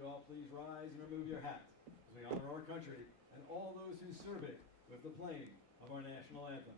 should all please rise and remove your hat as we honor our country and all those who serve it with the playing of our national anthem.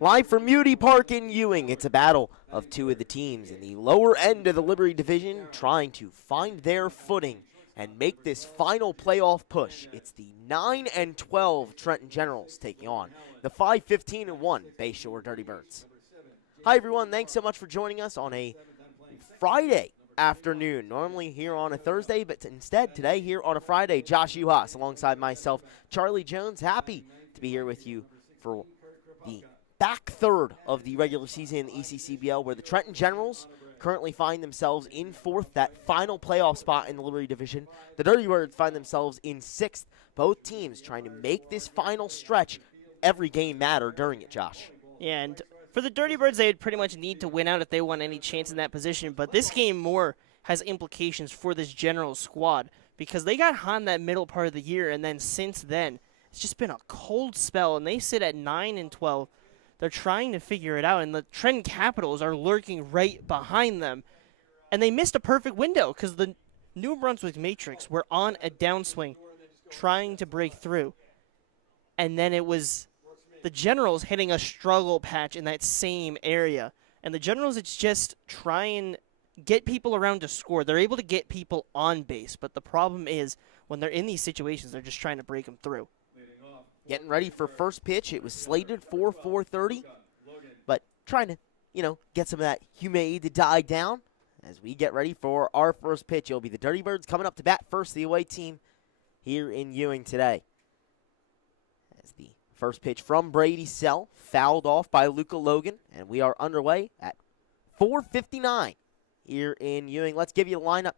Live from Muty Park in Ewing, it's a battle of two of the teams in the lower end of the Liberty Division trying to find their footing and make this final playoff push. It's the 9-12 Trenton Generals taking on the 5-15-1 Bayshore Dirty Birds. Hi everyone, thanks so much for joining us on a Friday afternoon. Normally here on a Thursday, but instead today here on a Friday. Josh Yuhas alongside myself, Charlie Jones. Happy to be here with you for the back third of the regular season in the ECCBL, where the Trenton Generals currently find themselves in fourth, that final playoff spot in the Liberty Division. The Dirty Birds find themselves in sixth. Both teams trying to make this final stretch every game matter during it, Josh. Yeah, and for the Dirty Birds, they would pretty much need to win out if they want any chance in that position. But this game more has implications for this General squad because they got hot in that middle part of the year, and then since then, it's just been a cold spell, and they sit at 9-12. They're trying to figure it out, and the Trenton Capitals are lurking right behind them. And they missed a perfect window because the New Brunswick Matrix were on a downswing trying to break through. And then it was the Generals hitting a struggle patch in that same area. And the Generals, it's just try and get people around to score. They're able to get people on base, but the problem is when they're in these situations, they're just trying to break them through. Getting ready for first pitch. It was slated for 4:30, but trying to, get some of that humidity to die down as we get ready for our first pitch. It'll be the Dirty Birds coming up to bat first, the away team here in Ewing today. As the first pitch from Brady Sell, fouled off by Luca Logan, and we are underway at 4:59 here in Ewing. Let's give you a lineup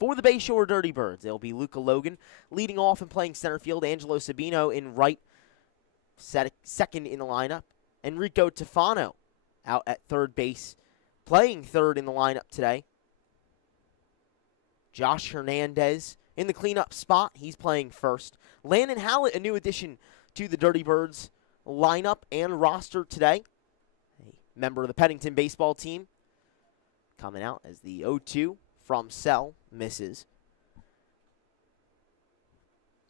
for the Bayshore Dirty Birds. It'll be Luca Logan leading off and playing center field. Angelo Sabino in right, second in the lineup. Enrico Tefano out at third base, playing third in the lineup today. Josh Hernandez in the cleanup spot. He's playing first. Landon Hallett, a new addition to the Dirty Birds lineup and roster today. A member of the Pennington baseball team. Coming out as the 0-2 from Sell misses.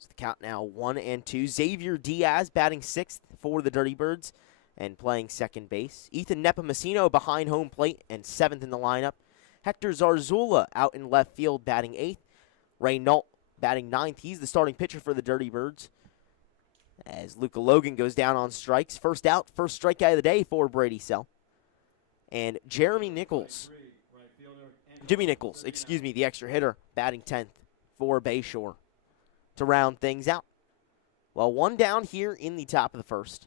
So the count now 1-2. Xavier Diaz batting sixth for the Dirty Birds. and playing second base. Ethan Nepomuceno behind home plate and 7th in the lineup. Hector Zarzula out in left field batting 8th. Ray Nault batting 9th. He's the starting pitcher for the Dirty Birds. As Luca Logan goes down on strikes. First out, first strikeout of the day for Brady Sell. And Jimmy Nichols, the extra hitter, batting 10th for Bayshore to round things out. Well, one down here in the top of the first.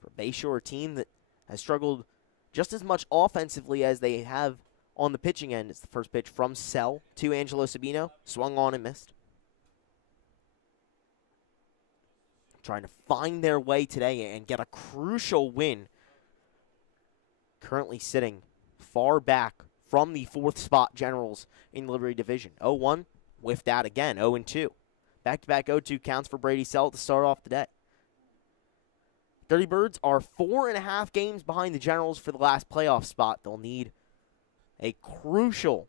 For Bayshore, a team that has struggled just as much offensively as they have on the pitching end. It's the first pitch from Sell to Angelo Sabino. Swung on and missed. Trying to find their way today and get a crucial win. Currently sitting far back from the 4th spot Generals in the Liberty Division. 0-1, whiffed out again, 0-2. Back-to-back 0-2 counts for Brady Sell to start off the day. Dirty Birds are 4.5 games behind the Generals for the last playoff spot. They'll need a crucial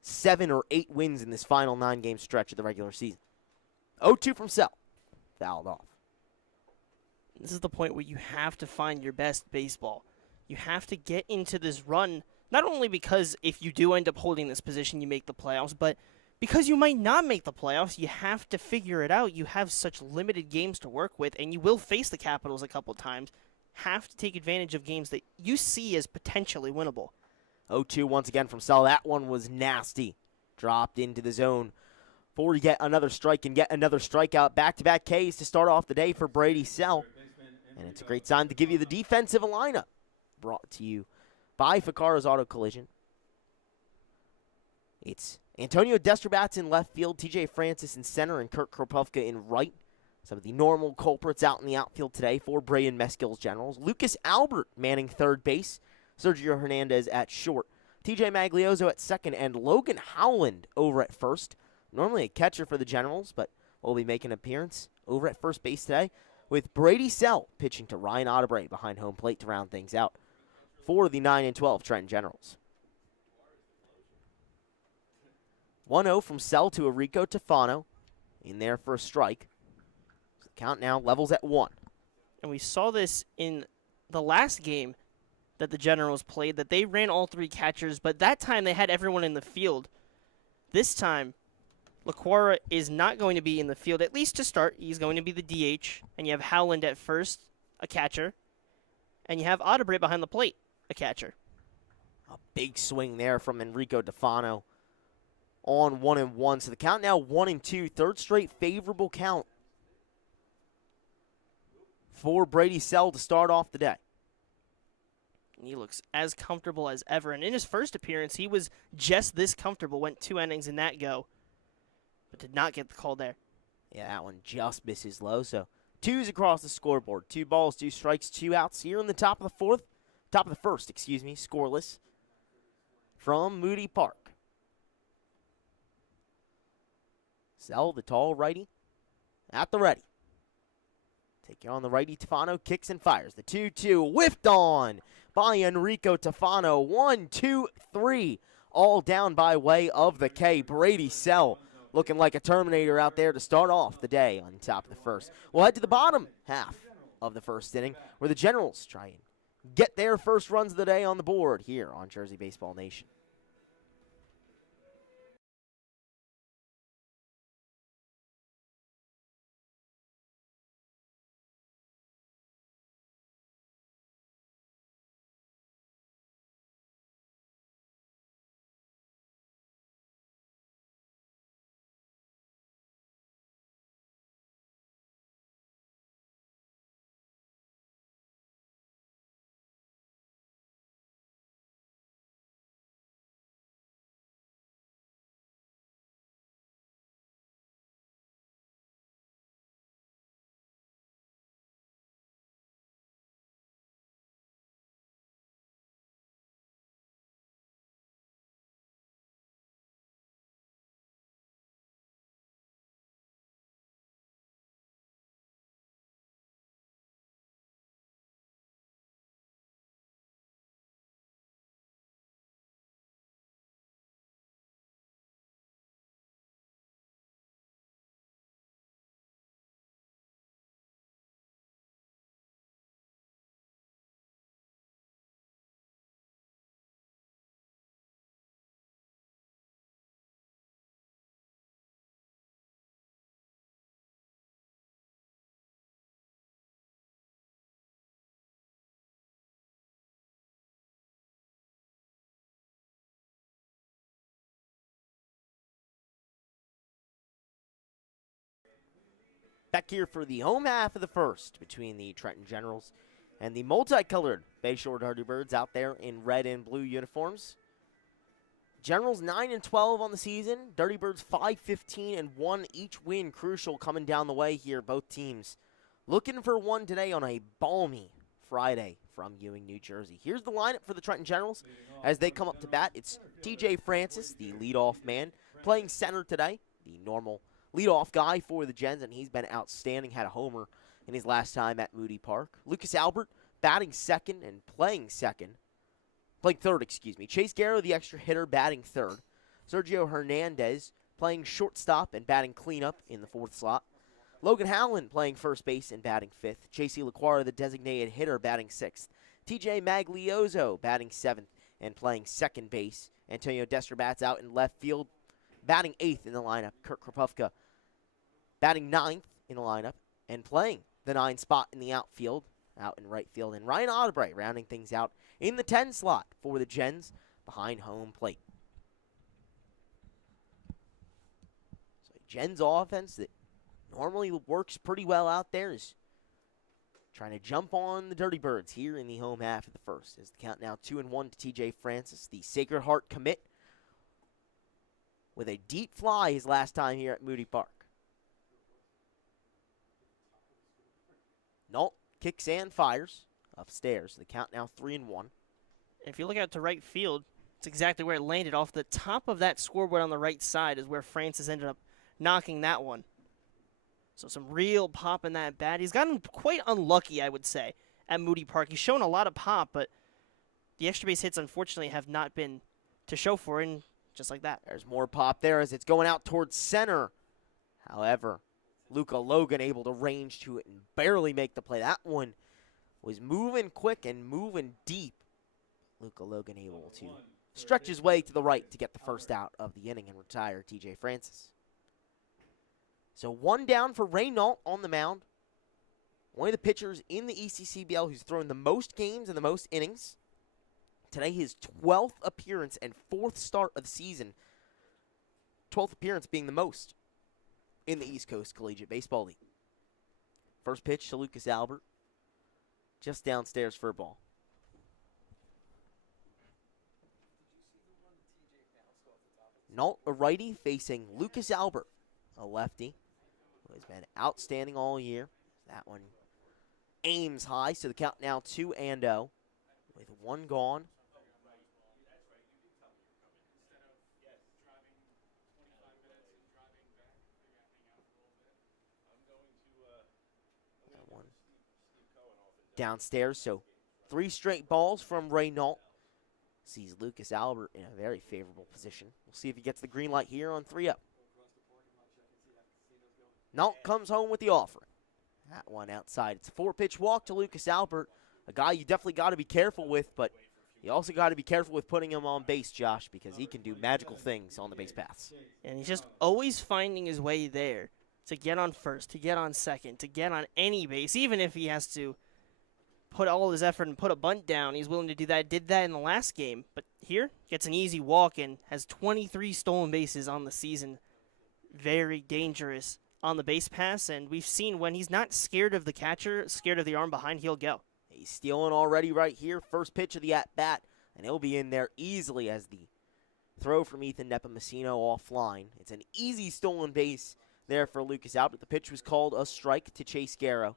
7 or 8 wins in this final 9-game stretch of the regular season. 0-2 from Sell. Fouled off. This is the point where you have to find your best baseball. You have to get into this run, not only because if you do end up holding this position, you make the playoffs, but because you might not make the playoffs, you have to figure it out. You have such limited games to work with, and you will face the Capitals a couple times. Have to take advantage of games that you see as potentially winnable. 0-2 once again from Sell. That one was nasty. Dropped into the zone for yet another strike and yet another strikeout. Back-to-back Ks to start off the day for Brady Sell. And it's a great time to give you the defensive lineup. Brought to you by Ficarra's Auto Collision. It's Antonio Destrobats in left field, TJ Francis in center, and Kurt Kropofka in right. Some of the normal culprits out in the outfield today for Braden Meskill's Generals. Lucas Albert manning third base. Sergio Hernandez at short. TJ Magliozzo at second, and Logan Howland over at first. Normally a catcher for the Generals, but will be making an appearance over at first base today with Brady Sell pitching to Ryan Otterbray behind home plate to round things out for the 9-12 Trenton Generals. 1-0 from Sell to Enrico Tefano in there for a strike. So the count now levels at 1. And we saw this in the last game that the Generals played, that they ran all 3 catchers, but that time they had everyone in the field. This time, LaQuara is not going to be in the field, at least to start. He's going to be the DH, and you have Howland at first, a catcher, and you have Otterbray behind the plate, a catcher. A big swing there from Enrico Tefano on 1-1. So the count now 1-2, third straight favorable count for Brady Sell to start off the day. And he looks as comfortable as ever. And in his first appearance, he was just this comfortable, went 2 innings in that go, but did not get the call there. Yeah, that one just misses low. So 2s across the scoreboard. 2 balls, 2 strikes, 2 outs here in the top of the first, scoreless from Moody Park. Sell, the tall righty, at the ready. Taking on the righty, Tefano kicks and fires. The 2-2 whiffed on by Enrico Tefano. 1, 2, 3, all down by way of the K. Brady Sell looking like a Terminator out there to start off the day on top of the first. We'll head to the bottom half of the first inning where the Generals try and get their first runs of the day on the board here on Jersey Baseball Nation. Back here for the home half of the first between the Trenton Generals and the multicolored Bayshore Dirty Birds out there in red and blue uniforms. Generals 9-12 on the season. Dirty Birds 5-15-1. Each win crucial coming down the way here. Both teams looking for one today on a balmy Friday from Ewing, New Jersey. Here's the lineup for the Trenton Generals as they come up to bat. It's TJ Francis, the leadoff man, playing center today. The normal leadoff guy for the Gens, and he's been outstanding. Had a homer in his last time at Moody Park. Lucas Albert batting second and playing third, excuse me. Chase Garrow, the extra hitter, batting third. Sergio Hernandez playing shortstop and batting cleanup in the fourth slot. Logan Howland playing first base and batting fifth. J.C. LaQuara, the designated hitter, batting sixth. T.J. Magliozzo batting seventh and playing second base. Antonio Destrabats out in left field, batting eighth in the lineup. Kurt Kropufka batting ninth in the lineup and playing the 9 spot in the outfield, out in right field. And Ryan Otterbray rounding things out in the 10 slot for the Gens behind home plate. So Gens offense that normally works pretty well out there is trying to jump on the Dirty Birds here in the home half of the first. As the count now 2-1 to TJ Francis, the Sacred Heart commit, with a deep fly his last time here at Moody Park. Nault kicks and fires upstairs. The count now 3-1. If you look out to right field, it's exactly where it landed. Off the top of that scoreboard on the right side is where Francis ended up knocking that one. So some real pop in that bat. He's gotten quite unlucky, I would say, at Moody Park. He's shown a lot of pop, but the extra base hits, unfortunately, have not been to show for it, and just like that. There's more pop there as it's going out towards center. However, Luca Logan able to range to it and barely make the play. That one was moving quick and moving deep. Luca Logan able to stretch his way to the right to get the first out of the inning and retire TJ Francis. So one down for Ray Nault on the mound. One of the pitchers in the ECCBL who's thrown the most games and the most innings. Today his 12th appearance and 4th start of the season. 12th appearance being the most in the East Coast Collegiate Baseball League. First pitch to Lucas Albert. Just downstairs for a ball. Nault, a righty, facing Lucas Albert, a lefty, who has been outstanding all year. That one aims high, so the count now 2-0 with one gone. That one downstairs, so 3 straight balls from Ray Nault. Sees Lucas Albert in a very favorable position. We'll see if he gets the green light here on 3-0. Nault comes home with the offering. That one outside. It's a 4-pitch walk to Lucas Albert, a guy you definitely got to be careful with, but you also got to be careful with putting him on base, Josh, because he can do magical things on the base paths. And he's just always finding his way there to get on first, to get on second, to get on any base, even if he has to put all his effort and put a bunt down. He's willing to do that. Did that in the last game. But here, gets an easy walk and has 23 stolen bases on the season. Very dangerous on the base pass, and we've seen when he's not scared of the catcher, scared of the arm behind, he'll go. He's stealing already right here. First pitch of the at-bat, and he'll be in there easily as the throw from Ethan Nepomuceno offline. It's an easy stolen base there for Lucas Albert. The pitch was called a strike to Chase Garrow,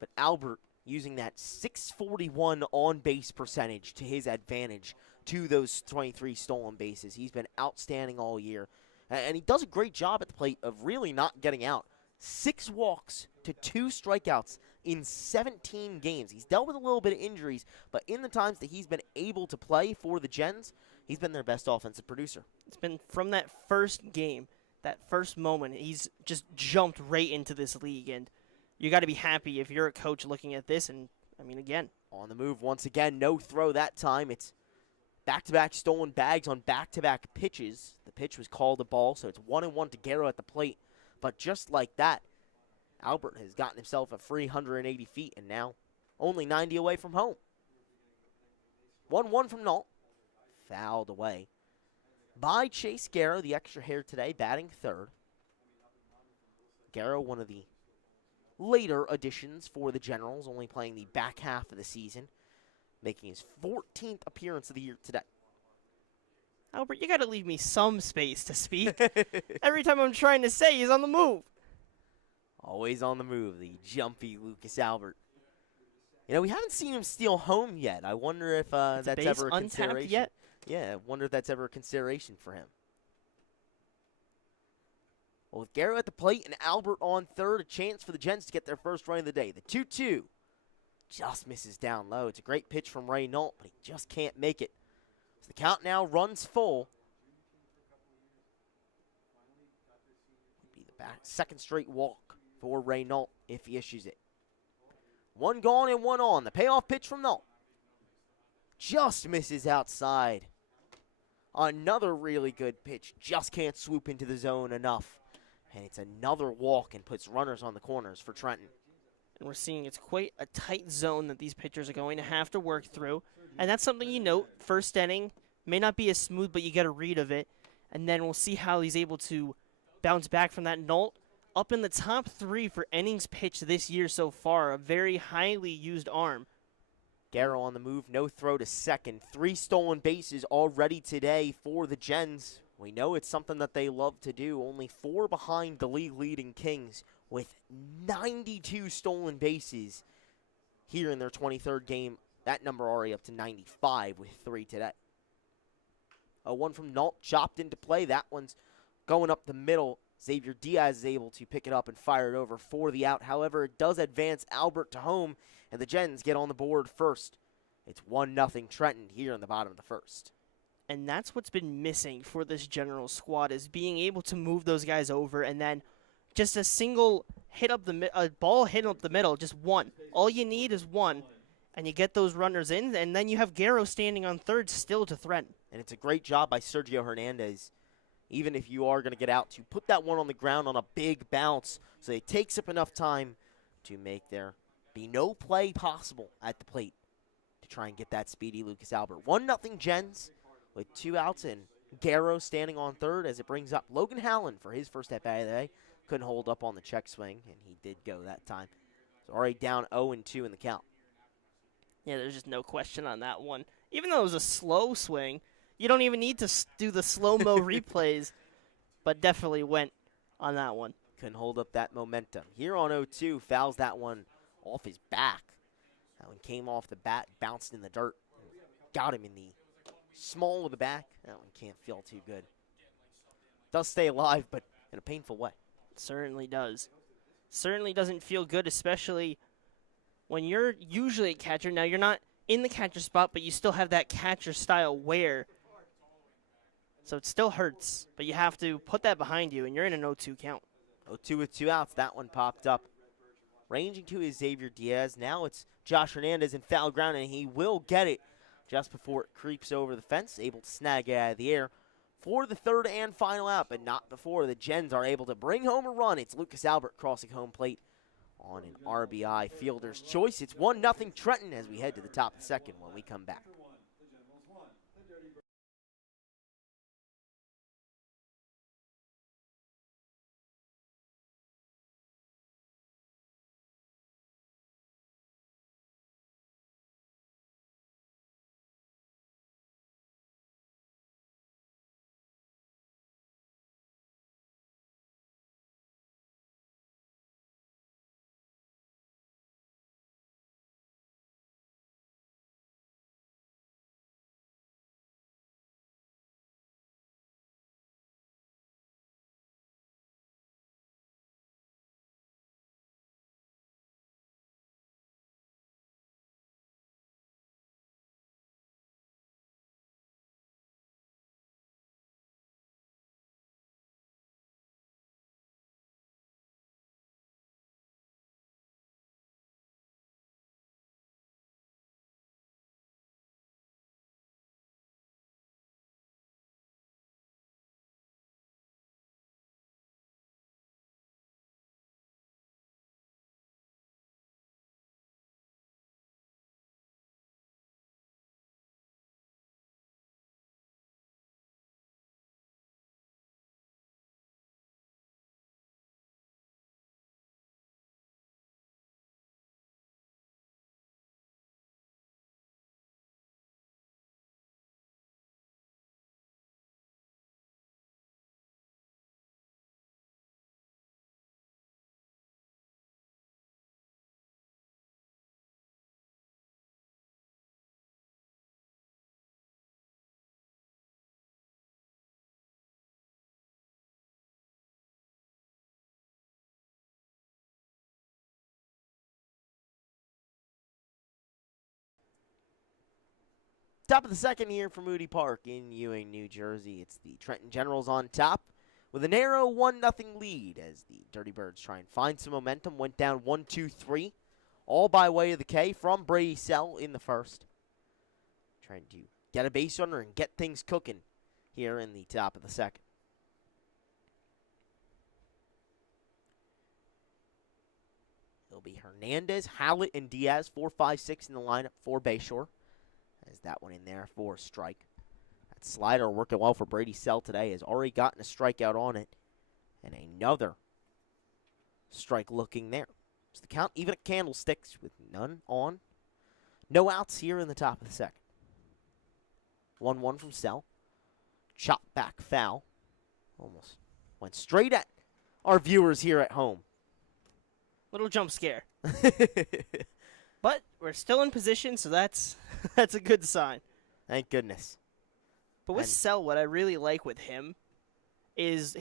but Albert using that .641 on-base percentage to his advantage to those 23 stolen bases. He's been outstanding all year, and he does a great job at the plate of really not getting out. 6 walks to 2 strikeouts in 17 games. He's dealt with a little bit of injuries, but in the times that he's been able to play for the Gens, he's been their best offensive producer. It's been from that first game, that first moment, he's just jumped right into this league, and you got to be happy if you're a coach looking at this. And, I mean, again, on the move once again. No throw that time. It's back-to-back stolen bags on back-to-back pitches. The pitch was called a ball, so it's 1-1 to Garrow at the plate. But just like that, Albert has gotten himself a free 180 feet and now only 90 away from home. 1-1 from Nault. Fouled away by Chase Garrow, the extra hitter today, batting third. Garrow, one of the later additions for the Generals, only playing the back half of the season, making his 14th appearance of the year today. Albert, you got to leave me some space to speak. Every time I'm trying to say, he's on the move. Always on the move, the jumpy Lucas Albert. You know, we haven't seen him steal home yet. I wonder if that's ever a consideration. Yet? Yeah, I wonder if that's ever a consideration for him. Well, with Garrow at the plate and Albert on third, a chance for the Gens to get their first run of the day. The 2-2 just misses down low. It's a great pitch from Ray Nault, but he just can't make it. So the count now runs full. Would be the second straight walk for Ray Nault if he issues it. One gone and one on. The payoff pitch from Nault just misses outside. Another really good pitch. Just can't swoop into the zone enough. And it's another walk and puts runners on the corners for Trenton. And we're seeing it's quite a tight zone that these pitchers are going to have to work through. And that's something you note. First inning may not be as smooth, but you get a read of it. And then we'll see how he's able to bounce back from that. Nault up in the top 3 for innings pitched this year so far. A very highly used arm. Garrow on the move, no throw to second. 3 stolen bases already today for the Gens. We know it's something that they love to do. Only 4 behind the league-leading Kings with 92 stolen bases here in their 23rd game. That number already up to 95 with 3 today. A one from Nault chopped into play. That one's going up the middle. Xavier Diaz is able to pick it up and fire it over for the out. However, it does advance Albert to home, and the Gens get on the board first. It's 1-0 Trenton here in the bottom of the first. And that's what's been missing for this general squad, is being able to move those guys over, and then just a single hit up a ball hit up the middle, just one. All you need is one, and you get those runners in, and then you have Garrow standing on third still to threaten. And it's a great job by Sergio Hernandez, even if you are going to get out, to put that one on the ground on a big bounce, so it takes up enough time to make there be no play possible at the plate to try and get that speedy Lucas Albert. 1-0 Gens with 2 outs, and Garrow standing on third as it brings up Logan Hallen for his first at-bat of the day. Couldn't hold up on the check swing, and he did go that time. So already down 0-2 in the count. Yeah, there's just no question on that one. Even though it was a slow swing, you don't even need to do the slow-mo replays, but definitely went on that one. Couldn't hold up that momentum. Here on 0-2, fouls that one off his back. That one came off the bat, bounced in the dirt, got him in the small of the back. That one can't feel too good. Does stay alive, but in a painful way. Certainly does. Certainly doesn't feel good, especially when you're usually a catcher. Now, you're not in the catcher spot, but you still have that catcher-style wear. So it still hurts, but you have to put that behind you, and you're in an 0-2 count. 0-2 with 2 outs. That one popped up. Ranging to his Xavier Diaz. Now it's Josh Hernandez in foul ground, and he will get it just before it creeps over the fence, able to snag it out of the air for the third and final out, but not before the Gens are able to bring home a run. It's Lucas Albert crossing home plate on an RBI fielder's choice. It's 1-0 Trenton as we head to the top of the second when we come back. Top of the second here for Moody Park in Ewing, New Jersey. It's the Trenton Generals on top with a narrow 1-0 lead as the Dirty Birds try and find some momentum. Went down 1-2-3, all by way of the K from Brady Sell in the first. Trying to get a base runner and get things cooking here in the top of the second. It'll be Hernandez, Hallett, and Diaz, 4, 5, 6 in the lineup for Bayshore. As that one in there for a strike. That slider working well for Brady Sell today. Has already gotten a strikeout on it. And another strike looking there. So the count even at Candlesticks with none on. No outs here in the top of the second. 1-1 from Sell. Chop back foul. Almost went straight at our viewers here at home. Little jump scare. But we're still in position, so that's that's a good sign. Thank goodness. But with Sell, what I really like with him is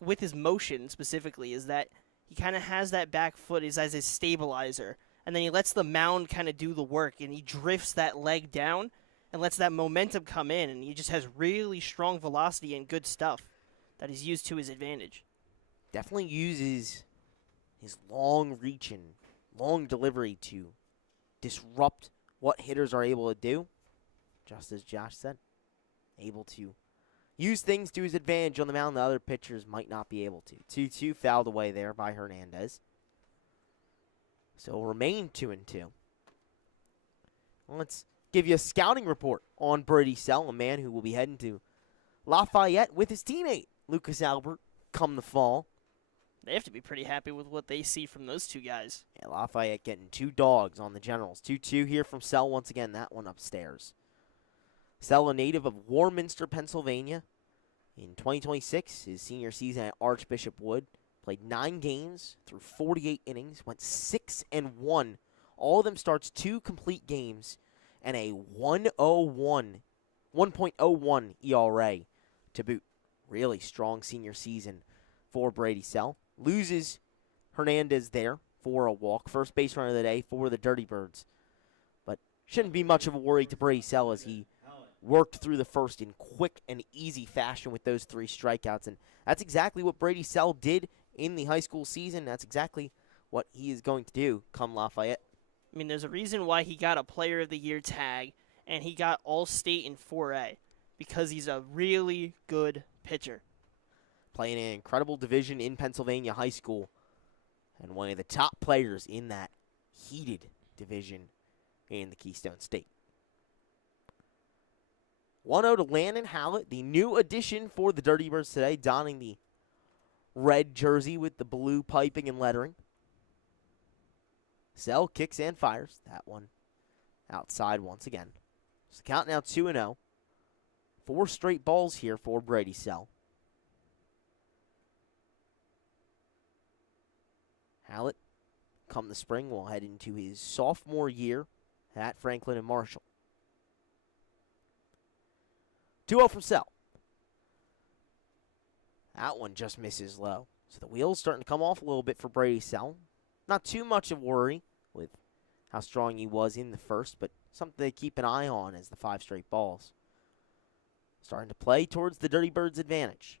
with his motion specifically is that he kind of has that back foot as his stabilizer, and then he lets the mound kind of do the work, and he drifts that leg down and lets that momentum come in, and he just has really strong velocity and good stuff that he's used to his advantage. Definitely uses his long reach and long delivery to disrupt what hitters are able to do. Just as Josh said, able to use things to his advantage on the mound that other pitchers might not be able to. 2-2 fouled away there by Hernandez. So it'll remain 2-2. Let's give you a scouting report on Brady Sell, a man who will be heading to Lafayette with his teammate, Lucas Albert, come the fall. They have to be pretty happy with what they see from those two guys. Yeah, Lafayette getting 2 dogs on the Generals. 2-2 here from Sell once again, that one upstairs. Sell, a native of Warminster, Pennsylvania. In 2026, his senior season at Archbishop Wood, played 9 games through 48 innings, went 6-1. All of them starts 2 complete games and a 1.01 ERA to boot. Really strong senior season for Brady Sell. Loses Hernandez there for a walk. First base runner of the day for the Dirty Birds. But shouldn't be much of a worry to Brady Sell as he worked through the first in quick and easy fashion with those 3 strikeouts. And that's exactly what Brady Sell did in the high school season. That's exactly what he is going to do come Lafayette. I mean, there's a reason why he got a Player of the Year tag, and he got All-State in 4A, because he's a really good pitcher. Playing an incredible division in Pennsylvania high school, and one of the top players in that heated division in the Keystone State. 1-0 to Landon Hallett, the new addition for the Dirty Birds today, donning the red jersey with the blue piping and lettering. Sell kicks and fires. That one outside once again. So count now 2-0. 4 straight balls here for Brady Sell. Hallett, come the spring, will head into his sophomore year at Franklin and Marshall. 2-0 from Sell. That one just misses low. So the wheels starting to come off a little bit for Brady Sell. Not too much of worry with how strong he was in the first, but something to keep an eye on as the 5 straight balls. Starting to play towards the Dirty Birds' advantage.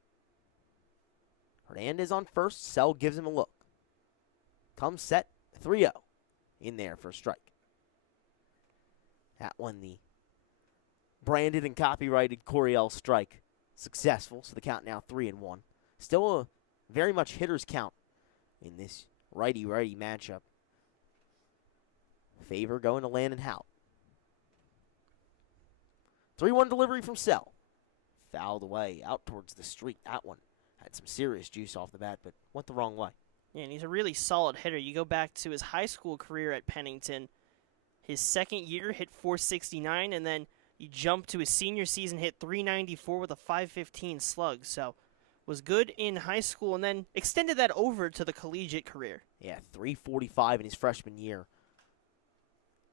Hernandez on first. Sell gives him a look. Comes set, 3-0. In there for a strike. That one, the branded and copyrighted Coryell strike. Successful, so the count now 3-1. Still a very much hitter's count in this righty-righty matchup. Favor going to Landon Hallett. 3-1 delivery from Sell. Fouled away out towards the street. That one had some serious juice off the bat, but went the wrong way. Yeah, and he's a really solid hitter. You go back to his high school career at Pennington. His second year hit .469, and then you jump to his senior season, hit .394 with a .515 slug. So was good in high school and then extended that over to the collegiate career. Yeah, .345 in his freshman year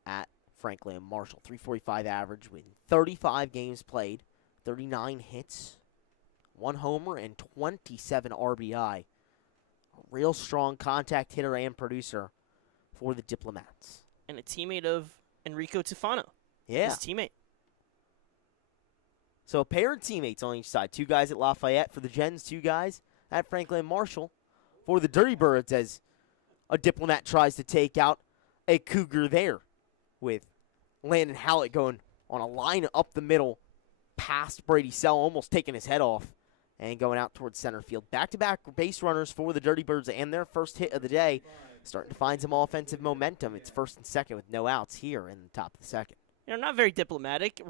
at Franklin and Marshall. .345 average with 35 games played, 39 hits, 1 homer, and 27 RBI. A real strong contact hitter and producer for the Diplomats. And a teammate of Enrico Tufano. Yeah. His teammate. So a pair of teammates on each side. 2 guys at Lafayette for the Gens, 2 guys at Franklin Marshall for the Dirty Birds as a Diplomat tries to take out a Cougar there with Landon Hallett going on a line up the middle past Brady Sell, almost taking his head off and going out towards center field. Back-to-back base runners for the Dirty Birds and their first hit of the day. Starting to find some offensive momentum. It's first and second with no outs here in the top of the second. Not very diplomatic.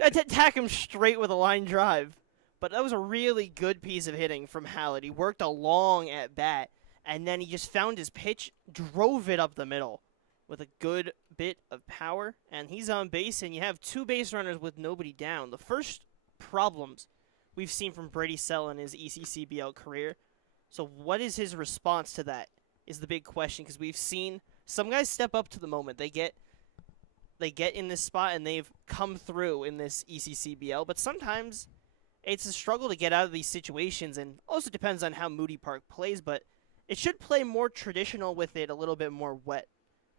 Attack him straight with a line drive. But that was a really good piece of hitting from Hallett. He worked a long at bat, and then he just found his pitch, drove it up the middle with a good bit of power, and he's on base, and you have 2 base runners with nobody down. The first problems we've seen from Brady Sell in his ECCBL career. So what is his response to that is the big question, because we've seen some guys step up to the moment. They get in this spot, and they've come through in this ECCBL, but sometimes it's a struggle to get out of these situations, and also depends on how Moody Park plays, but it should play more traditional with it, a little bit more wet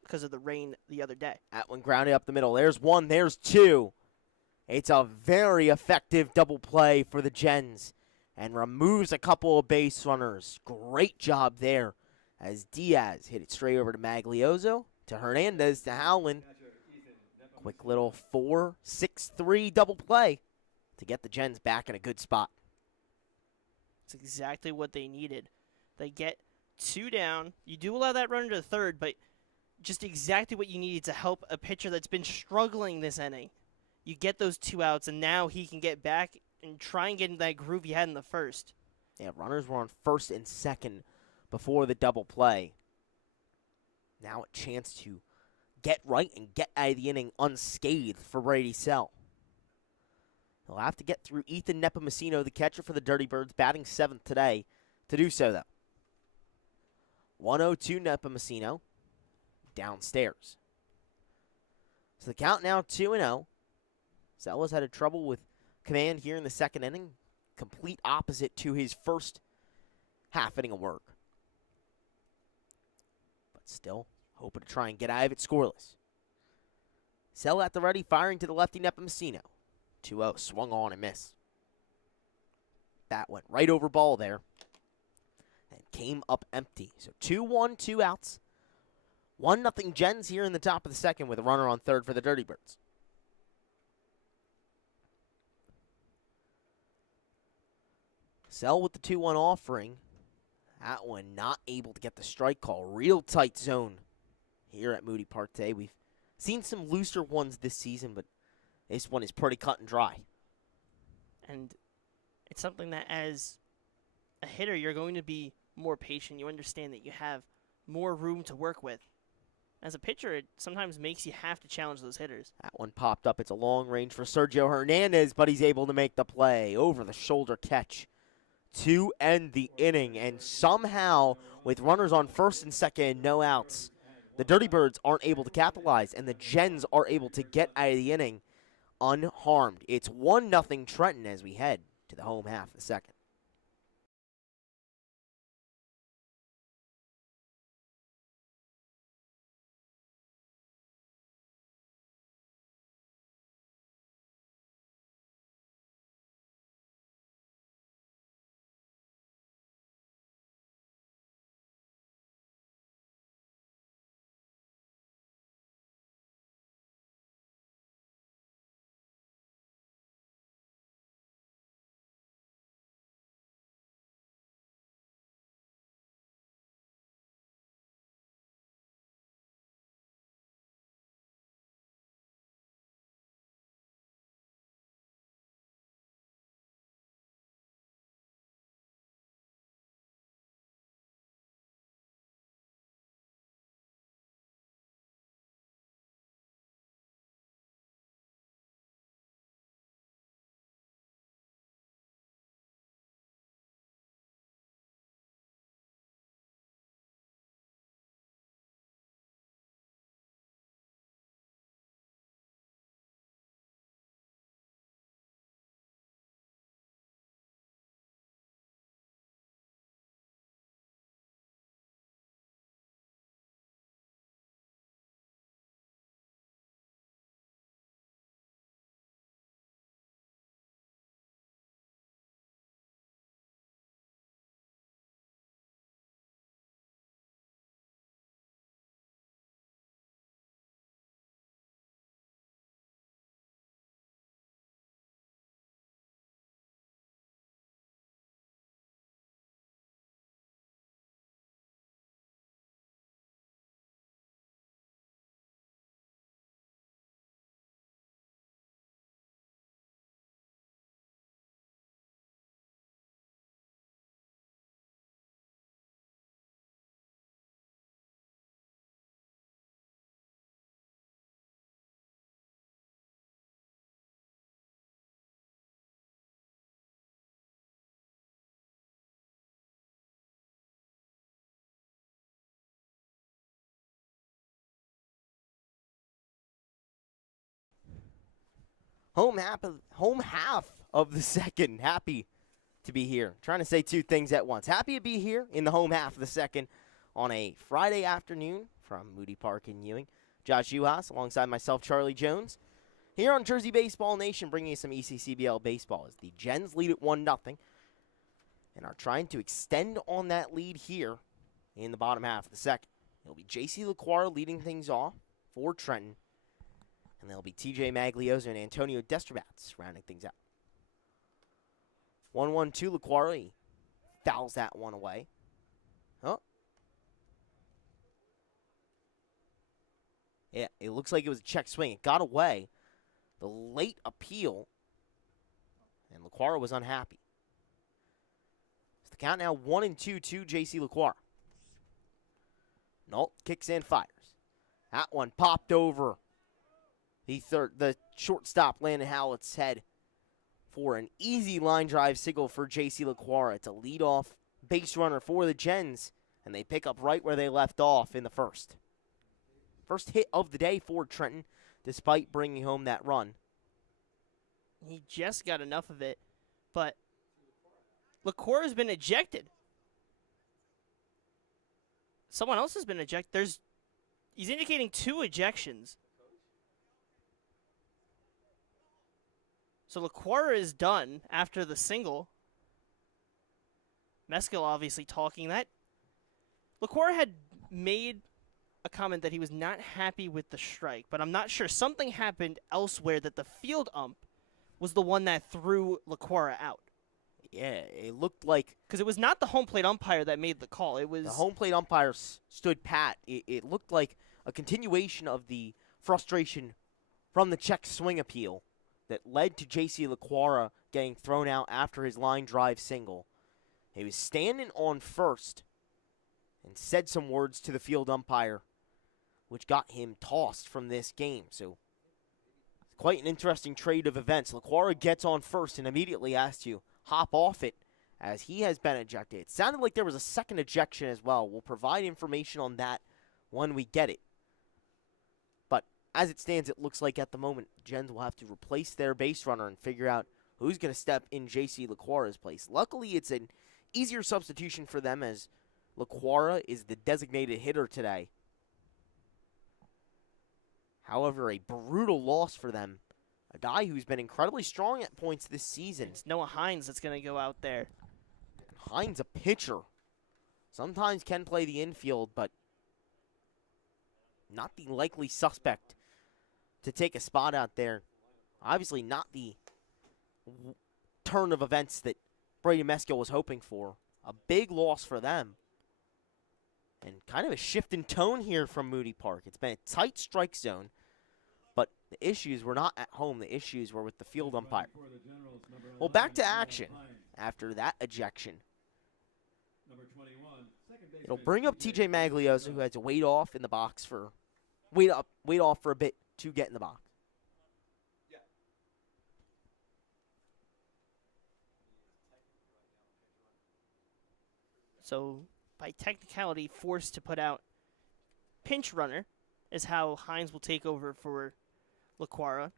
because of the rain the other day. That one grounded up the middle. There's 1, there's 2. It's a very effective double play for the Gens and removes a couple of base runners. Great job there as Diaz hit it straight over to Maglioso, to Hernandez, to Howland. Quick little 4-6-3 double play to get the Gens back in a good spot. It's exactly what they needed. They get 2 down. You do allow that runner to third, but just exactly what you needed to help a pitcher that's been struggling this inning. You get those 2 outs, and now he can get back and try and get in that groove he had in the first. Yeah, runners were on first and second before the double play. Now a chance to get right and get out of the inning unscathed for Brady Sell. He'll have to get through Ethan Nepomuceno, the catcher for the Dirty Birds, batting 7th today, to do so, though. 1-0-2 Nepomuceno downstairs. So the count now 2-0. Zella's had a trouble with command here in the second inning. Complete opposite to his first half inning of work. But still, hoping to try and get out of it scoreless. Zella at the ready, firing to the lefty Nepomuceno. 2-0, swung on and missed. Bat went right over ball there. And came up empty. So 2-1, 2 outs. 1-0 Gens here in the top of the second with a runner on third for the Dirty Birds. Sell with the 2-1 offering. That one not able to get the strike call. Real tight zone here at Moody Park today. We've seen some looser ones this season, but this one is pretty cut and dry. And it's something that as a hitter, you're going to be more patient. You understand that you have more room to work with. As a pitcher, it sometimes makes you have to challenge those hitters. That one popped up. It's a long range for Sergio Hernandez, but he's able to make the play. Over the shoulder catch to end the inning. And somehow, with runners on first and second and no outs, the Dirty Birds aren't able to capitalize, and the Gens are able to get out of the inning unharmed. It's 1-0 Trenton as we head to the home half of the second. home half of the second. Happy to be here. Trying to say two things at once. Happy to be here in the home half of the second on a Friday afternoon from Moody Park in Ewing. Josh Yuhas alongside myself, Charlie Jones, here on Jersey Baseball Nation, bringing you some ECCBL baseball as the Gens lead at 1-0 and are trying to extend on that lead here in the bottom half of the second. It'll be J.C. LaQuara leading things off for Trenton, and there'll be T.J. Maglioso and Antonio Destrabats rounding things out. 1-1-2 LaQuara. He fouls that one away. Oh. Yeah, it looks like it was a check swing. It got away. The late appeal, and LaQuara was unhappy. It's the count now 1-2 to J.C. LaQuara. Nault kicks in, fires. That one popped over the shortstop Landon Howlett's head for an easy line drive single for J.C. LaQuara. It's a leadoff base runner for the Gens, and they pick up right where they left off in the first. First hit of the day for Trenton, despite bringing home that run. He just got enough of it, but LaQuara's been ejected. Someone else has been ejected. He's indicating 2 ejections. So LaQuara is done after the single. Meskel obviously talking that. LaQuara had made a comment that he was not happy with the strike, but I'm not sure. Something happened elsewhere that the field ump was the one that threw LaQuara out. Yeah, it looked like... Because it was not the home plate umpire that made the call. It was... The home plate umpire stood pat. It looked like a continuation of the frustration from the check swing appeal that led to J.C. LaQuara getting thrown out after his line drive single. He was standing on first and said some words to the field umpire, which got him tossed from this game. So, it's quite an interesting trade of events. LaQuara gets on first and immediately has to hop off it as he has been ejected. It sounded like there was a second ejection as well. We'll provide information on that when we get it. But as it stands, it looks like at the moment, Gens will have to replace their base runner and figure out who's going to step in J.C. LaQuara's place. Luckily, it's an easier substitution for them as LaQuara is the designated hitter today. However, a brutal loss for them. A guy who's been incredibly strong at points this season. It's Noah Hines that's going to go out there. Hines, a pitcher. Sometimes can play the infield, but not the likely suspect to take a spot out there. Obviously not the turn of events that Brady Meskel was hoping for. A big loss for them. And kind of a shift in tone here from Moody Park. It's been a tight strike zone, but the issues were not at home. The issues were with the field umpire. Well, back to action after that ejection. It'll bring up T.J. Maglioso, who had to wait off in the box for wait off for a bit to get in the box. So, by technicality, forced to put out pinch runner is how Hines will take over for LaQuara.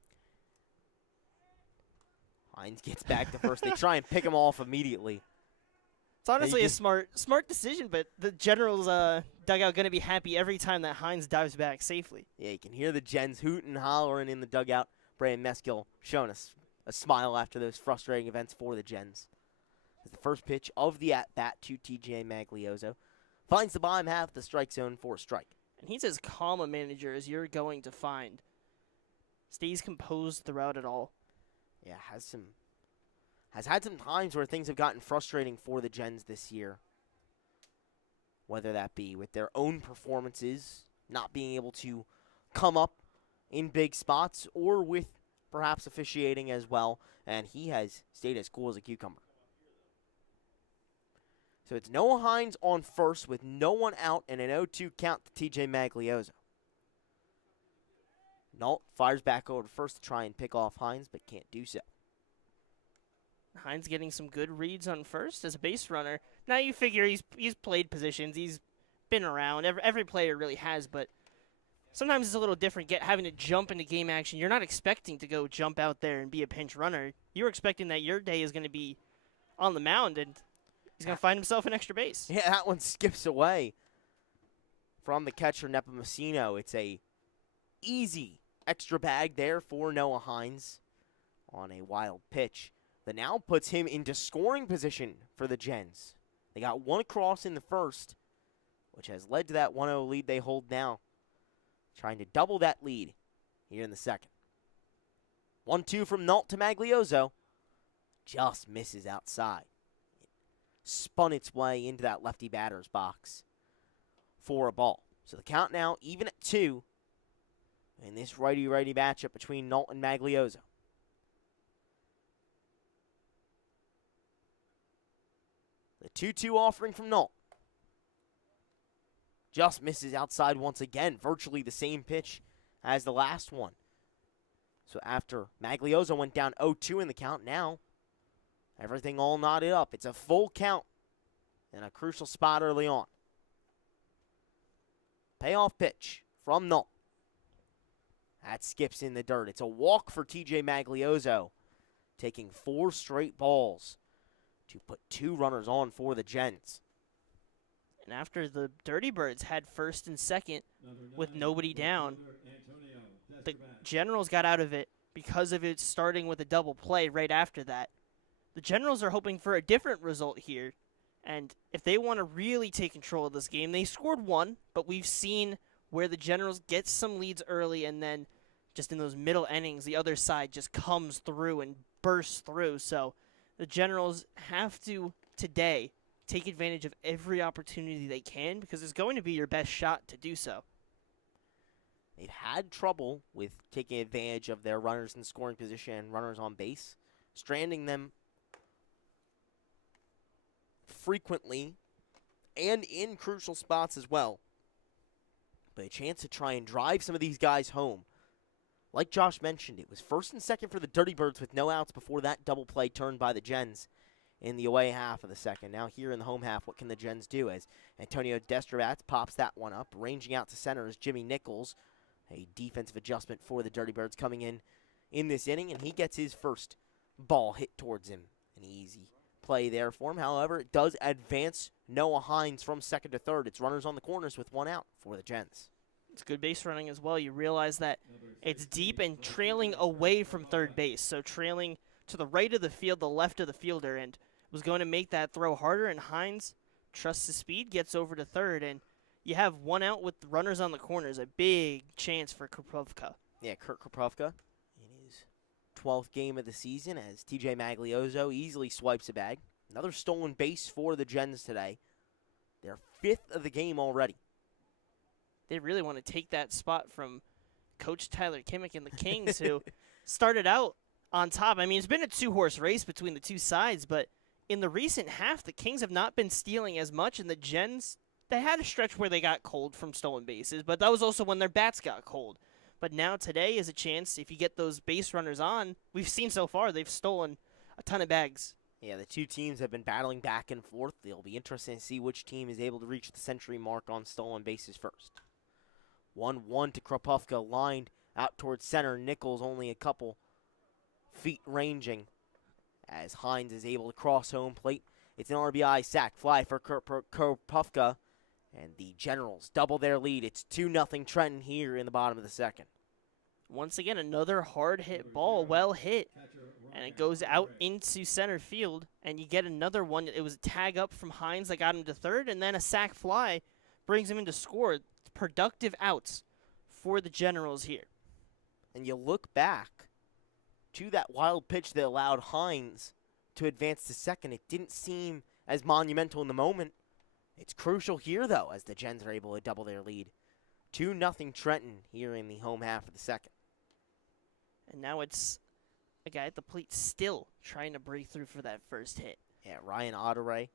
Hines gets back to first. They try and pick him off immediately. It's honestly a smart decision, but the Generals' dugout going to be happy every time that Hines dives back safely. Yeah, you can hear the Gens hooting and hollering in the dugout. Brandon Meskel showing us a smile after those frustrating events for the Gens. As the first pitch of the at-bat to T.J. Maglioso finds the bottom half of the strike zone for a strike. And he's as calm a manager as you're going to find. Stays composed throughout it all. Yeah, has had some times where things have gotten frustrating for the Gens this year. Whether that be with their own performances, not being able to come up in big spots, or with perhaps officiating as well, and he has stayed as cool as a cucumber. So it's Noah Hines on first with no one out and an 0-2 count to T.J. Maglioso. Nault fires back over to first to try and pick off Hines, but can't do so. Hines getting some good reads on first as a base runner. Now you figure he's played positions. He's been around. Every player really has, but sometimes it's a little different having to jump into game action. You're not expecting to go jump out there and be a pinch runner. You're expecting that your day is going to be on the mound, and he's going to find himself an extra base. Yeah, that one skips away from the catcher, Nepomuceno. It's a easy extra bag there for Noah Hines on a wild pitch that now puts him into scoring position for the Gens. They got one across in the first, which has led to that 1-0 lead they hold now. Trying to double that lead here in the second. 1-2 from Nault to Magliozzo. Just misses outside. It spun its way into that lefty batter's box for a ball. So the count now even at 2 in this righty-righty matchup between Nault and Magliozzo. The 2-2 offering from Nault. Just misses outside once again. Virtually the same pitch as the last one. So after Magliozzo went down 0-2 in the count, now everything all knotted up. It's a full count and a crucial spot early on. Payoff pitch from Nault. That skips in the dirt. It's a walk for TJ Magliozzo, taking 4 straight balls to put 2 runners on for the Gens. And after the Dirty Birds had first and second with nobody down, the Generals got out of it because of it starting with a double play right after that. The Generals are hoping for a different result here, and if they want to really take control of this game, they scored 1, but we've seen where the Generals get some leads early, and then just in those middle innings, the other side just comes through and bursts through. So the Generals have to, today, take advantage of every opportunity they can, because it's going to be your best shot to do so. They've had trouble with taking advantage of their runners in scoring position and runners on base, stranding them frequently and in crucial spots as well. But a chance to try and drive some of these guys home. Like Josh mentioned, it was first and second for the Dirty Birds with no outs before that double play turned by the Gens in the away half of the second. Now here in the home half, what can the Gens do? As Antonio Destrabats pops that one up. Ranging out to center is Jimmy Nichols. A defensive adjustment for the Dirty Birds coming in this inning, and he gets his first ball hit towards him. An easy play there for him. However, it does advance Noah Hines from second to third. It's runners on the corners with 1 out for the Gens. It's good base running as well. You realize that it's deep and trailing away from third base. So trailing to the right of the field, the left of the fielder, and was going to make that throw harder, and Hines trusts his speed, gets over to third, and you have 1 out with runners on the corners. A big chance for Kropowka. Yeah, Kurt Kropowka in his 12th game of the season as TJ Magliozzo easily swipes a bag. Another stolen base for the Gens today. Their 5th of the game already. They really want to take that spot from Coach Tyler Kimmick and the Kings, who started out on top. I mean, it's been a 2-horse race between the two sides, but in the recent half, the Kings have not been stealing as much, and the Gens, they had a stretch where they got cold from stolen bases, but that was also when their bats got cold. But now today is a chance, if you get those base runners on, we've seen so far they've stolen a ton of bags. Yeah, the two teams have been battling back and forth. It'll be interesting to see which team is able to reach the century mark on stolen bases first. 1-1 to Kropowka, lined out towards center. Nichols only a couple feet ranging as Hines is able to cross home plate. It's an RBI sac fly for Kropowka, and the Generals double their lead. It's 2-0 Trenton here in the bottom of the second. Once again, another hard-hit ball, well hit, and it goes out into center field, and you get another one. It was a tag up from Hines that got him to third, and then a sac fly brings him into score. Productive outs for the Generals here. And you look back to that wild pitch that allowed Hines to advance to second. It didn't seem as monumental in the moment. It's crucial here, though, as the Gens are able to double their lead. 2-0 Trenton here in the home half of the second. And now it's a guy at the plate still trying to break through for that first hit. Yeah, Ryan Otteray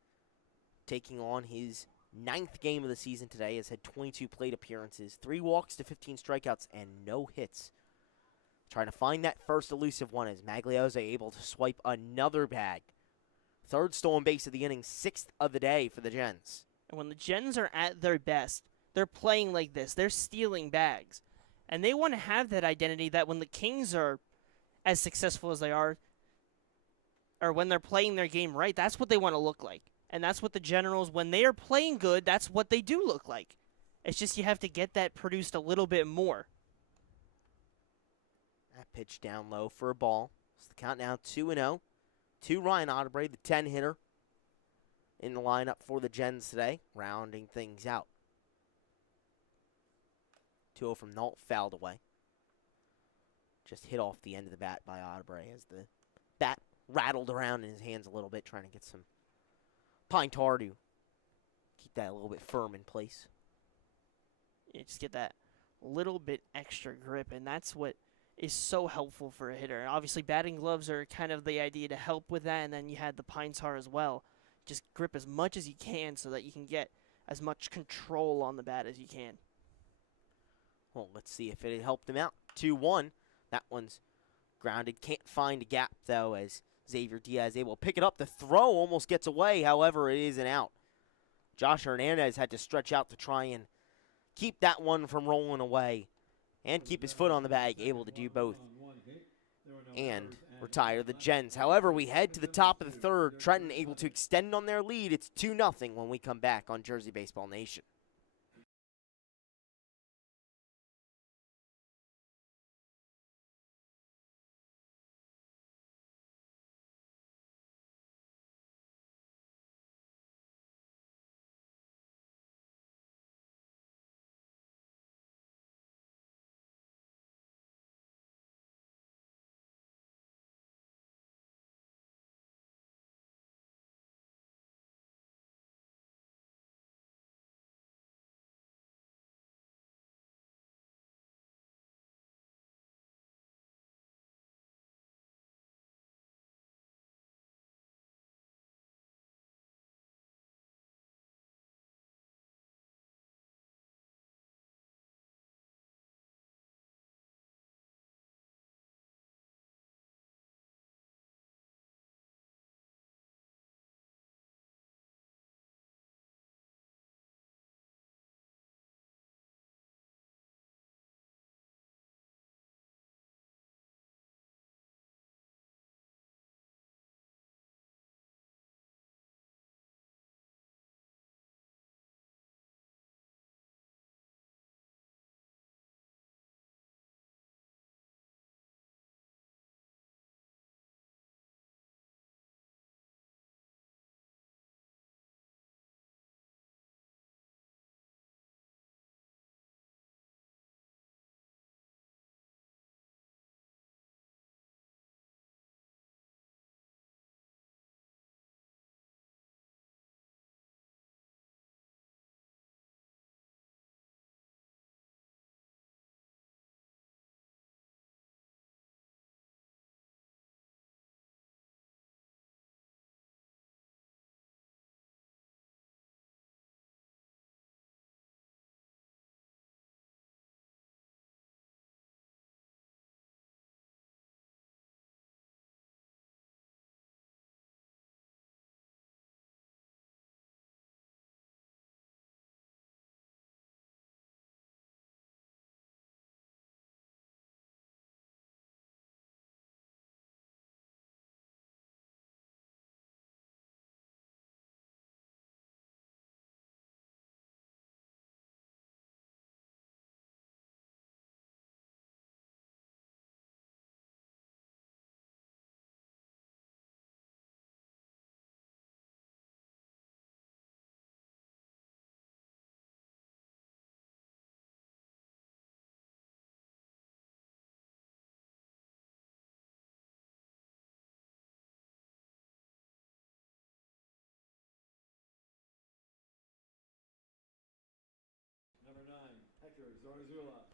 taking on his 9th game of the season today, has had 22 plate appearances, 3 walks to 15 strikeouts, and no hits. Trying to find that first elusive one as Magliozzo able to swipe another bag. 3rd stolen base of the inning, 6th of the day for the Gens. And when the Gens are at their best, they're playing like this. They're stealing bags. And they want to have that identity that when the Kings are as successful as they are, or when they're playing their game right, that's what they want to look like. And that's what the Generals, when they are playing good, that's what they do look like. It's just you have to get that produced a little bit more. That pitch down low for a ball. It's the count now 2-0 to Ryan Otterbury, the 10 hitter in the lineup for the Gens today, rounding things out. 2-0 from Nault, fouled away. Just hit off the end of the bat by Otterbury as the bat rattled around in his hands a little bit, trying to get some pine tar to keep that a little bit firm in place. You just get that little bit extra grip, and that's what is so helpful for a hitter. Obviously, batting gloves are kind of the idea to help with that, and then you had the pine tar as well. Just grip as much as you can so that you can get as much control on the bat as you can. Well, let's see if it helped him out. 2-1. That one's grounded. Can't find a gap, though, as Xavier Diaz able to pick it up. The throw almost gets away. However, it is an out. Josh Hernandez had to stretch out to try and keep that one from rolling away and keep his foot on the bag, able to do both and retire the Gens. However, we head to the top of the third. Trenton able to extend on their lead. It's 2-0 when we come back on Jersey Baseball Nation.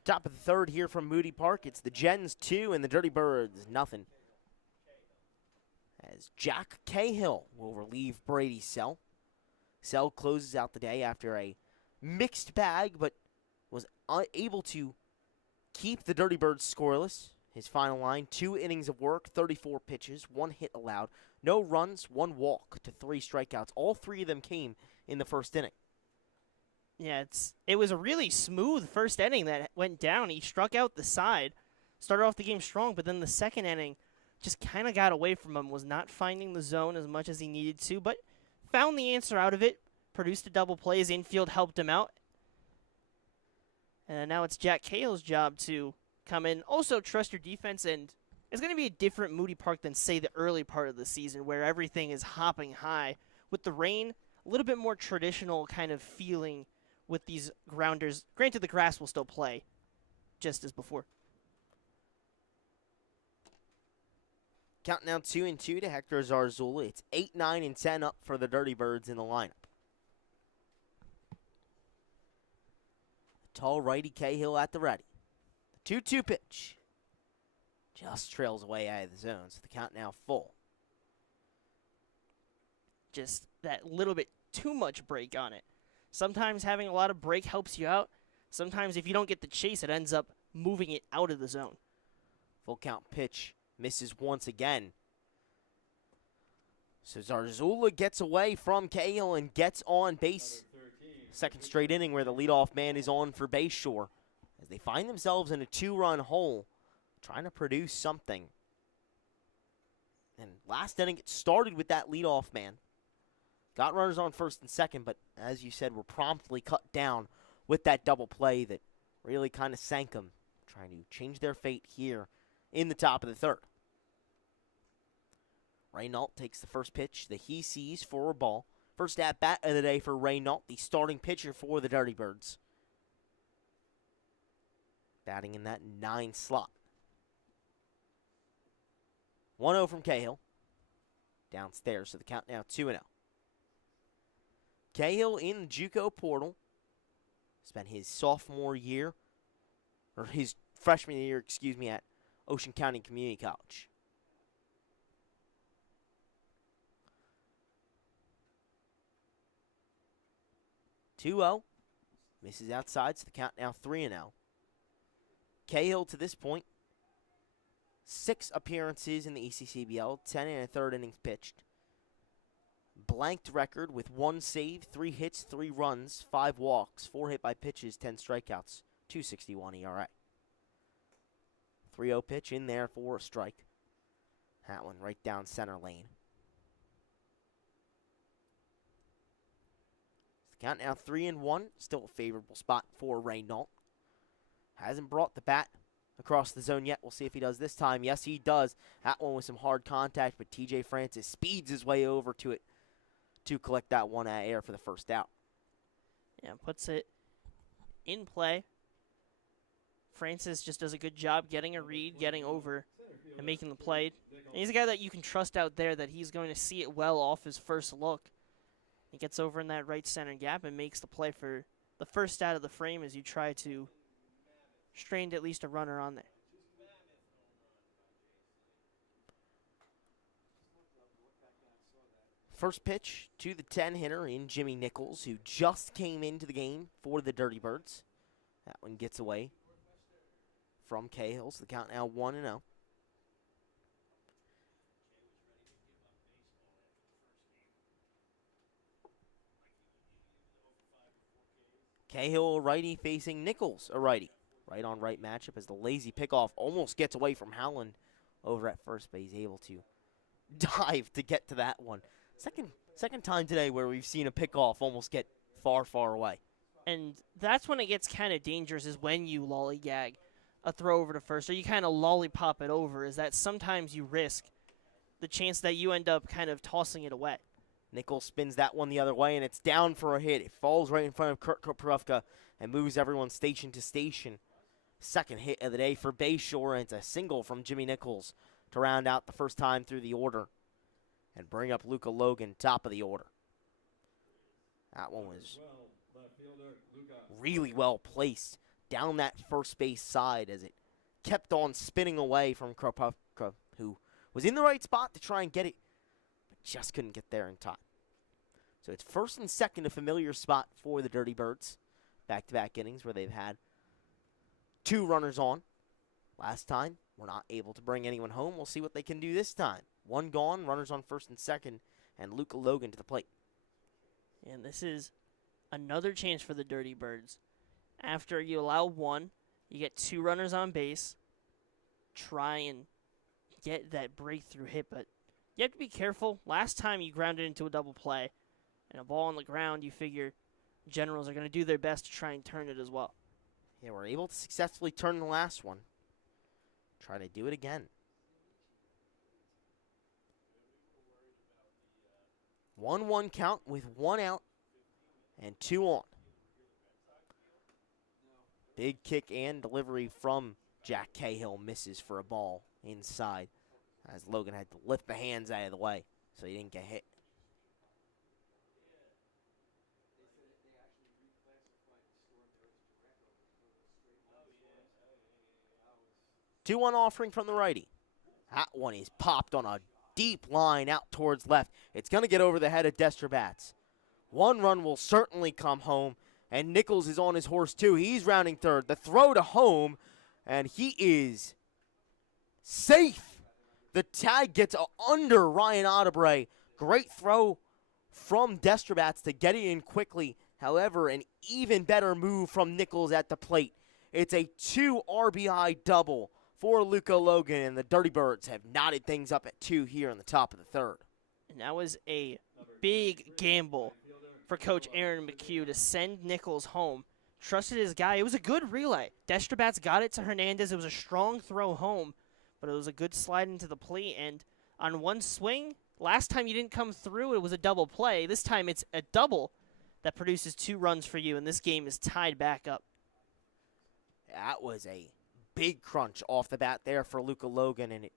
Top of the third here from Moody Park. It's the Gens 2 and the Dirty Birds nothing. As Jack Cahill will relieve Brady Sell. Sell closes out the day after a mixed bag, but was able to keep the Dirty Birds scoreless. His final line, 2 innings of work, 34 pitches, 1 hit allowed, no runs, 1 walk to 3 strikeouts. All 3 of them came in the first inning. Yeah, it was a really smooth first inning that went down. He struck out the side, started off the game strong, but then the second inning just kind of got away from him, was not finding the zone as much as he needed to, but found the answer out of it, produced a double play. His infield helped him out. And now it's Jack Cahill's job to come in, also trust your defense, and it's going to be a different Moody Park than, say, the early part of the season where everything is hopping high. With the rain, a little bit more traditional kind of feeling with these grounders. Granted, the grass will still play just as before. Count now 2-2 to Hector Zarzula. It's 8, 9, and 10 up for the Dirty Birds in the lineup. The tall righty Cahill at the ready. The 2-2 pitch. Just trails away out of the zone, so the count now full. Just that little bit too much break on it. Sometimes having a lot of break helps you out. Sometimes if you don't get the chase, it ends up moving it out of the zone. Full count pitch misses once again. So Zarzula gets away from Cahill and gets on base. Second straight inning where the leadoff man is on for Bayshore, as they find themselves in a 2-run hole, trying to produce something. And last inning, it started with that leadoff man. Got runners on first and second, but as you said, were promptly cut down with that double play that really kind of sank them, trying to change their fate here in the top of the third. Reynault takes the first pitch that he sees for a ball. First at-bat of the day for Reynault, the starting pitcher for the Dirty Birds. Batting in that 9 slot. 1-0 from Cahill. Downstairs, so the count now 2-0. Cahill in the JUCO portal. Spent his sophomore year, or his freshman year, at Ocean County Community College. (2-0). Misses outside, so the count now 3-0. Cahill to this point, 6 appearances in the ECCBL, 10 and a third innings pitched. Blanked record with 1 save, 3 hits, 3 runs, 5 walks, 4 hit by pitches, 10 strikeouts, 2.61 ERA. 3-0 pitch in there for a strike. That one right down center lane. The count now 3-1. Still a favorable spot for Reynault. Hasn't brought the bat across the zone yet. We'll see if he does this time. Yes, he does. That one with some hard contact, but TJ Francis speeds his way over to it to collect that one at air for the first out. Yeah, puts it in play. Francis just does a good job getting a read, getting over, and making the play. And he's a guy that you can trust out there that he's going to see it well off his first look. He gets over in that right center gap and makes the play for the first out of the frame as you try to strain at least a runner on there. First pitch to the 10 hitter in Jimmy Nichols, who just came into the game for the Dirty Birds. That one gets away from Cahill, so the count now 1-0. Cahill a righty facing Nichols a righty. Right on right matchup as the lazy pickoff almost gets away from Howland over at first, but he's able to dive to get to that one. Second time today where we've seen a pickoff almost get far, far away. And that's when it gets kind of dangerous, is when you lollygag a throw over to first, or you kind of lollipop it over, is that sometimes you risk the chance that you end up kind of tossing it away. Nichols spins that one the other way, and it's down for a hit. It falls right in front of Kurt Koprivka and moves everyone station to station. Second hit of the day for Bayshore, and it's a single from Jimmy Nichols to round out the first time through the order and bring up Luca Logan, top of the order. That one was really well placed down that first base side as it kept on spinning away from Kropivka, who was in the right spot to try and get it, but just couldn't get there in time. So it's first and second, a familiar spot for the Dirty Birds. Back-to-back innings where they've had 2 runners on. Last time, we're not able to bring anyone home. We'll see what they can do this time. 1 gone, runners on first and second, and Luca Logan to the plate. And this is Another chance for the Dirty Birds. After you allow one, you get 2 runners on base. Try and get that breakthrough hit, but you have to be careful. Last time you grounded into a double play, and a ball on the ground, you figure Generals are going to do their best to try and turn it as well. Yeah, we're able to successfully turn the last one. Try to do it again. 1-1 count with 1 out and 2 on. Big kick and delivery from Jack Cahill misses for a ball inside, as Logan had to lift the hands out of the way so he didn't get hit. Two-one offering from the righty. That one is popped on a deep line out towards left. It's going to get over the head of Destrabats. 1 run will certainly come home, and Nichols is on his horse too. He's rounding third. The throw to home, and he is safe. The tag gets under Ryan Otterbray. Great throw from Destrabats to get it in quickly. However, an even better move from Nichols at the plate. It's a 2 RBI double for Luca Logan, and the Dirty Birds have knotted things up at 2 here in the top of the third. And that was a big gamble for Coach Aaron McHugh to send Nichols home. Trusted his guy. It was a good relay. Destrabats got it to Hernandez. It was a strong throw home, but it was a good slide into the plate. And on one swing, last time you didn't come through, it was a double play. This time it's a double that produces 2 runs for you, and this game is tied back up. That was a big crunch off the bat there for Luca Logan, and it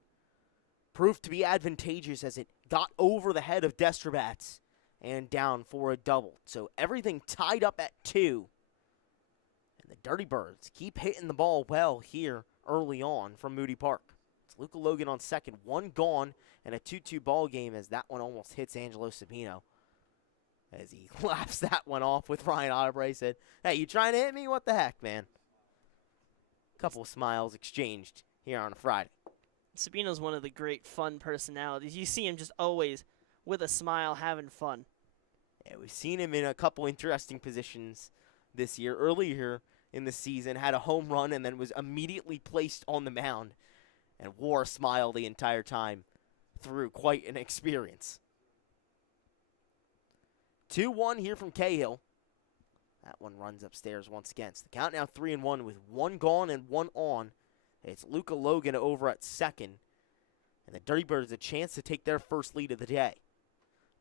proved to be advantageous as it got over the head of Destrabats and down for a double. So everything tied up at 2. And the Dirty Birds keep hitting the ball well here early on from Moody Park. It's Luca Logan on second, 1 gone, and a 2-2 ball game as that one almost hits Angelo Sabino. As he laughs that one off with Ryan Otterbray, said, "Hey, you trying to hit me? What the heck, man?" Couple of smiles exchanged here on a Friday. Sabino's one of the great fun personalities. You see him just always with a smile having fun. Yeah, we've seen him in a couple interesting positions this year. Earlier in the season, had a home run and then was immediately placed on the mound and wore a smile the entire time through. Quite an experience. 2-1 here from Cahill. That one runs upstairs once again. So the count now 3-1 with 1 gone and 1 on. It's Luca Logan over at second. And the Dirty Birds a chance to take their first lead of the day.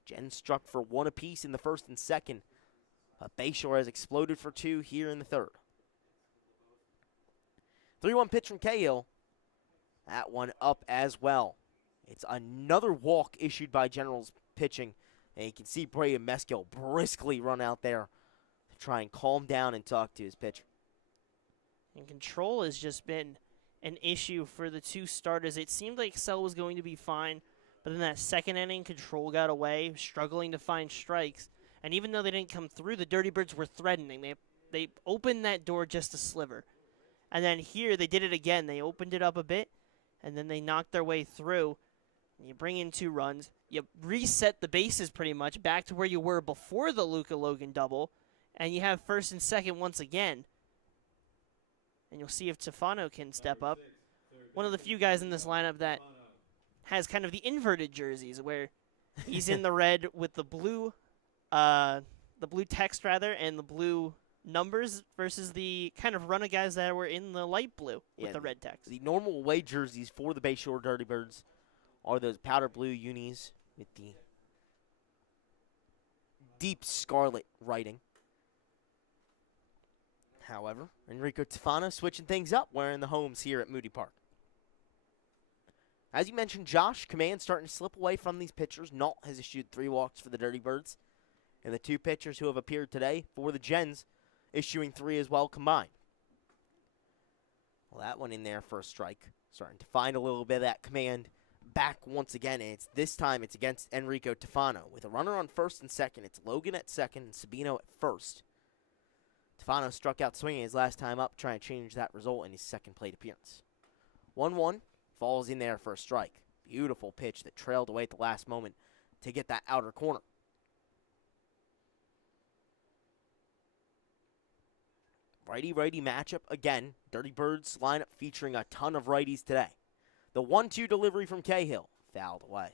Jen struck for 1 apiece in the first and second. But Bayshore has exploded for 2 here in the third. 3-1 pitch from Cahill. That one up as well. It's another walk issued by Generals pitching. And you can see Braden Meskill briskly run out there to try and calm down and talk to his pitcher. And control has just been an issue for the 2 starters. It seemed like Sell was going to be fine, but in that second inning, control got away, struggling to find strikes. And even though they didn't come through, the Dirty Birds were threatening. They opened that door just a sliver. And then here, they did it again. They opened it up a bit, and then they knocked their way through. And you bring in 2 runs. You reset the bases pretty much back to where you were before the Luca Logan double, and you have first and second once again. And you'll see if Tefano can step up. One of the few guys in this lineup that has kind of the inverted jerseys, where he's in the red with the blue text rather, and the blue numbers versus the kind of runner guys that were in the light blue with the red text. The normal away jerseys for the Bayshore Dirty Birds are those powder blue unis with the deep scarlet writing. However, Enrico Tefano switching things up, wearing the homes here at Moody Park. As you mentioned, Josh, command starting to slip away from these pitchers. Nault has issued 3 walks for the Dirty Birds. And the 2 pitchers who have appeared today for the Gens issuing 3 as well combined. Well, that one in there for a strike. Starting to find a little bit of that command back once again. And this time it's against Enrico Tefano. With a runner on first and second, it's Logan at second and Sabino at first. Tefano struck out swinging his last time up, trying to change that result in his second plate appearance. 1-1, falls in there for a strike. Beautiful pitch that trailed away at the last moment to get that outer corner. righty-righty matchup again. Dirty Birdz lineup featuring a ton of righties today. The 1-2 delivery from Cahill, fouled away.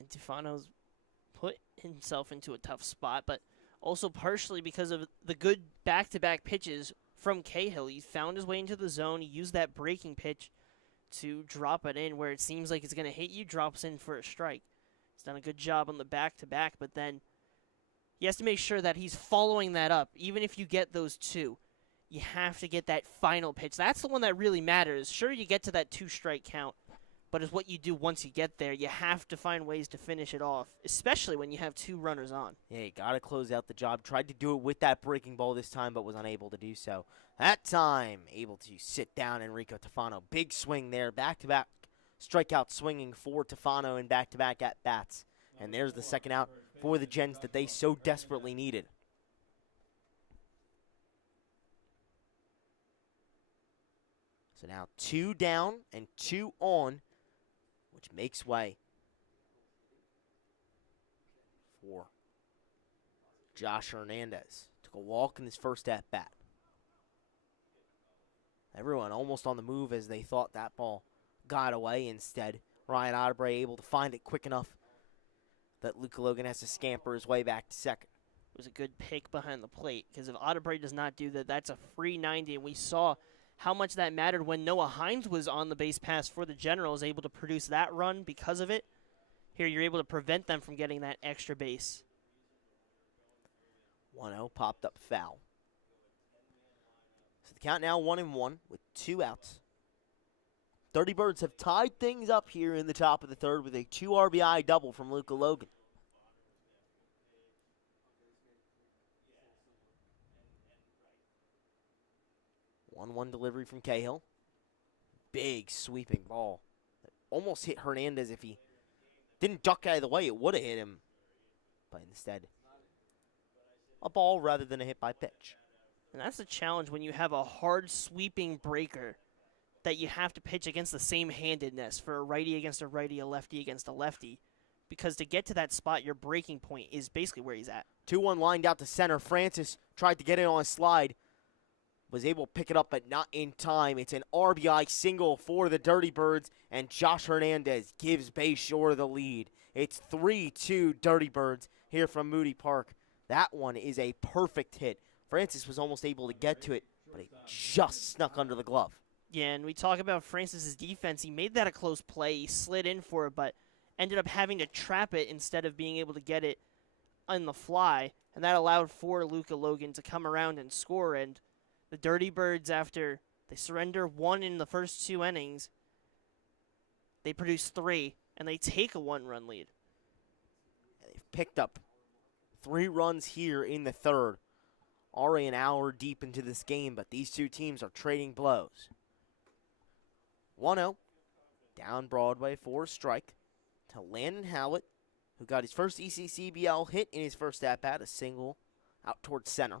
And Tufano's put himself into a tough spot, but also partially because of the good back-to-back pitches from Cahill. He found his way into the zone. He used that breaking pitch to drop it in where it seems like it's going to hit you, drops in for a strike. He's done a good job on the back-to-back, but then he has to make sure that he's following that up. Even if you get those two, you have to get that final pitch. That's the one that really matters. Sure, you get to that 2-strike count, but it's what you do once you get there. You have to find ways to finish it off, especially when you have 2 runners on. Yeah, you got to close out the job. Tried to do it with that breaking ball this time, but was unable to do so. That time, able to sit down Enrico Tufano. Big swing there, back-to-back strikeout swinging for Tufano in back-to-back at-bats. And there's the second out for the Gens that they so desperately needed. So now 2 down and 2 on, which makes way for Josh Hernandez. Took a walk in his first at-bat. Everyone almost on the move as they thought that ball got away. Instead, Ryan Otterbury able to find it quick enough that Luca Logan has to scamper his way back to second. It was a good pick behind the plate, because if Otterbury does not do that, that's a free 90, and we saw how much that mattered when Noah Hines was on the base pass for the Generals, able to produce that run because of it. Here, you're able to prevent them from getting that extra base. 1-0 popped up foul. So the count now 1-1 with 2 outs. Dirty Birdz have tied things up here in the top of the third with a 2 RBI double from Luca Logan. One delivery from Cahill. Big sweeping ball. That almost hit Hernandez. If he didn't duck out of the way, it would have hit him. But instead, a ball rather than a hit by pitch. And that's the challenge when you have a hard sweeping breaker that you have to pitch against the same handedness for a righty against a righty, a lefty against a lefty. Because to get to that spot, your breaking point is basically where he's at. 2-1 lined out to center. Francis tried to get it on a slide. Was able to pick it up, but not in time. It's an RBI single for the Dirty Birdz, and Josh Hernandez gives Bayshore the lead. It's 3-2 Dirty Birdz here from Moody Park. That one is a perfect hit. Francis was almost able to get to it, but it just snuck under the glove. Yeah, and we talk about Francis's defense. He made that a close play. He slid in for it, but ended up having to trap it instead of being able to get it on the fly, and that allowed for Luca Logan to come around and score. And the Dirty Birdz, after they surrender 1 in the first 2 innings, they produce 3, and they take a 1-run lead. They've picked up 3 runs here in the third. Already an hour deep into this game, but these 2 teams are trading blows. 1-0, down Broadway for a strike to Landon Howlett, who got his first ECCBL hit in his first at-bat, a single out towards center.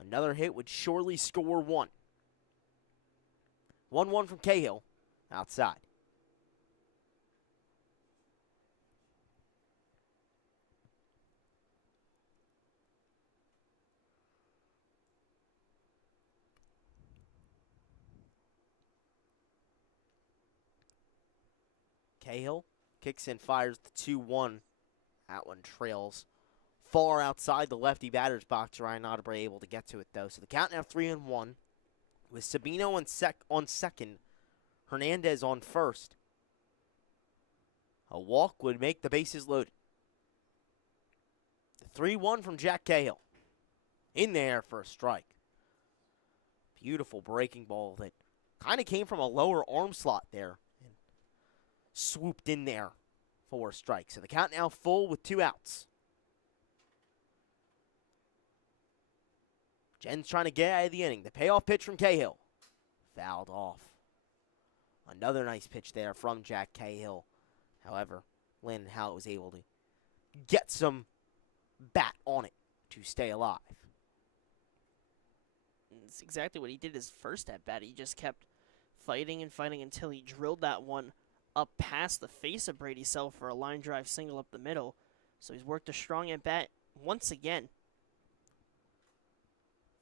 Another hit would surely score 1. 1-1 from Cahill, outside. Cahill kicks and fires the 2-1. That one trails far outside the lefty batter's box. Ryan Otterbury able to get to it, though. So the count now 3-1 with Sabino on second, Hernandez on first. A walk would make the bases loaded. The 3-1 from Jack Cahill. In there for a strike. Beautiful breaking ball that kind of came from a lower arm slot there. And swooped in there for a strike. So the count now full with 2 outs. Jen's trying to get out of the inning. The payoff pitch from Cahill. Fouled off. Another nice pitch there from Jack Cahill. However, Landon Howlett was able to get some bat on it to stay alive. That's exactly what he did his first at-bat. He just kept fighting and fighting until he drilled that one up past the face of Brady Self for a line drive single up the middle. So he's worked a strong at-bat once again.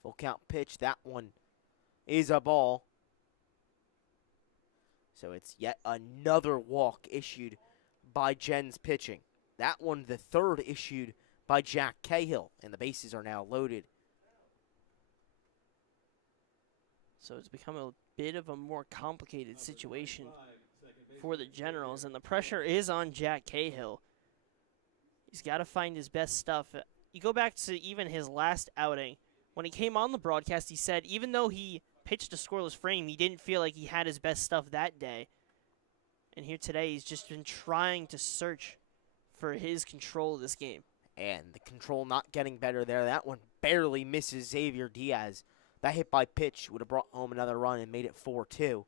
Full count pitch. That one is a ball. So it's yet another walk issued by Jens pitching. That one, the third issued by Jack Cahill, and the bases are now loaded. So it's become a bit of a more complicated situation for the Generals, and the pressure is on Jack Cahill. He's got to find his best stuff. You go back to even his last outing. When he came on the broadcast, he said even though he pitched a scoreless frame, he didn't feel like he had his best stuff that day. And here today, he's just been trying to search for his control of this game. And the control not getting better there. That one barely misses Xavier Diaz. That hit by pitch would have brought home another run and made it 4-2.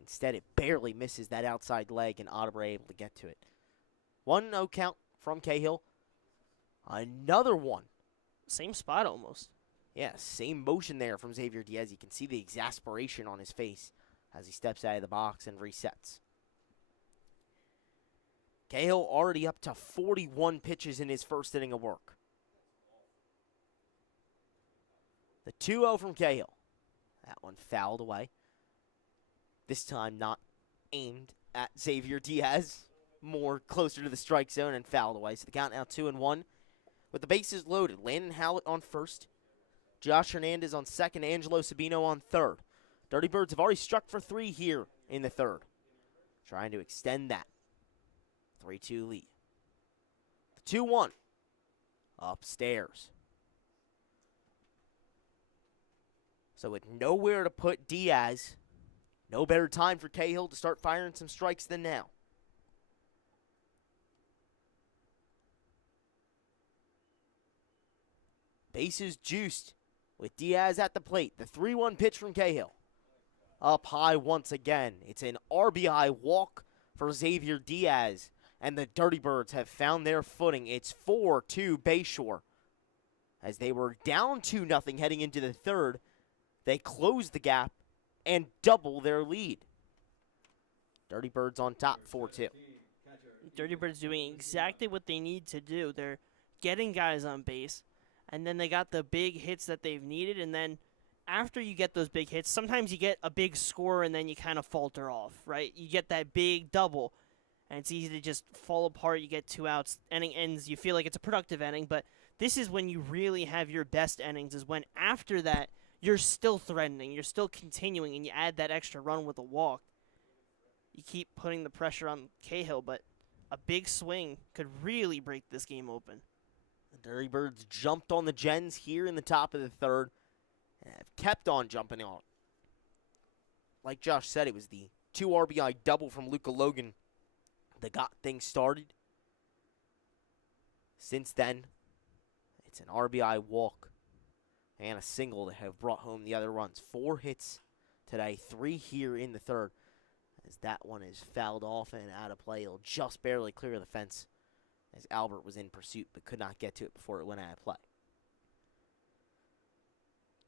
Instead, it barely misses that outside leg, and Audubon able to get to it. 1-0 count from Cahill. Another one. Same spot almost. Yeah, same motion there from Xavier Diaz. You can see the exasperation on his face as he steps out of the box and resets. Cahill already up to 41 pitches in his first inning of work. The 2-0 from Cahill. That one fouled away. This time not aimed at Xavier Diaz. More closer to the strike zone and fouled away. So the count now 2-1. With the bases loaded, Landon Howlett on first. Josh Hernandez on second. Angelo Sabino on third. Dirty Birds have already struck for 3 here in the third. Trying to extend that 3-2 lead. The 2-1. Upstairs. So with nowhere to put Diaz, no better time for Cahill to start firing some strikes than now. Bases juiced with Diaz at the plate. The 3-1 pitch from Cahill. Up high once again. It's an RBI walk for Xavier Diaz. And the Dirty Birds have found their footing. It's 4-2 Bayshore. As they were down 2-0 heading into the third, they close the gap and double their lead. Dirty Birds on top, 4-2. Dirty Birds doing exactly what they need to do. They're getting guys on base, and then they got the big hits that they've needed, and then after you get those big hits, sometimes you get a big score and then you kind of falter off, right? You get that big double, and it's easy to just fall apart. You get 2 outs, inning ends, you feel like it's a productive inning, but this is when you really have your best innings, is when after that, you're still threatening, you're still continuing, and you add that extra run with a walk. You keep putting the pressure on Cahill, but a big swing could really break this game open. The Dirty Birds jumped on the Gens here in the top of the third and have kept on jumping on. Like Josh said, it was the 2 RBI double from Luka Logan that got things started. Since then, it's an RBI walk and a single that have brought home the other runs. 4 hits today, 3 here in the third. As that one is fouled off and out of play, it'll just barely clear the fence as Albert was in pursuit but could not get to it before it went out of play.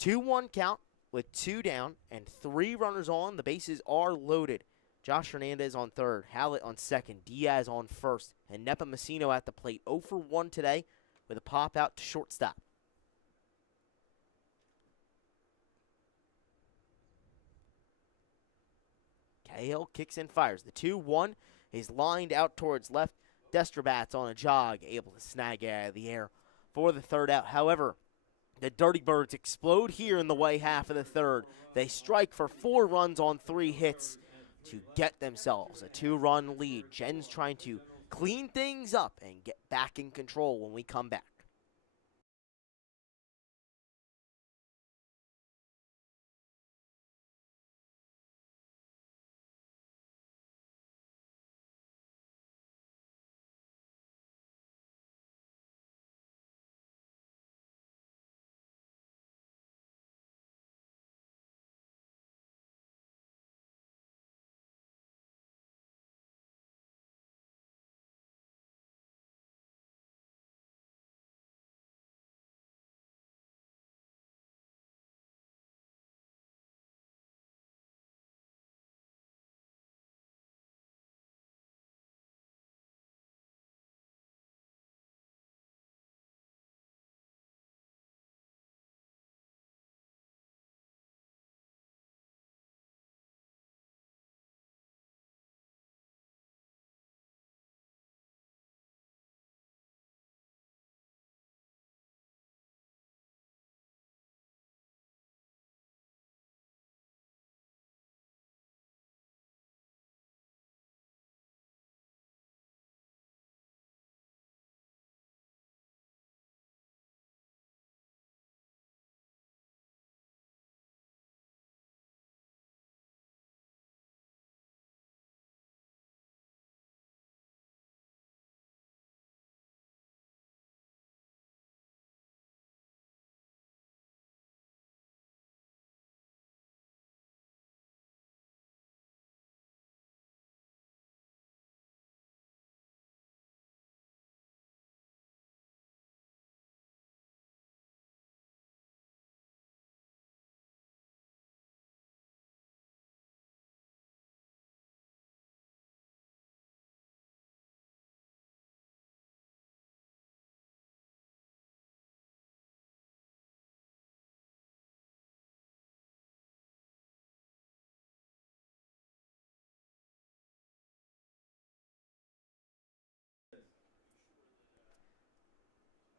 2-1 count with 2 down and 3 runners on. The bases are loaded. Josh Hernandez on third, Howlett on second, Diaz on first, and Nepomuceno at the plate. 0 for 1 today with a pop out to shortstop. Cahill kicks and fires. The 2-1 is lined out towards left. Destrabats on a jog, able to snag it out of the air for the third out. However, the Dirty Birds explode here in the way half of the third. They strike for 4 runs on 3 hits to get themselves a 2-run lead. Jen's trying to clean things up and get back in control when we come back.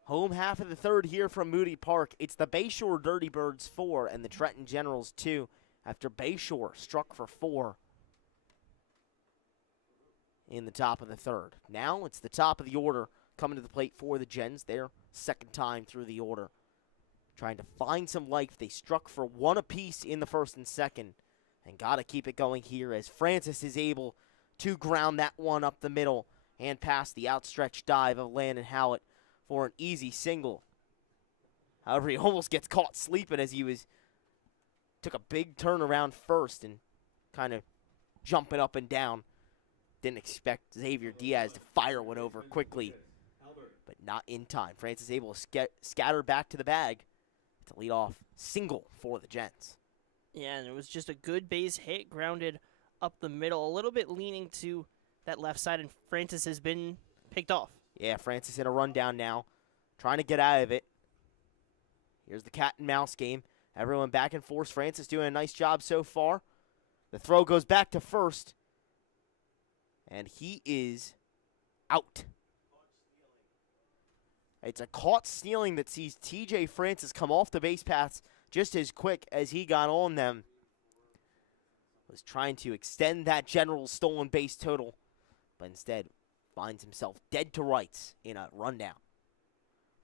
Home half of the third here from Moody Park. It's the Bayshore Dirty Birds 4 and the Trenton Generals 2 after Bayshore struck for 4 in the top of the third. Now it's the top of the order coming to the plate for the Gens. Their second time through the order. Trying to find some life. They struck for 1 apiece in the first and second. And got to keep it going here as Francis is able to ground that one up the middle and past the outstretched dive of Landon Howlett for an easy single. However, he almost gets caught sleeping as he took a big turn around first and kind of jumping up and down. Didn't expect Xavier Diaz to fire one over quickly, but not in time. Francis able to scatter back to the bag to lead off single for the Gens. Yeah, and it was just a good base hit, grounded up the middle, a little bit leaning to that left side, and Francis has been picked off. Yeah, Francis in a rundown now, trying to get out of it. Here's the cat and mouse game. Everyone back and forth. Francis doing a nice job so far. The throw goes back to first, and he is out. It's a caught stealing that sees TJ Francis come off the base paths just as quick as he got on them. Was trying to extend that general stolen base total, but instead finds himself dead to rights in a rundown.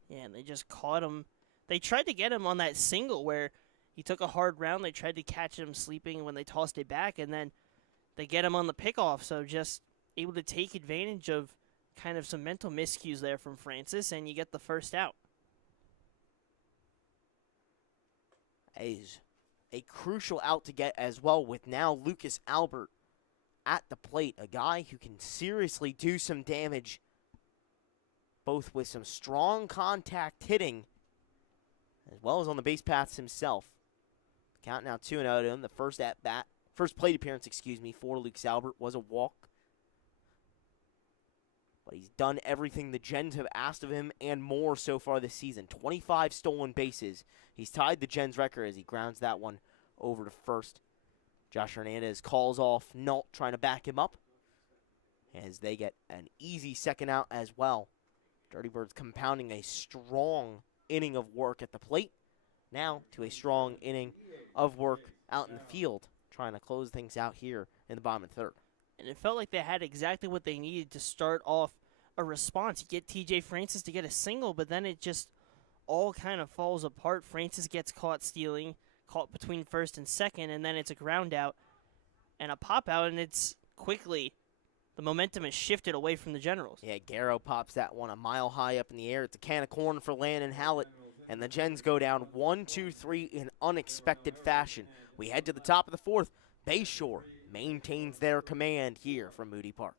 Yeah, and they just caught him. They tried to get him on that single where he took a hard round. They tried to catch him sleeping when they tossed it back, and then they get him on the pickoff. So just able to take advantage of kind of some mental miscues there from Francis, and you get the first out. Is a crucial out to get as well, with now Lucas Albert at the plate, a guy who can seriously do some damage, both with some strong contact hitting as well as on the base paths himself. Count now 2-0 to him. The first plate appearance, for Lucas Albert was a walk. But he's done everything the Gens have asked of him and more so far this season. 25 stolen bases. He's tied the Gens record as he grounds that one over to first. Josh Hernandez calls off Nault, trying to back him up as they get an easy second out as well. Dirty Birds compounding a strong inning of work at the plate. Now to a strong inning of work out in the field, trying to close things out here in the bottom of the third. And it felt like they had exactly what they needed to start off a response. You get TJ Francis to get a single, but then it just all kind of falls apart. Francis gets caught stealing, caught between first and second, and then it's a ground out and a pop out, and it's quickly the momentum is shifted away from the Generals. Yeah, Garrow pops that one a mile high up in the air. It's a can of corn for Landon Howlett, and the Gens go down 1-2-3 in unexpected fashion. We head to the top of the fourth. Bayshore maintains their command here from Moody Park.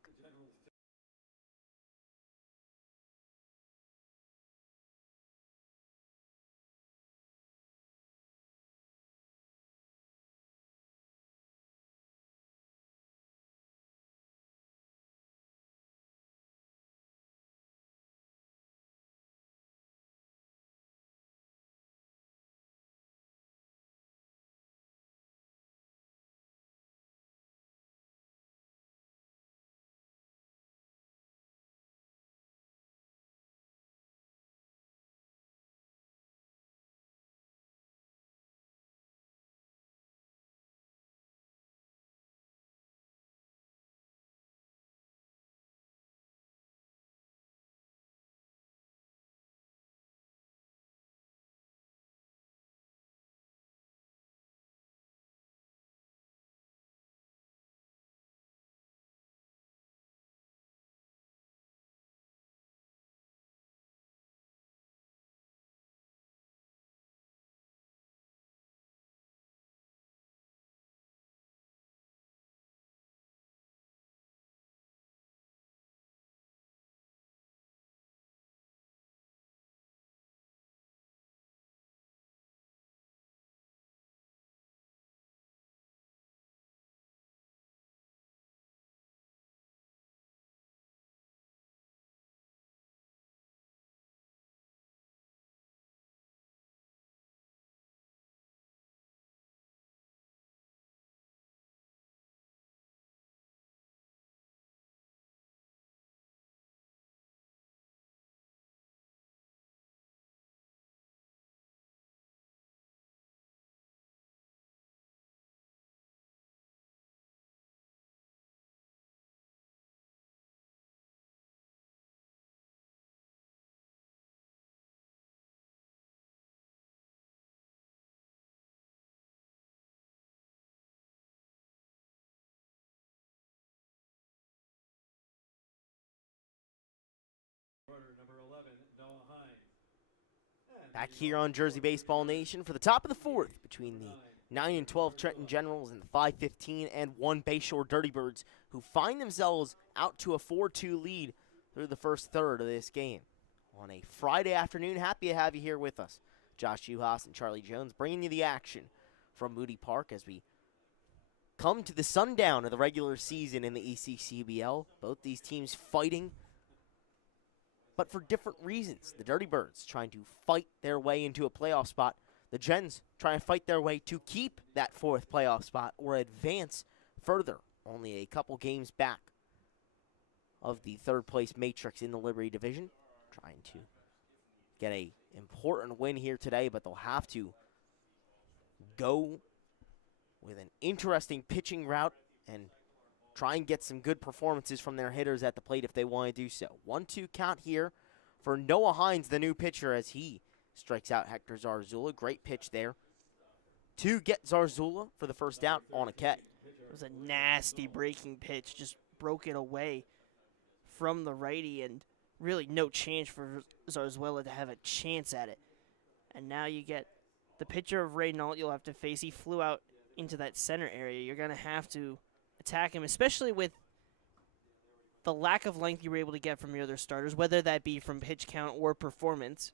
Back here on Jersey Baseball Nation for the top of the fourth between the 9-12 Trenton Generals and the 5-15 and 1 Bayshore Dirty Birds, who find themselves out to a 4-2 lead through the first third of this game. On a Friday afternoon, happy to have you here with us. Josh Yuhas and Charlie Jones bringing you the action from Moody Park as we come to the sundown of the regular season in the ECCBL. Both these teams fighting, but for different reasons. The Dirty Birds trying to fight their way into a playoff spot. The Gens trying to fight their way to keep that fourth playoff spot or advance further, only a couple games back of the third place matrix in the Liberty Division. Trying to get a important win here today, but they'll have to go with an interesting pitching route and try and get some good performances from their hitters at the plate if they want to do so. 1-2 count here for Noah Hines, the new pitcher, as he strikes out Hector Zarzula. Great pitch there to get Zarzula for the first out on a K. It was a nasty breaking pitch, just broke it away from the righty, and really no chance for Zarzula to have a chance at it. And now you get the pitcher of Reynaud you'll have to face. He flew out into that center area. You're going to have to attack him, especially with the lack of length you were able to get from your other starters, whether that be from pitch count or performance.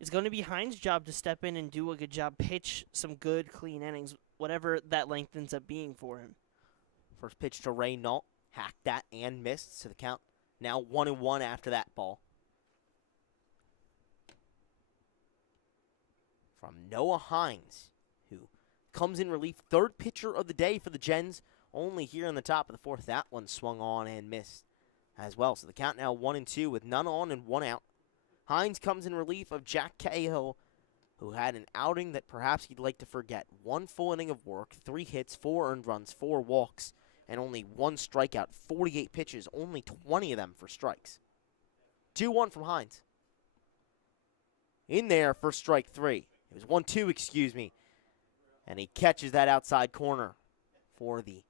It's going to be Hines' job to step in and do a good job, pitch some good, clean innings, whatever that length ends up being for him. First pitch to Reynaud, hacked that and missed, so the count now 1-1 after that ball. From Noah Hines, who comes in relief, third pitcher of the day for the Gens, only here in the top of the fourth. That one swung on and missed as well. So the count now 1-2 with none on and one out. Hines comes in relief of Jack Cahill, who had an outing that perhaps he'd like to forget. 1 full inning of work, 3 hits, 4 earned runs, 4 walks, and only 1 strikeout. 48 pitches, only 20 of them for strikes. 2-1 from Hines. In there for strike 3. It was 1-2, excuse me. And he catches that outside corner for the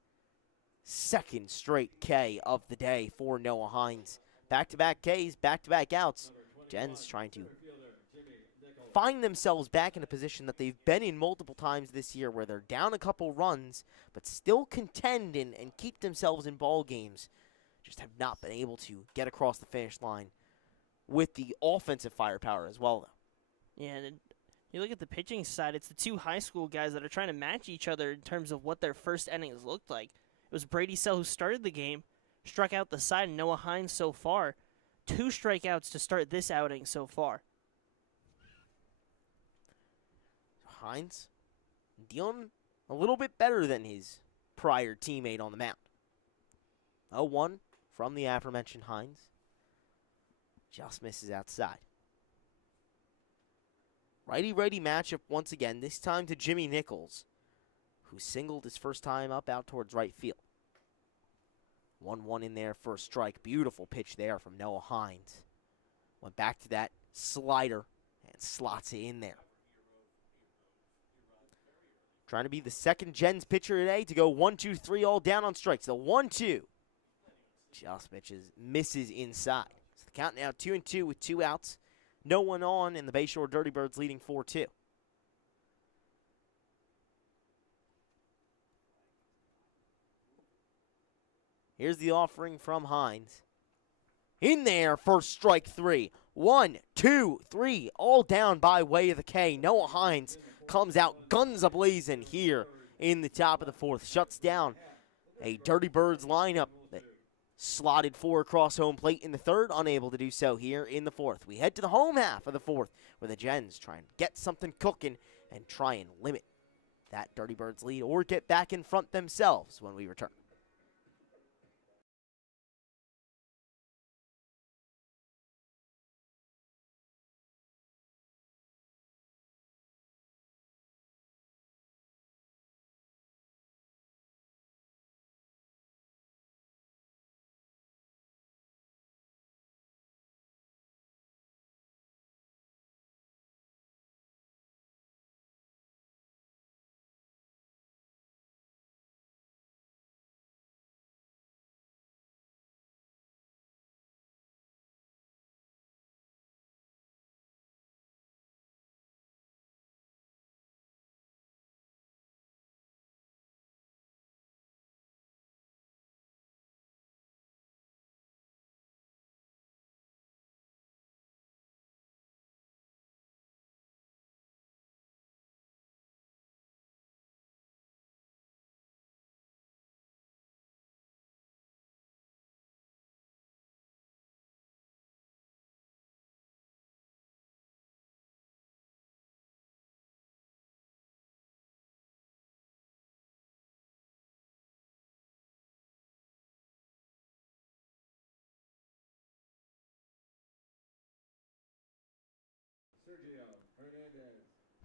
second straight K of the day for Noah Hines. Back-to-back Ks, back-to-back outs. Gens trying to find themselves back in a position that they've been in multiple times this year where they're down a couple runs but still contend and keep themselves in ball games. Just have not been able to get across the finish line with the offensive firepower as well, though. Yeah, and you look at the pitching side, it's the two high school guys that are trying to match each other in terms of what their first innings looked like. It was Brady Sell who started the game, struck out the side, and Noah Hines so far. 2 strikeouts to start this outing so far. Hines dealing a little bit better than his prior teammate on the mound. 0-1 from the aforementioned Hines. Just misses outside. Righty-righty matchup once again, this time to Jimmy Nichols, who singled his first time up out towards right field. 1-1 in there for a strike. Beautiful pitch there from Noah Hines. Went back to that slider and slots it in there. Trying to be the second Gens pitcher today to go 1-2-3 all down on strikes. The 1-2 just misses inside. So the count now 2-2 with 2 outs. No one on, and the Bayshore Dirty Birds leading 4-2. Here's the offering from Hines. In there for strike 3. 1, 2, 3, all down by way of the K. Noah Hines comes out guns a-blazing here in the top of the fourth. Shuts down a Dirty Birds lineup that slotted 4 across home plate in the third. Unable to do so here in the fourth. We head to the home half of the fourth where the Gens try and get something cooking and try and limit that Dirty Birds lead or get back in front themselves when we return.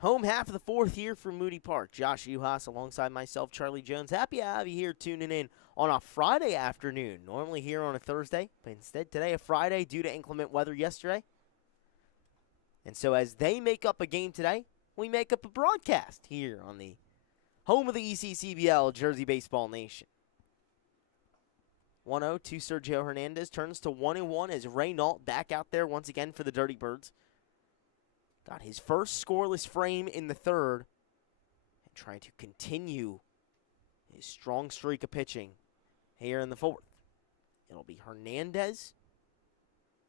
Home half of the fourth here from Moody Park. Josh Yuhas alongside myself, Charlie Jones. Happy to have you here tuning in on a Friday afternoon. Normally here on a Thursday, but instead today a Friday due to inclement weather yesterday. And so as they make up a game today, we make up a broadcast here on the home of the ECCBL, Jersey Baseball Nation. 1-0 to Sergio Hernandez. Turns to 1-1 as Ray Nault back out there once again for the Dirty Birds. Got his first scoreless frame in the third. And trying to continue his strong streak of pitching here in the fourth. It'll be Hernandez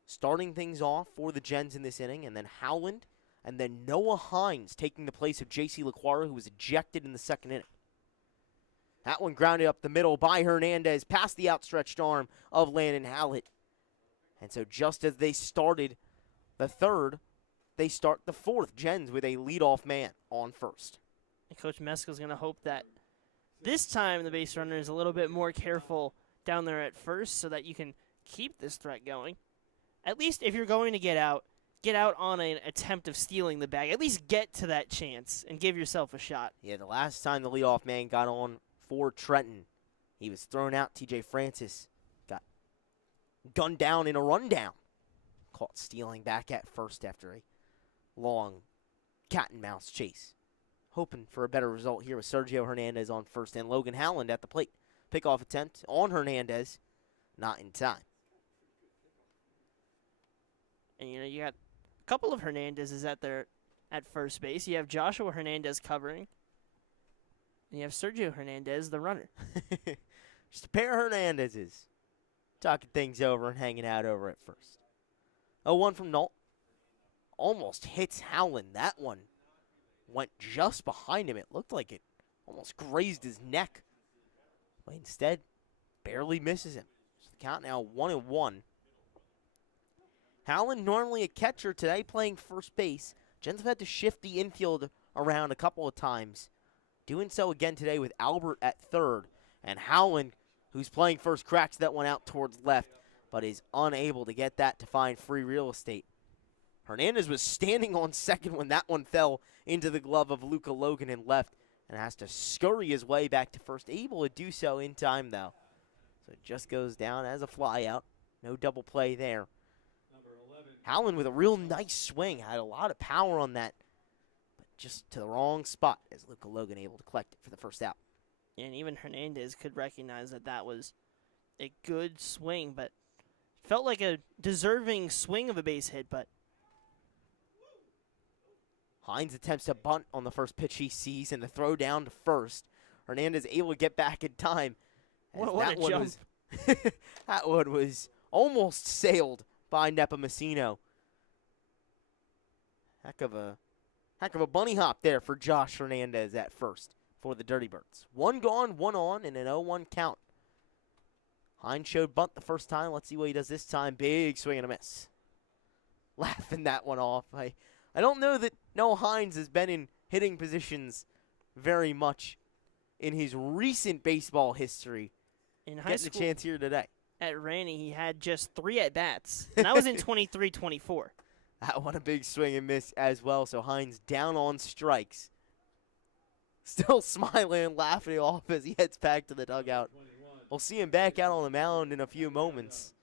starting things off for the Gens in this inning. And then Howland. And then Noah Hines taking the place of J.C. LaQuara, who was ejected in the second inning. That one grounded up the middle by Hernandez past the outstretched arm of Landon Hallett. And so just as they started the third, they start the fourth. Gens with a leadoff man on first. And Coach Meskill is going to hope that this time the base runner is a little bit more careful down there at first so that you can keep this threat going. At least if you're going to get out on an attempt of stealing the bag. At least get to that chance and give yourself a shot. Yeah, the last time the leadoff man got on for Trenton, he was thrown out. TJ Francis got gunned down in a rundown. Caught stealing back at first after a long cat and mouse chase. Hoping for a better result here with Sergio Hernandez on first and Logan Howland at the plate. Pickoff attempt on Hernandez, not in time. And you got a couple of Hernandezes at first base. You have Joshua Hernandez covering. And you have Sergio Hernandez, the runner. Just a pair of Hernandezes. Talking things over and hanging out over at first. 0-1 from Nault. Almost hits Howland. That one went just behind him. It looked like it almost grazed his neck. But instead, barely misses him. So the count now 1-1. Howland, normally a catcher, today playing first base. Gens have had to shift the infield around a couple of times. Doing so again today with Albert at third. And Howland, who's playing first, cracks that one out towards left, but is unable to get that to find free real estate. Hernandez was standing on second when that one fell into the glove of Luca Logan in left and has to scurry his way back to first. Able to do so in time, though. So it just goes down as a fly out. No double play there. Howland with a real nice swing. Had a lot of power on that. But just to the wrong spot as Luca Logan able to collect it for the first out. And even Hernandez could recognize that that was a good swing, but felt like a deserving swing of a base hit, but Hines attempts to bunt on the first pitch he sees and the throw down to first. Hernandez able to get back in time. What a jump. That one was almost sailed by Nepomuceno. Heck of a bunny hop there for Josh Hernandez at first for the Dirty Birds. One gone, one on, and an 0-1 count. Hines showed bunt the first time. Let's see what he does this time. Big swing and a miss. Laughing that one off. I don't know that Noah Hines has been in hitting positions very much in his recent baseball history. In high Getting a school, chance here today. at Ranny, he had just 3 at-bats, and that was in 23-24. That one a big swing and miss as well, so Hines down on strikes. Still smiling and laughing off as he heads back to the dugout. We'll see him back out on the mound in a few moments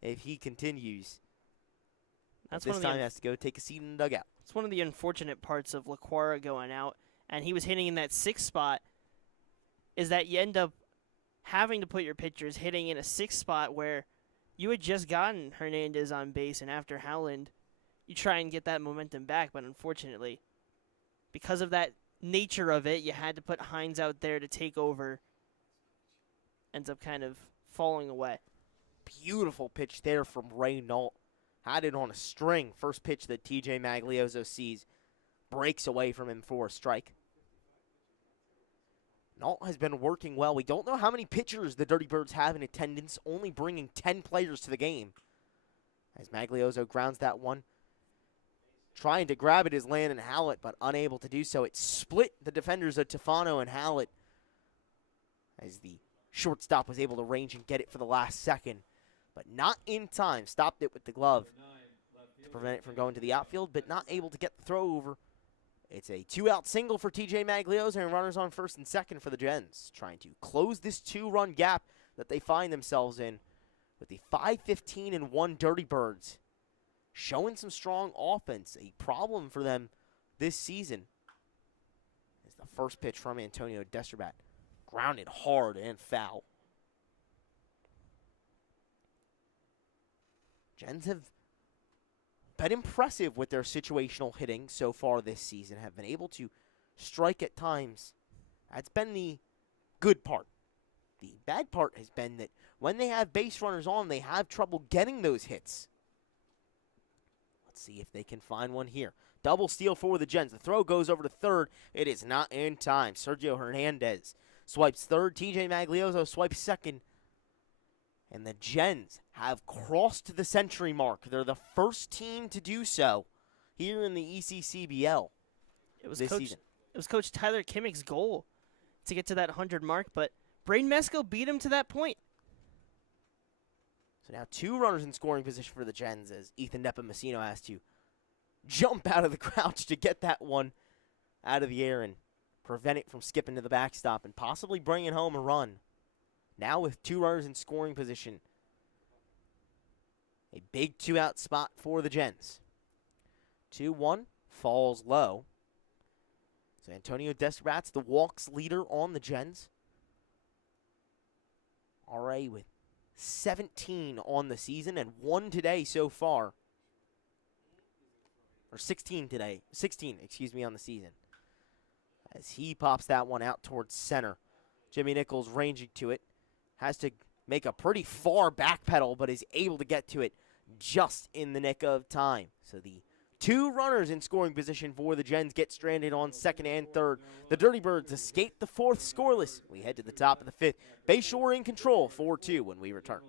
if he continues. That's This time he has to go take a seat in the dugout. It's one of the unfortunate parts of LaQuara going out, and he was hitting in that 6th spot, is that you end up having to put your pitchers hitting in a 6th spot where you had just gotten Hernandez on base, and after Howland, you try and get that momentum back, but unfortunately, because of that nature of it, you had to put Hines out there to take over. Ends up kind of falling away. Beautiful pitch there from Ray Nault. Had it on a string. First pitch that TJ Maglioso sees. Breaks away from him for a strike. Nault has been working well. We don't know how many pitchers the Dirty Birds have in attendance, only bringing 10 players to the game. As Maglioso grounds that one. Trying to grab it is Landon Hallett, but unable to do so. It split the defenders of Tefano and Hallett as the shortstop was able to range and get it for the last second, but not in time. Stopped it with the glove to prevent it from going to the outfield, but not able to get the throw over It's a 2-out single for TJ Maglioso and runners on first and second for the Gens, trying to close this 2-run gap that they find themselves in with the 5-15-1 Dirty Birds. Showing some strong offense, a problem for them this season. Is the first pitch from Antonio Desterbat. Grounded hard and foul. Gens have been impressive with their situational hitting so far this season, have been able to strike at times. That's been the good part. The bad part has been that when they have base runners on, they have trouble getting those hits. Let's see if they can find one here. Double steal for the Gens. The throw goes over to third. It is not in time. Sergio Hernandez swipes third. TJ Maglioso swipes second. And the Gens have crossed the century mark. They're the first team to do so here in the ECCBL this season. It was Coach Tyler Kimmick's goal to get to that 100 mark, but Braden Mesco beat him to that point. So now 2 runners in scoring position for the Gens as Ethan Nepomuceno has to jump out of the crouch to get that one out of the air and prevent it from skipping to the backstop and possibly bringing home a run. Now with 2 runners in scoring position. A big 2-out spot for the Gens. 2-1 falls low. So Antonio Desterbat's the walks leader on the Gens. RA with 17 on the season and 1 today so far. Or 16 today. 16, on the season. As he pops that one out towards center. Jimmy Nichols ranging to it. Has to make a pretty far back pedal, but is able to get to it just in the nick of time. So the 2 runners in scoring position for the Gens get stranded on second and third. The Dirty Birds escape the 4th scoreless. We head to the top of the 5th. Bayshore in control, 4-2 when we return.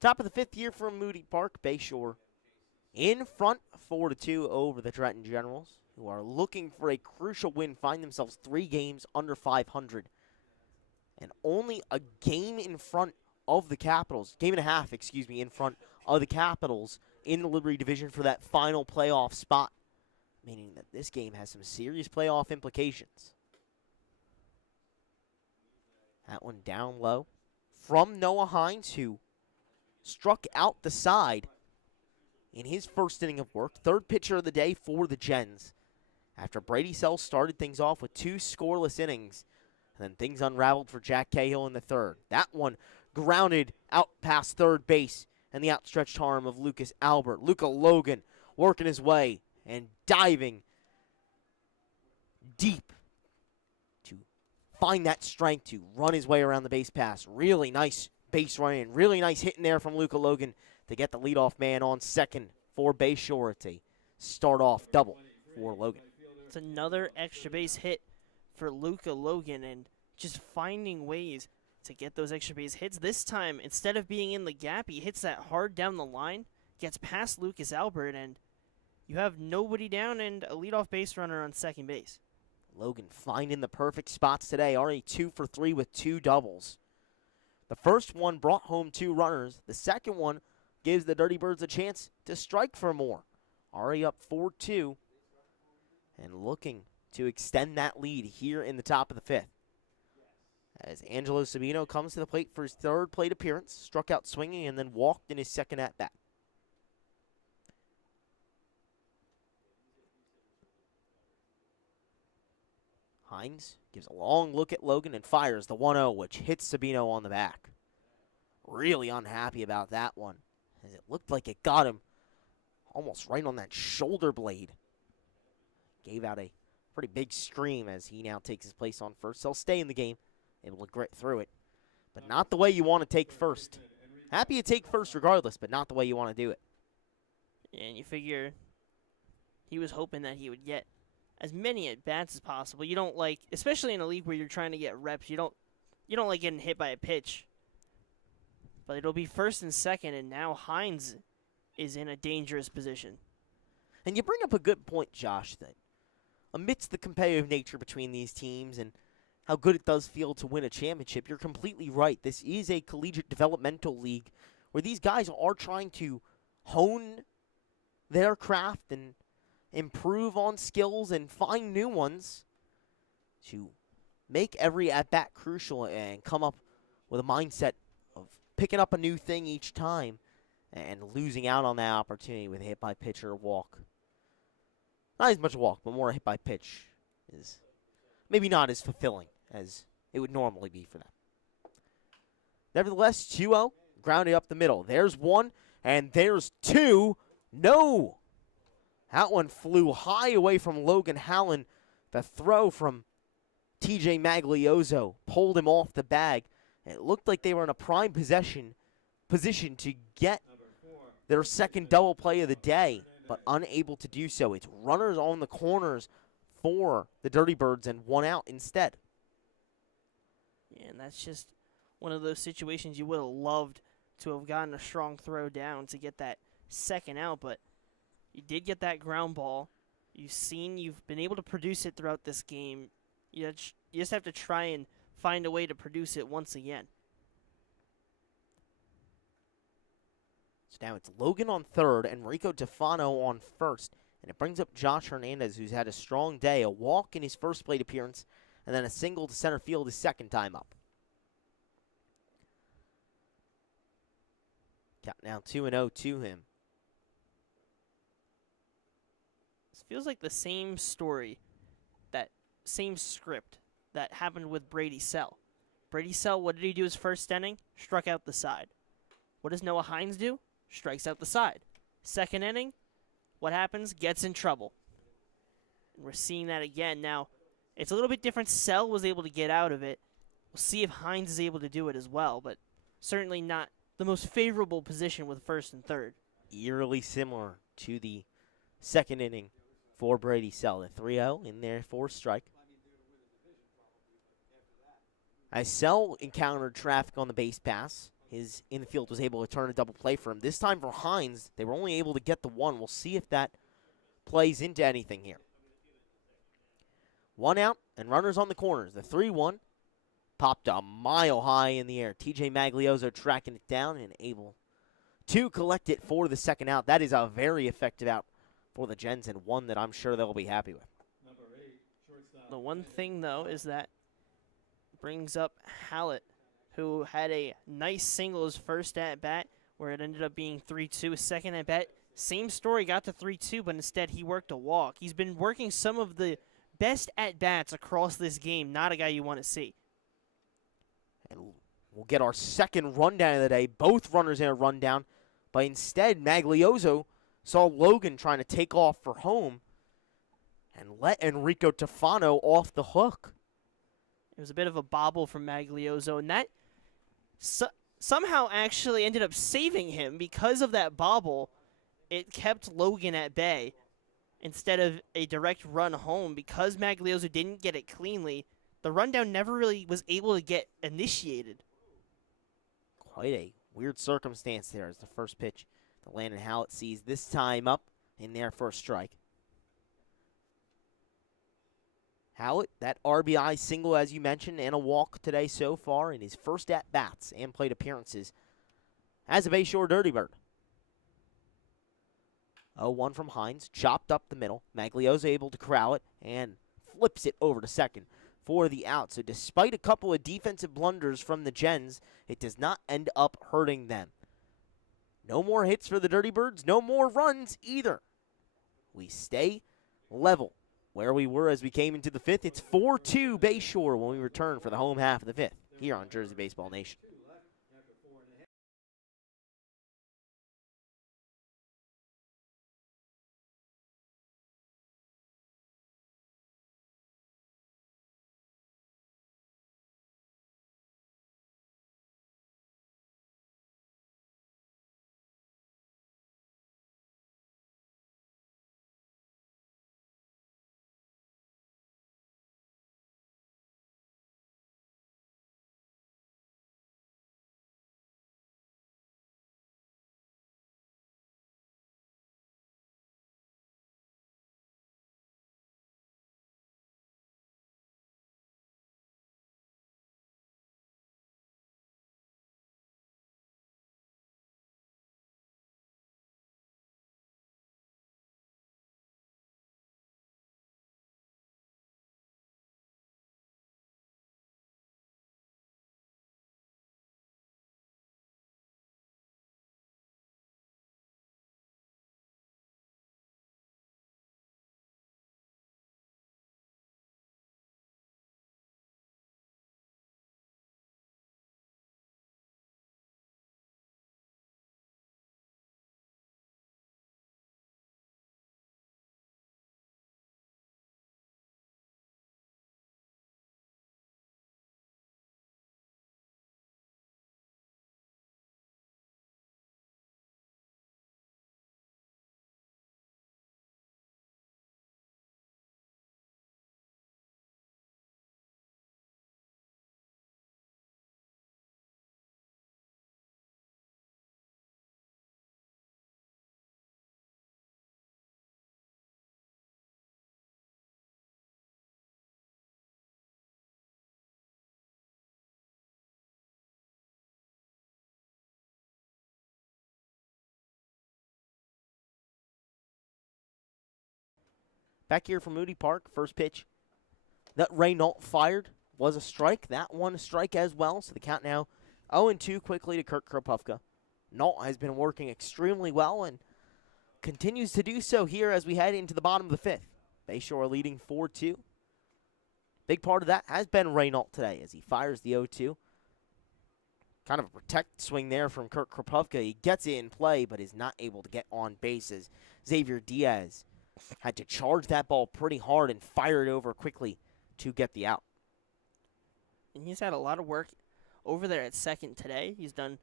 Top of the 5th here from Moody Park. Bayshore in front, 4-2 over the Trenton Generals, who are looking for a crucial win, find themselves 3 games under 500. And only a game in front of the Capitals, game and a half, in front of the Capitals in the Liberty Division for that final playoff spot. Meaning that this game has some serious playoff implications. That one down low from Noah Hines, who struck out the side in his first inning of work. 3rd pitcher of the day for the Gens. After Brady Sells started things off with 2 scoreless innings, and then things unraveled for Jack Cahill in the 3rd. That one grounded out past third base, and the outstretched arm of Lucas Albert. Luca Logan working his way and diving deep to find that strength to run his way around the base pass. Really nice base running, really nice hitting there from Luca Logan to get the leadoff man on second for Bayshore. It's a start-off double for Logan. It's another extra base hit for Luca Logan, and just finding ways to get those extra base hits. This time, instead of being in the gap, he hits that hard down the line, gets past Lucas Albert, and you have nobody down and a leadoff base runner on second base. Logan finding the perfect spots today, already 2 for 3 with 2 doubles. The first one brought home 2 runners. The second one gives the Dirty Birds a chance to strike for more. Already up 4-2 and looking to extend that lead here in the top of the 5th. As Angelo Sabino comes to the plate for his 3rd plate appearance, struck out swinging and then walked in his 2nd at-bat. Hines gives a long look at Logan and fires the 1-0, which hits Sabino on the back. Really unhappy about that one, as it looked like it got him almost right on that shoulder blade. Gave out a pretty big scream as he now takes his place on first. He'll stay in the game, able to grit through it, but not the way you want to take first. Happy to take first regardless, but not the way you want to do it. And you figure he was hoping that he would get as many at-bats as possible. You don't like, especially in a league where you're trying to get reps, you don't like getting hit by a pitch. But it'll be first and second, and now Hines is in a dangerous position. And you bring up a good point, Josh, that amidst the competitive nature between these teams and how good it does feel to win a championship, you're completely right. This is a collegiate developmental league where these guys are trying to hone their craft and improve on skills and find new ones to make every at-bat crucial and come up with a mindset of picking up a new thing each time and losing out on that opportunity with a hit by pitch or a walk. Not as much a walk, but more a hit by pitch is maybe not as fulfilling as it would normally be for them. Nevertheless, 2-0, grounded up the middle. There's 1, and there's 2. No! That one flew high away from Logan Hallen. The throw from TJ Magliozzo pulled him off the bag. It looked like they were in a prime position to get their second double play of the day, but unable to do so. It's runners on the corners for the Dirty Birds and 1 out instead. Yeah, and that's just one of those situations you would have loved to have gotten a strong throw down to get that second out, but you did get that ground ball. You've been able to produce it throughout this game. You just have to try and find a way to produce it once again. So now it's Logan on third and Rico Tefano on first. And it brings up Josh Hernandez, who's had a strong day, a walk in his first plate appearance, and then a single to center field his second time up. Count now 2-0 to him. This feels like the same story, that same script that happened with Brady Sell. Brady Sell, what did he do his first inning? Struck out the side. What does Noah Hines do? Strikes out the side. Second inning, what happens? Gets in trouble. And we're seeing that again. Now, it's a little bit different. Sell was able to get out of it. We'll see if Hines is able to do it as well, but certainly not the most favorable position with first and third. Eerily similar to the second inning for Brady Sell. The 3-0 in there for strike. As Sell encountered traffic on the base pass, his infield was able to turn a double play for him. This time for Hines, they were only able to get the 1. We'll see if that plays into anything here. 1 out and runners on the corners. The 3-1 popped a mile high in the air. TJ Magliozzo tracking it down and able to collect it for the second out. That is a very effective out for the Gens and one that I'm sure they'll be happy with. The one thing, though, is that brings up Hallett, who had a nice single his first at-bat, where it ended up being 3-2. His second at-bat, same story, got to 3-2, but instead he worked a walk. He's been working some of the best at-bats across this game, not a guy you want to see. And we'll get our second rundown of the day. Both runners in a rundown, but But instead, Maglioso saw Logan trying to take off for home and let Enrico Tofano off the hook. It was a bit of a bobble from Maglioso, and that somehow actually ended up saving him because of that bobble. It kept Logan at bay instead of a direct run home. Because Maglioso didn't get it cleanly, the rundown never really was able to get initiated. Quite a weird circumstance there as the first pitch that Landon Hallett sees this time up in there for a strike. Hallett, that RBI single, as you mentioned, and a walk today so far in his first at-bats and plate appearances as a Bayshore Dirty Bird. 0-1 from Hines, chopped up the middle. Maglioso able to corral it and flips it over to second for the out. So despite a couple of defensive blunders from the Gens, it does not end up hurting them. No more hits for the Dirty Birds, no more runs either. We stay level where we were as we came into the fifth. It's 4-2 Bayshore when we return for the home half of the fifth here on Jersey Baseball Nation. Back here from Moody Park, first pitch that Raynault fired was a strike. That one a strike as well, so the count now 0-2 quickly to Kirk Kropofka. Nault has been working extremely well and continues to do so here as we head into the bottom of the fifth. Bayshore leading 4-2. Big part of that has been Raynault today as he fires the 0-2. Kind of a protect swing there from Kirk Kropofka. He gets it in play but is not able to get on bases. Xavier Diaz had to charge that ball pretty hard and fire it over quickly to get the out. And he's had a lot of work over there at second today. He's done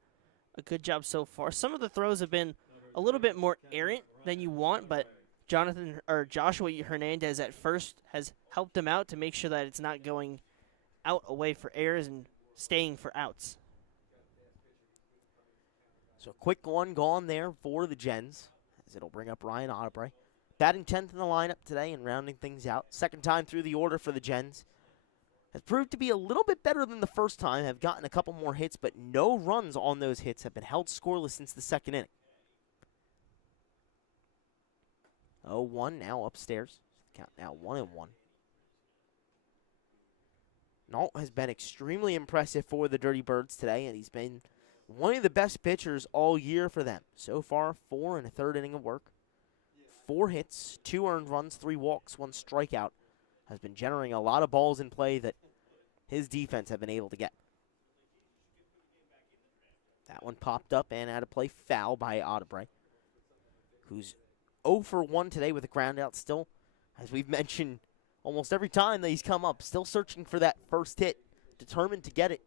a good job so far. Some of the throws have been a little bit more errant than you want, but Joshua Hernandez at first has helped him out to make sure that it's not going out away for errors and staying for outs. So a quick one gone there for the Gens as it'll bring up Ryan Ottebre. Batting 10th in the lineup today and rounding things out. Second time through the order for the Gens. Has proved to be a little bit better than the first time. Have gotten a couple more hits, but no runs on those hits. Have been held scoreless since the second inning. 0-1 now upstairs. Count now 1-1. Nault has been extremely impressive for the Dirty Birds today, and he's been one of the best pitchers all year for them. So far, 4 1/3 inning of work. 4 hits, 2 earned runs, 3 walks, 1 strikeout. Has been generating a lot of balls in play that his defense have been able to get. That one popped up and had a play foul by Ottebre, who's 0 for 1 today with a ground out still. As we've mentioned almost every time that he's come up, still searching for that first hit, determined to get it.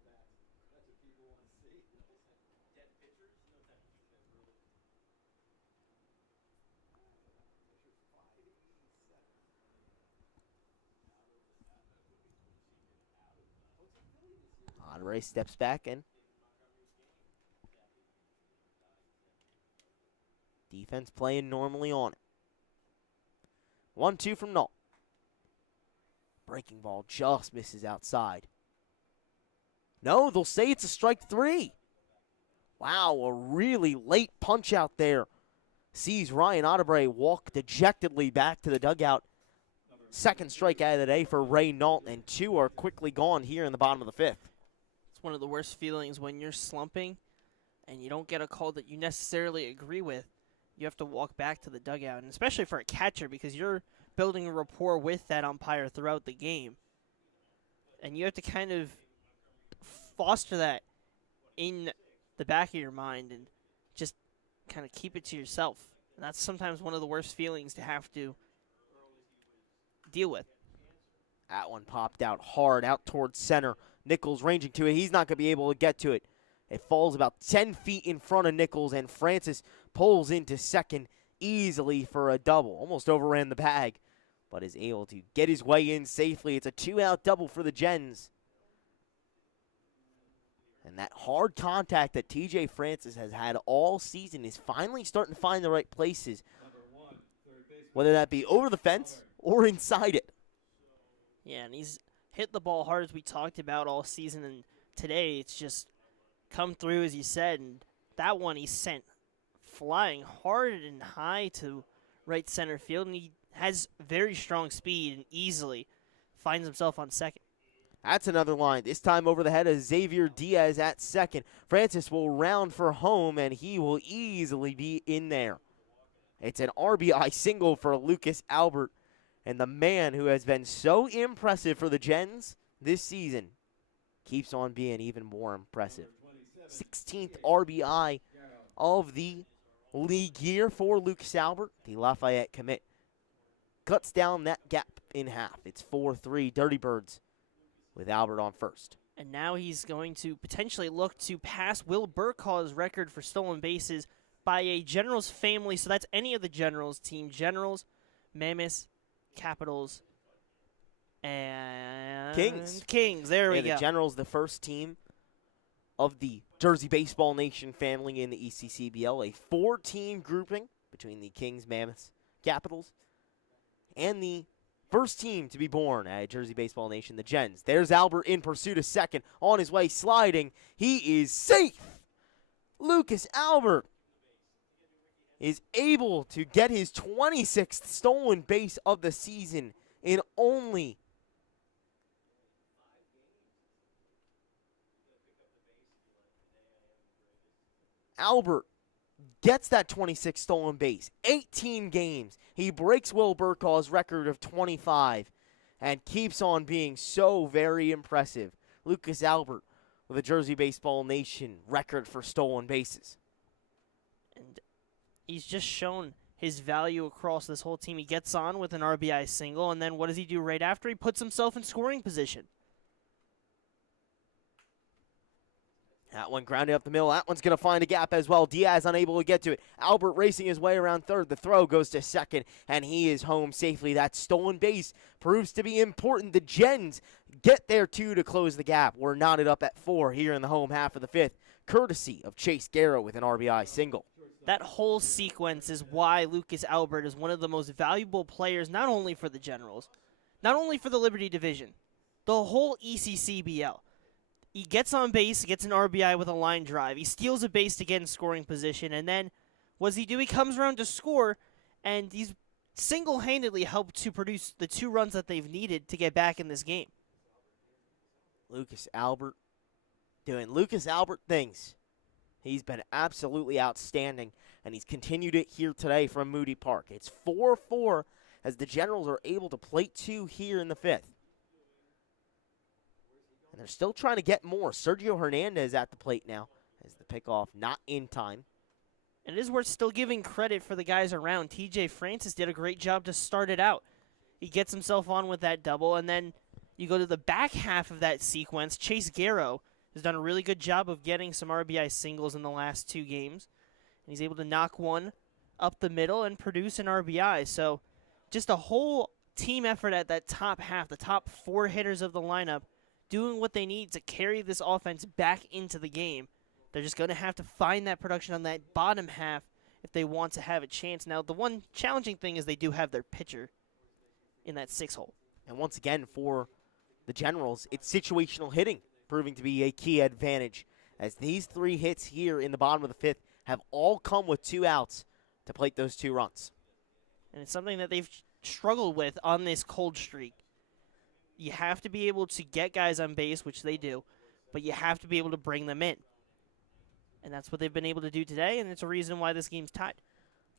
Ottebre steps back in. Defense playing normally on it. 1-2 from Nault. Breaking ball just misses outside. No, they'll say it's a strike 3. Wow, a really late punch out there. Sees Ryan Ottebre walk dejectedly back to the dugout. Second strike out of the day for Ray Nault, and 2 are quickly gone here in the bottom of the 5th. It's one of the worst feelings when you're slumping and you don't get a call that you necessarily agree with. You have to walk back to the dugout, and especially for a catcher, because you're building a rapport with that umpire throughout the game. And you have to kind of foster that in the back of your mind and just kind of keep it to yourself. And that's sometimes one of the worst feelings to have to deal with. That one popped out hard, out towards center. Nichols ranging to it. He's not going to be able to get to it. It falls about 10 feet in front of Nichols, and Francis pulls into second easily for a double. Almost overran the bag, but is able to get his way in safely. It's a 2-out double for the Gens. And that hard contact that TJ Francis has had all season is finally starting to find the right places, whether that be over the fence or inside it. Yeah, and he's hit the ball hard, as we talked about all season, and today it's just come through, as you said, and that one he sent flying hard and high to right center field, and he has very strong speed and easily finds himself on second. That's another line, this time over the head of Xavier Diaz at second. Francis will round for home, and he will easily be in there. It's an RBI single for Lucas Albert, and the man who has been so impressive for the Gens this season keeps on being even more impressive. 16th RBI of the league year for Lucas Albert. The Lafayette commit cuts down that gap in half. It's 4-3 Dirty Birds with Albert on first. And now he's going to potentially look to pass Will Burkhall's record for stolen bases by a Generals family. So that's any of the Generals team. Generals, Mammoths, Capitals, and Kings. Kings, there we go. The Generals, the first team of the Jersey Baseball Nation family in the ECCBL. A 4-team grouping between the Kings, Mammoths, Capitals, and the first team to be born at Jersey Baseball Nation, the Gens. There's Albert in pursuit of second, on his way sliding. He is safe. Lucas Albert is able to get his 26th stolen base of the season in only Albert gets that 26 stolen base. 18 games. He breaks Will Burkhall's record of 25 and keeps on being so very impressive. Lucas Albert with a Jersey Baseball Nation record for stolen bases. And he's just shown his value across this whole team. He gets on with an RBI single, and then what does he do right after? He puts himself in scoring position. That one grounded up the middle. That one's going to find a gap as well. Diaz unable to get to it. Albert racing his way around third. The throw goes to second, and he is home safely. That stolen base proves to be important. The Gens get there, too, to close the gap. We're knotted up at 4 here in the home half of the 5th, courtesy of Chase Garrow with an RBI single. That whole sequence is why Lucas Albert is one of the most valuable players, not only for the Generals, not only for the Liberty Division, the whole ECCBL. He gets on base, gets an RBI with a line drive. He steals a base to get in scoring position, and then what does he do? He comes around to score, and he's single-handedly helped to produce the 2 runs that they've needed to get back in this game. Lucas Albert doing Lucas Albert things. He's been absolutely outstanding, and he's continued it here today from Moody Park. It's 4-4 as the Generals are able to plate 2 here in the 5th. And they're still trying to get more. Sergio Hernandez at the plate now as the pick off, not in time. And it is worth still giving credit for the guys around. TJ Francis did a great job to start it out. He gets himself on with that double, and then you go to the back half of that sequence. Chase Garrow has done a really good job of getting some RBI singles in the last 2 games. And he's able to knock one up the middle and produce an RBI. So just a whole team effort at that top half, the top 4 hitters of the lineup, doing what they need to carry this offense back into the game. They're just going to have to find that production on that bottom half if they want to have a chance. Now, the one challenging thing is they do have their pitcher in that 6-hole. And once again, for the Generals, it's situational hitting, proving to be a key advantage, as these 3 hits here in the bottom of the 5th have all come with 2 outs to plate those 2 runs. And it's something that they've struggled with on this cold streak. You have to be able to get guys on base, which they do, but you have to be able to bring them in. And that's what they've been able to do today, and it's a reason why this game's tied.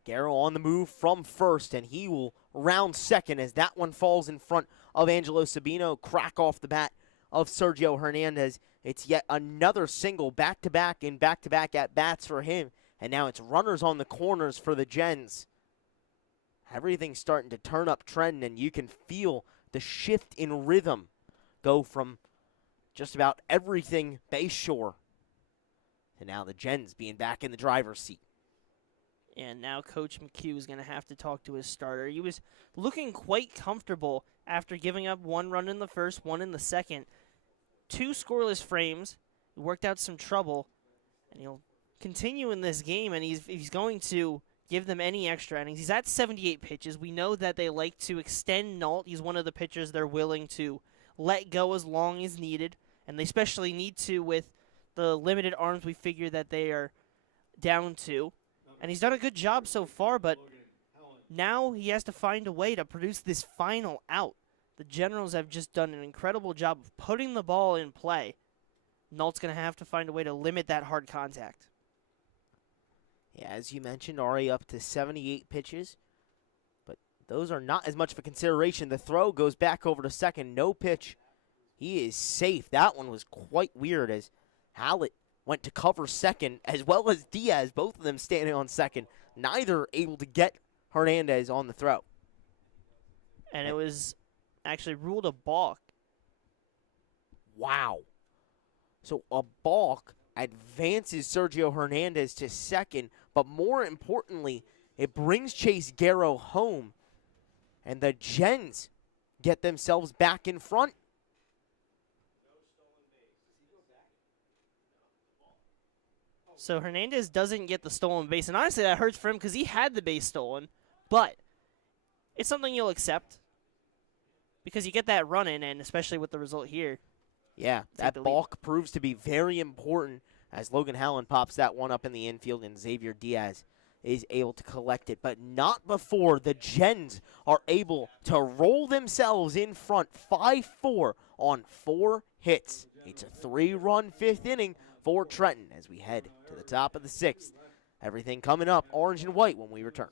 Garrow on the move from first, and he will round second as that one falls in front of Angelo Sabino. Crack off the bat of Sergio Hernandez. It's yet another single back-to-back and back-to-back at-bats for him. And now it's runners on the corners for the Gens. Everything's starting to turn up Trenton, and you can feel the shift in rhythm go from just about everything Bayshore and now the Gens being back in the driver's seat. And now Coach McHugh is going to have to talk to his starter. He was looking quite comfortable after giving up 1 run in the first, 1 in the second. 2 scoreless frames. He worked out some trouble, and he'll continue in this game, and he's going to give them any extra innings. He's at 78 pitches. We know that they like to extend Nault. He's one of the pitchers they're willing to let go as long as needed, and they especially need to with the limited arms we figure that they are down to. And he's done a good job so far, but now he has to find a way to produce this final out. The Generals have just done an incredible job of putting the ball in play. Nault's going to have to find a way to limit that hard contact. Yeah, as you mentioned, already up to 78 pitches, but those are not as much of a consideration. The throw goes back over to second, no pitch. He is safe. That one was quite weird as Hallett went to cover second, as well as Diaz, both of them standing on second, neither able to get Hernandez on the throw. And it was actually ruled a balk. Wow. So a balk advances Sergio Hernandez to second, but more importantly, it brings Chase Garrow home, and the Gens get themselves back in front. So Hernandez doesn't get the stolen base, and honestly that hurts for him because he had the base stolen, but it's something you'll accept because you get that run in, and especially with the result here. Yeah, that balk proves to be very important as Logan Hallen pops that one up in the infield and Xavier Diaz is able to collect it, but not before the Gens are able to roll themselves in front 5-4 on 4 hits. It's a 3-run 5th inning for Trenton as we head to the top of the 6th. Everything coming up orange and white when we return.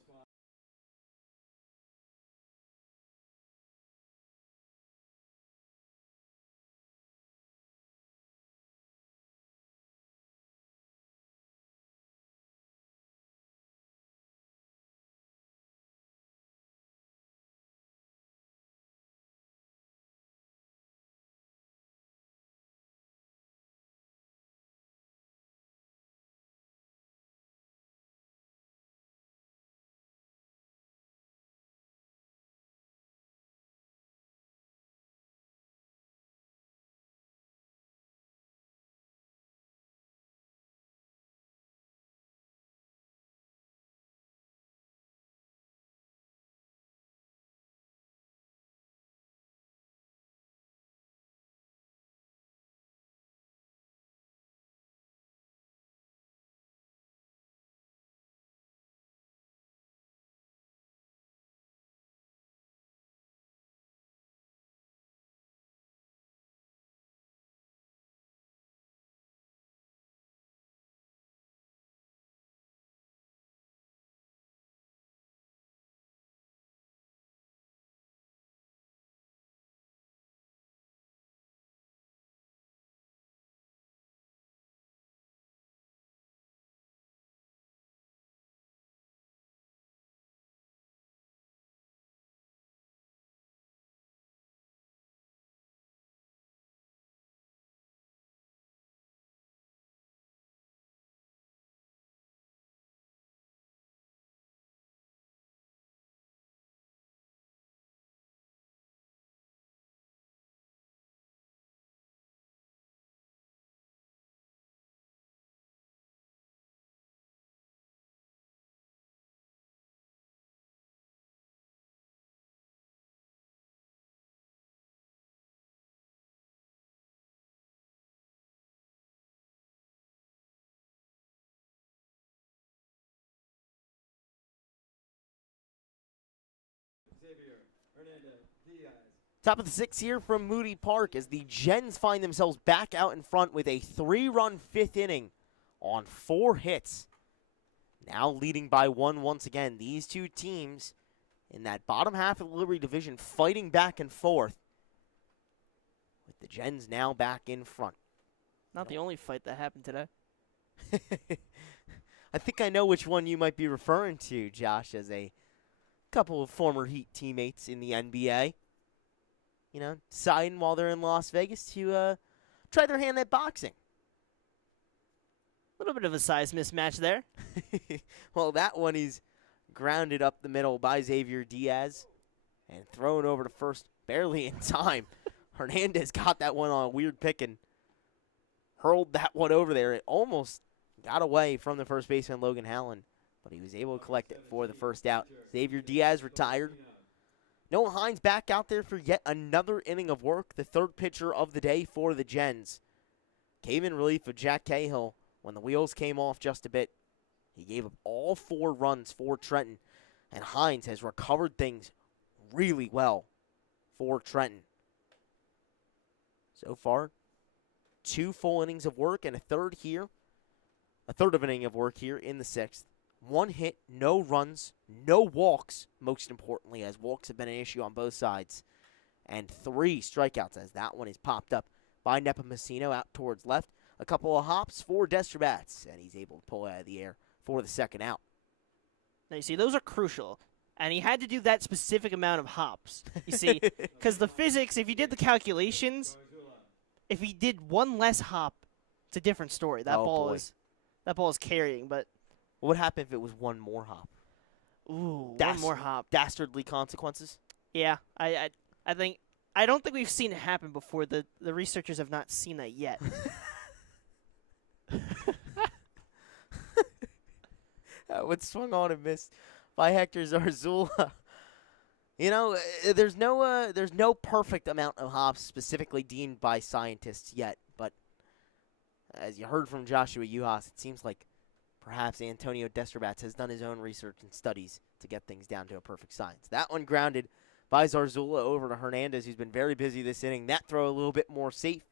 Top of the 6th here from Moody Park as the Gens find themselves back out in front with a 3-run 5th inning on 4 hits. Now leading by 1 once again. These two teams in that bottom half of the Liberty Division fighting back and forth, with the Gens now back in front. Not the only fight that happened today. I think I know which one you might be referring to, Josh, as a couple of former Heat teammates in the NBA. You know, deciding while they're in Las Vegas to try their hand at boxing. A little bit of a size mismatch there. Well, that one is grounded up the middle by Xavier Diaz and thrown over to first barely in time. Hernandez got that one on a weird pick and hurled that one over there. It almost got away from the first baseman, Logan Hallen, but he was able to collect it for the first out. Xavier Diaz retired. Noah Hines back out there for yet another inning of work, the 3rd pitcher of the day for the Gens. Came in relief of Jack Cahill when the wheels came off just a bit. He gave up all 4 runs for Trenton, and Hines has recovered things really well for Trenton. So far, 2 full innings of work and a third of an inning of work here in the 6th. 1 hit, no runs, no walks, most importantly, as walks have been an issue on both sides. And 3 strikeouts, as that one is popped up by Nepomuceno out towards left. A couple of hops for Destrabats, and he's able to pull it out of the air for the 2nd out. Now, you see, those are crucial. And he had to do that specific amount of hops. You see, because the physics, if you did the calculations, if he did 1 less hop, it's a different story. That ball is carrying, but what would happen if it was 1 more hop? Ooh, 1 more hop. Dastardly consequences? Yeah, I don't think we've seen it happen before. The researchers have not seen that yet. That one swung on and missed by Hector Zarzula. You know, there's no perfect amount of hops specifically deemed by scientists yet, but as you heard from Joshua Yuhas, it seems like perhaps Antonio Destrabats has done his own research and studies to get things down to a perfect science. That one grounded by Zarzula over to Hernandez, who's been very busy this inning. That throw a little bit more safe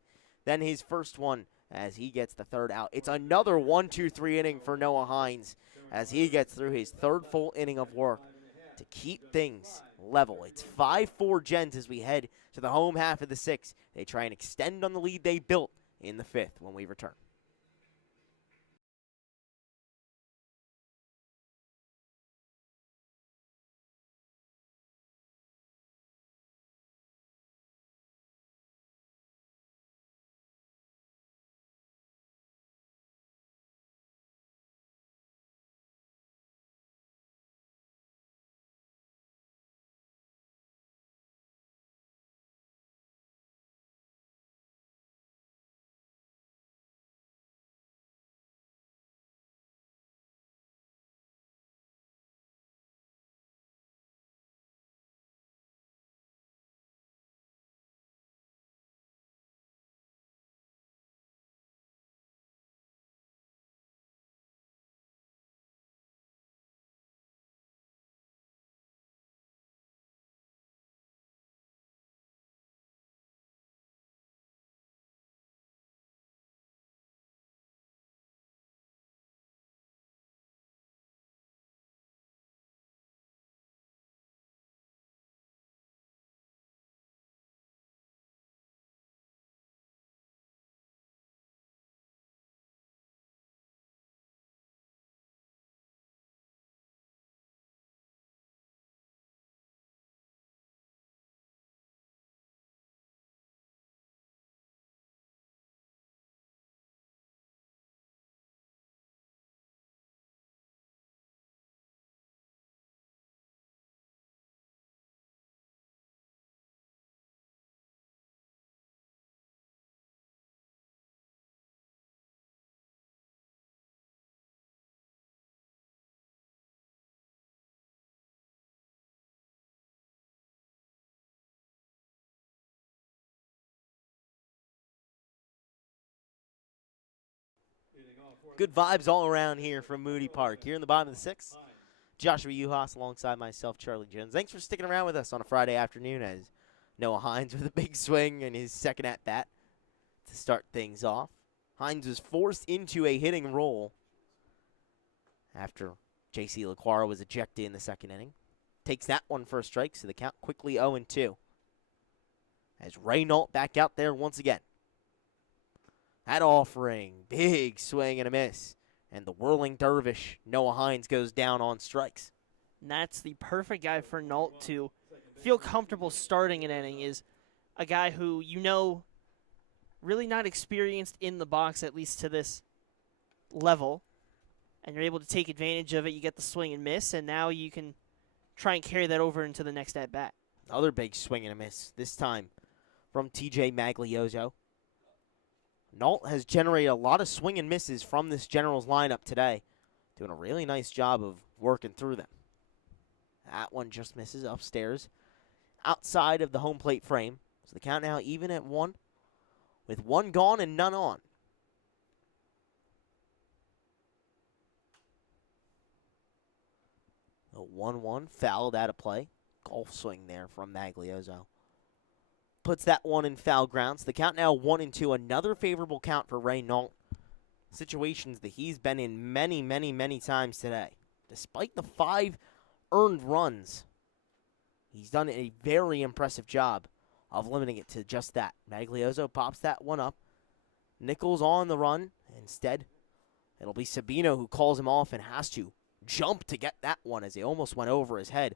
than his first one as he gets the 3rd out. It's another 1-2-3 inning for Noah Hines as he gets through his 3rd full inning of work to keep things level. It's 5-4 Gens as we head to the home half of the 6th. They try and extend on the lead they built in the 5th when we return. Good vibes all around here from Moody Park. Here in the bottom of the 6th, Joshua Yuhas alongside myself, Charlie Jones. Thanks for sticking around with us on a Friday afternoon as Noah Hines with a big swing in his second at-bat to start things off. Hines was forced into a hitting role after J.C. LaQuara was ejected in the second inning. Takes that one for a strike, so the count quickly 0-2. As Ray Nault back out there once again. That offering, big swing and a miss. And the whirling dervish, Noah Hines, goes down on strikes. And that's the perfect guy for Nault to feel comfortable starting an inning, is a guy who, really not experienced in the box, at least to this level. And you're able to take advantage of it. You get the swing and miss, and now you can try and carry that over into the next at-bat. Another big swing and a miss, this time from TJ Magliozzo. Nault has generated a lot of swing and misses from this Generals lineup today. Doing a really nice job of working through them. That one just misses upstairs, outside of the home plate frame. So the count now even at 1, with 1 gone and none on. A 1-1 fouled out of play. Golf swing there from Magliozzo. Puts that one in foul grounds. The count now 1-2. Another favorable count for Ray Nault. Situations that he's been in many, many, many times today. Despite the 5 earned runs, he's done a very impressive job of limiting it to just that. Magliozzo pops that one up. Nichols on the run. Instead, it'll be Sabino who calls him off and has to jump to get that one as he almost went over his head.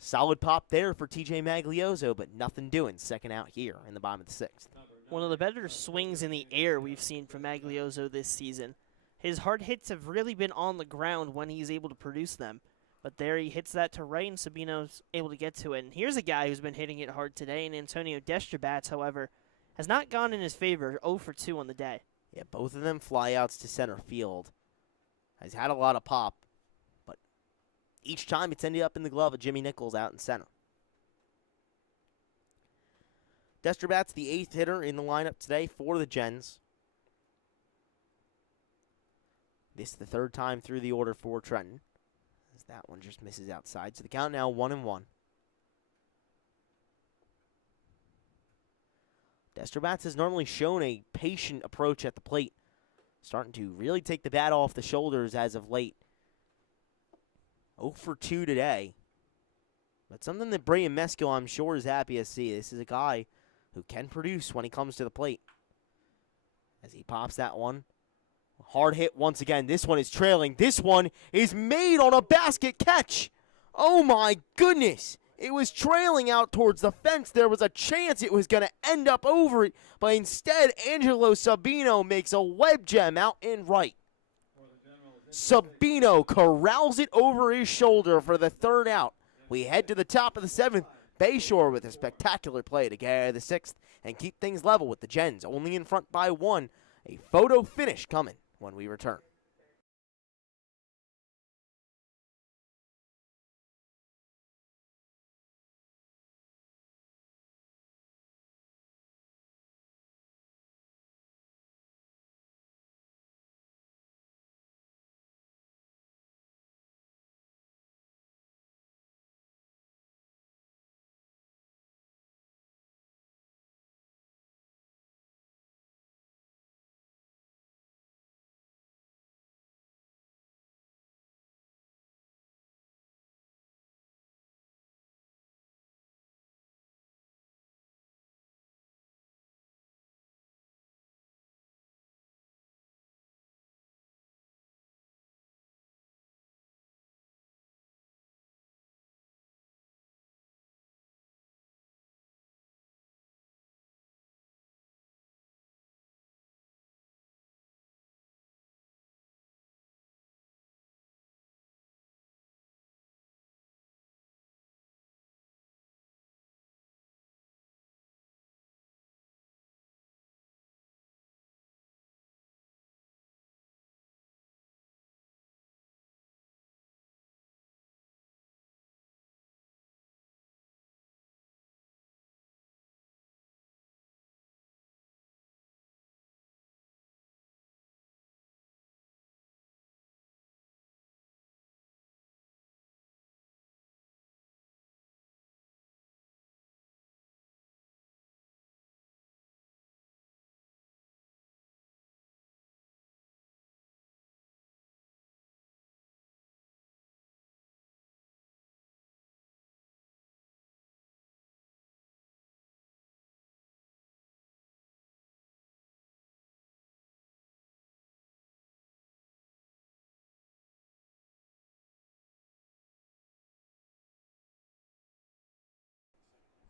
Solid pop there for TJ Magliozzo, but nothing doing. Second out here in the bottom of the 6th. One of the better swings in the air we've seen from Magliozzo this season. His hard hits have really been on the ground when he's able to produce them. But there he hits that to right, and Sabino's able to get to it. And here's a guy who's been hitting it hard today, and Antonio Destrabats, however, has not gone in his favor. 0 for 2 on the day. Yeah, both of them flyouts to center field. Has had a lot of pop, but each time it's ended up in the glove of Jimmy Nichols out in center. Destrabats, the 8th hitter in the lineup today for the Gens. This is the 3rd time through the order for Trenton. As that one just misses outside. So the count now 1-1. Destrabats has normally shown a patient approach at the plate. Starting to really take the bat off the shoulders as of late. 0 for 2 today. But something that Brian Meskill, I'm sure, is happy to see. This is a guy who can produce when he comes to the plate. As he pops that one. Hard hit once again. This one is trailing. This one is made on a basket catch. Oh my goodness. It was trailing out towards the fence. There was a chance it was going to end up over it. But instead, Angelo Sabino makes a web gem out in right. Sabino corrals it over his shoulder for the 3rd out. We head to the top of the 7th. Bayshore with a spectacular play to carry the 6th and keep things level with the Gens only in front by 1. A photo finish coming when we return.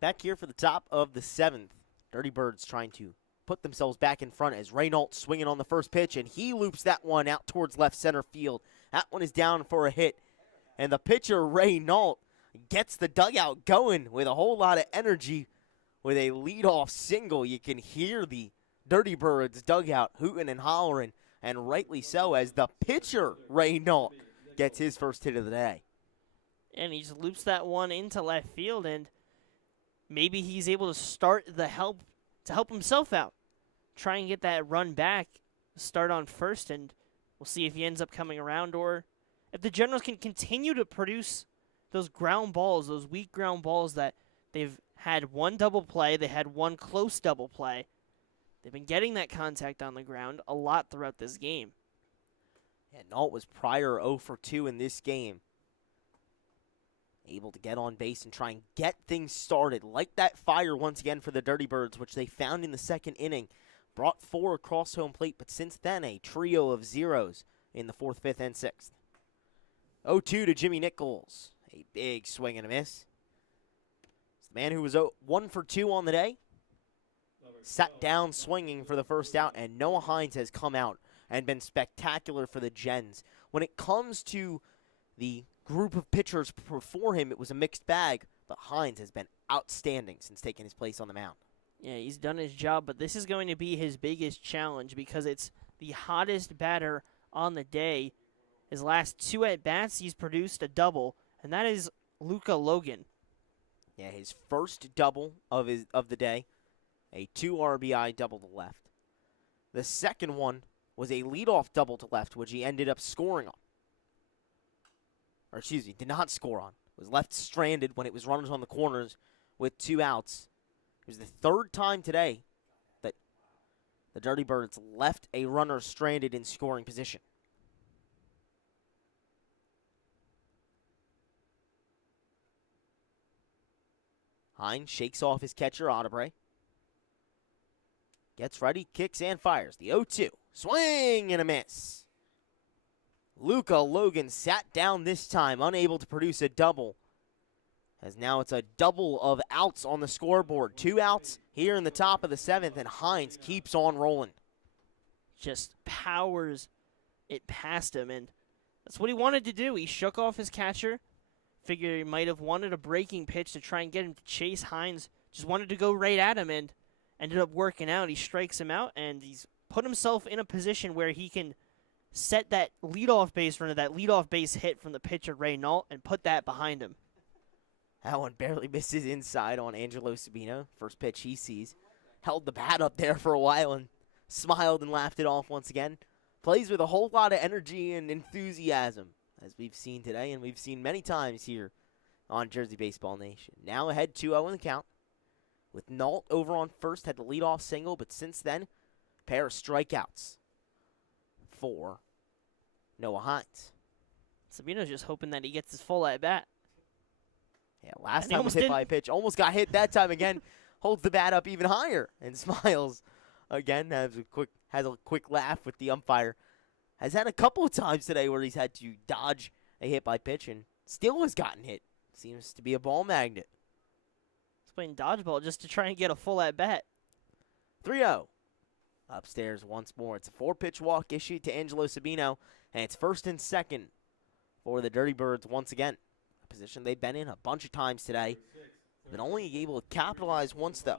Back here for the top of the 7th. Dirty Birds trying to put themselves back in front as Reynault swinging on the first pitch, and he loops that one out towards left center field. That one is down for a hit. And the pitcher, Reynault, gets the dugout going with a whole lot of energy with a leadoff single. You can hear the Dirty Birds dugout hooting and hollering, and rightly so, as the pitcher, Reynault, gets his first hit of the day. And he just loops that one into left field, and maybe he's able to start to help himself out. Try and get that run back, start on first, and we'll see if he ends up coming around, or if the Generals can continue to produce those ground balls, those weak ground balls that they've had one double play, they had one close double play. They've been getting that contact on the ground a lot throughout this game. And Nault was prior 0 for 2 in this game. Able to get on base and try and get things started. Like that fire once again for the Dirty Birds, which they found in the second inning. Brought 4 across home plate, but since then a trio of zeros in the 4th, 5th, and 6th. 0-2 to Jimmy Nichols. A big swing and a miss. It's the man who was 1 for 2 on the day. Sat down swinging for the first out, and Noah Hines has come out and been spectacular for the Gens. When it comes to the group of pitchers before him, it was a mixed bag, but Hines has been outstanding since taking his place on the mound. Yeah, he's done his job, but this is going to be his biggest challenge because it's the hottest batter on the day. His last 2 at-bats, he's produced a double, and that is Luca Logan. Yeah, his first double of the day, a 2 RBI double to left. The second one was a leadoff double to left, which he ended up scoring on. Or excuse me, did not score on. Was left stranded when it was runners on the corners with 2 outs. It was the 3rd time today that the Dirty Birds left a runner stranded in scoring position. Hines shakes off his catcher, Audebray. Gets ready, kicks, and fires. The 0-2. Swing and a miss. Luca Logan sat down this time, unable to produce a double. As now it's a double of outs on the scoreboard. 2 outs here in the top of the 7th, and Hines keeps on rolling. Just powers it past him, and that's what he wanted to do. He shook off his catcher. Figured he might have wanted a breaking pitch to try and get him to chase. Hines just wanted to go right at him and ended up working out. He strikes him out, and he's put himself in a position where he can set that leadoff base runner, that leadoff base hit from the pitcher, Reynault, and put that behind him. That one barely misses inside on Angelo Sabino. First pitch he sees. Held the bat up there for a while and smiled and laughed it off once again. Plays with a whole lot of energy and enthusiasm, as we've seen today and we've seen many times here on Jersey Baseball Nation. Now ahead 2-0 in the count. With Nault over on first, had the leadoff single, but since then, pair of strikeouts for Noah Hines. Sabino's just hoping that he gets his full at-bat. Yeah, last time was hit by a pitch. Almost got hit that time again. Holds the bat up even higher and smiles again. Has a quick laugh with the umpire. Has had a couple of times today where he's had to dodge a hit by pitch and still has gotten hit. Seems to be a ball magnet. He's playing dodgeball just to try and get a full at-bat. 3-0. Upstairs once more. It's a 4-pitch walk issued to Angelo Sabino, and it's 1st and 2nd for the Dirty Birds once again. A position they've been in a bunch of times today. Been only able to capitalize once, though.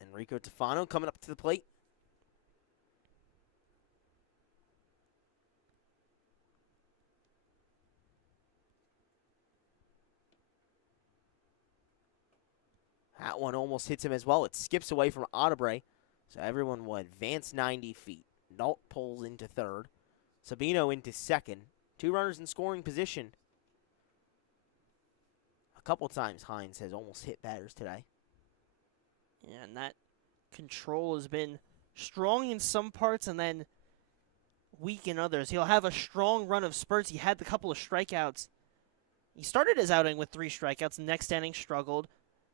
Enrico Tufano coming up to the plate. That one almost hits him as well. It skips away from Audebray. So everyone will advance 90 feet. Nault pulls into 3rd. Sabino into 2nd. 2 runners in scoring position. A couple times Hines has almost hit batters today. Yeah, and that control has been strong in some parts and then weak in others. He'll have a strong run of spurts. He had a couple of strikeouts. He started his outing with 3 strikeouts. Next inning struggled.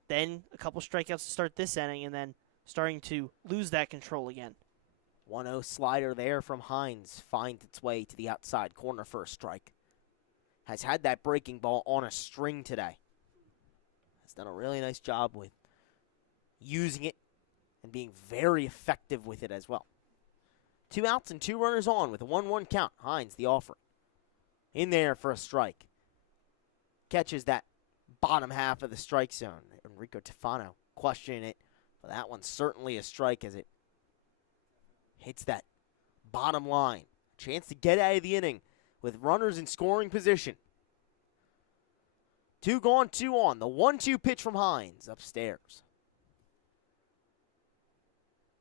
Then a couple strikeouts to start this inning, and then starting to lose that control again. 1-0 slider there from Hines finds its way to the outside corner for a strike. Has had that breaking ball on a string today. Has done a really nice job with using it and being very effective with it as well. 2 outs and 2 runners on with a 1-1 count. Hines, the offer. In there for a strike. Catches that bottom half of the strike zone. Enrico Tefano questioning it, but that one's certainly a strike as it hits that bottom line. Chance to get out of the inning with runners in scoring position. 2 gone, 2 on. The 1-2 pitch from Hines upstairs.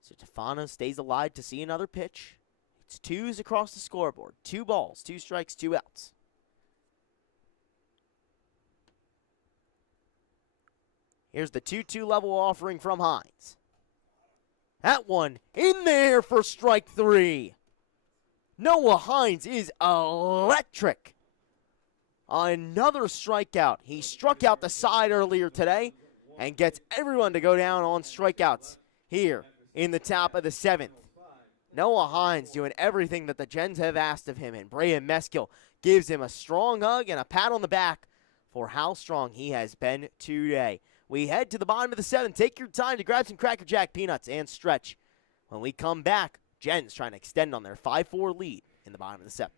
So Tefano stays alive to see another pitch. It's 2s across the scoreboard. 2 balls, 2 strikes, 2 outs. Here's the 2-2 level offering from Hines. That one in there for strike 3. Noah Hines is electric. Another strikeout. He struck out the side earlier today and gets everyone to go down on strikeouts here in the top of the 7th. Noah Hines doing everything that the Gens have asked of him, and Brian Meskill gives him a strong hug and a pat on the back for how strong he has been today. We head to the bottom of the 7th. Take your time to grab some Cracker Jack peanuts and stretch. When we come back, Gens trying to extend on their 5-4 lead in the bottom of the 7th.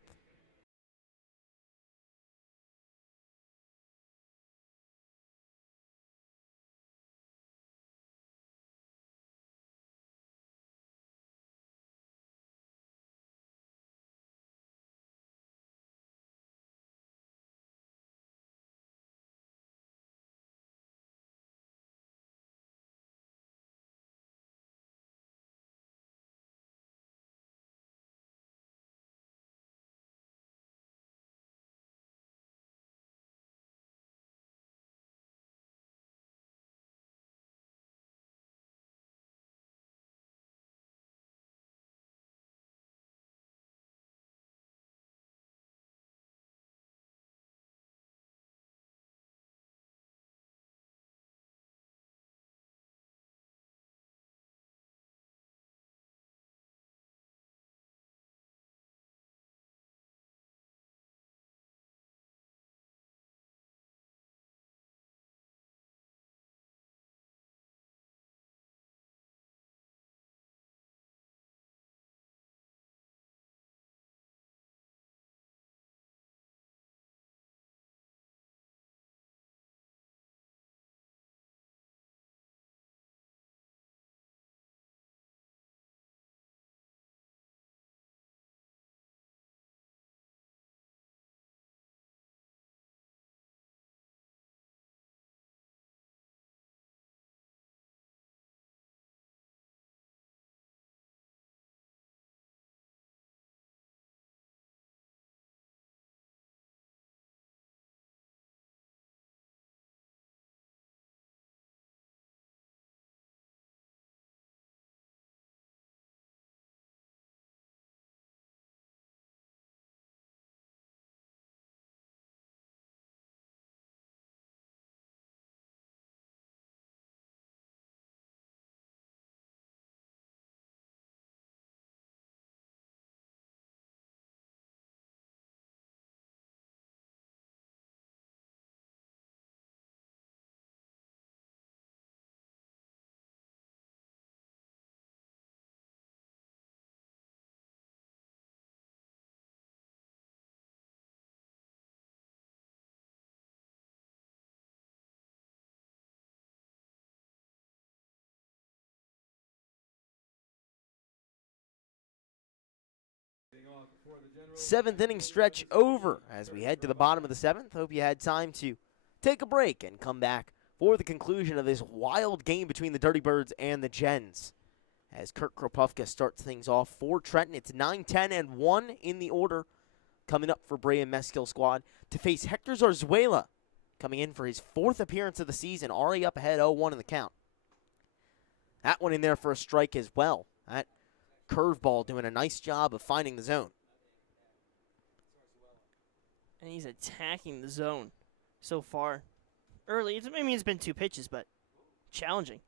Seventh inning stretch over as we head to the bottom of the 7th. Hope you had time to take a break and come back for the conclusion of this wild game between the Dirty Birds and the Gens. As Kurt Kropufka starts things off for Trenton, it's 9, 10, and 1 in the order coming up for Brian Meskill's squad to face Hector Zarzuela, coming in for his 4th appearance of the season, already up ahead 0-1 in the count. That one in there for a strike as well. That curveball doing a nice job of finding the zone. And he's attacking the zone so far. Early, it's been 2 pitches, but challenging.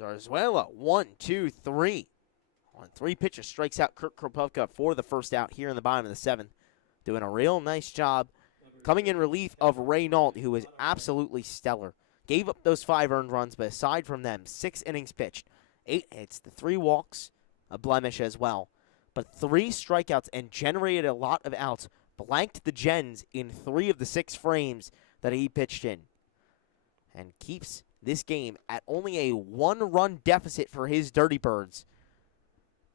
Zarzuela, 1, 2, 3. On 3 pitches, strikes out Kurt Kropotka for the first out here in the bottom of the 7th. Doing a real nice job coming in relief of Ray Nault, who was absolutely stellar. Gave up those 5 earned runs, but aside from them, 6 innings pitched, 8 hits, the 3 walks, a blemish as well. But 3 strikeouts and generated a lot of outs. Blanked the Gens in 3 of the 6 frames that he pitched in. And keeps this game at only a 1-run deficit for his Dirty Birds.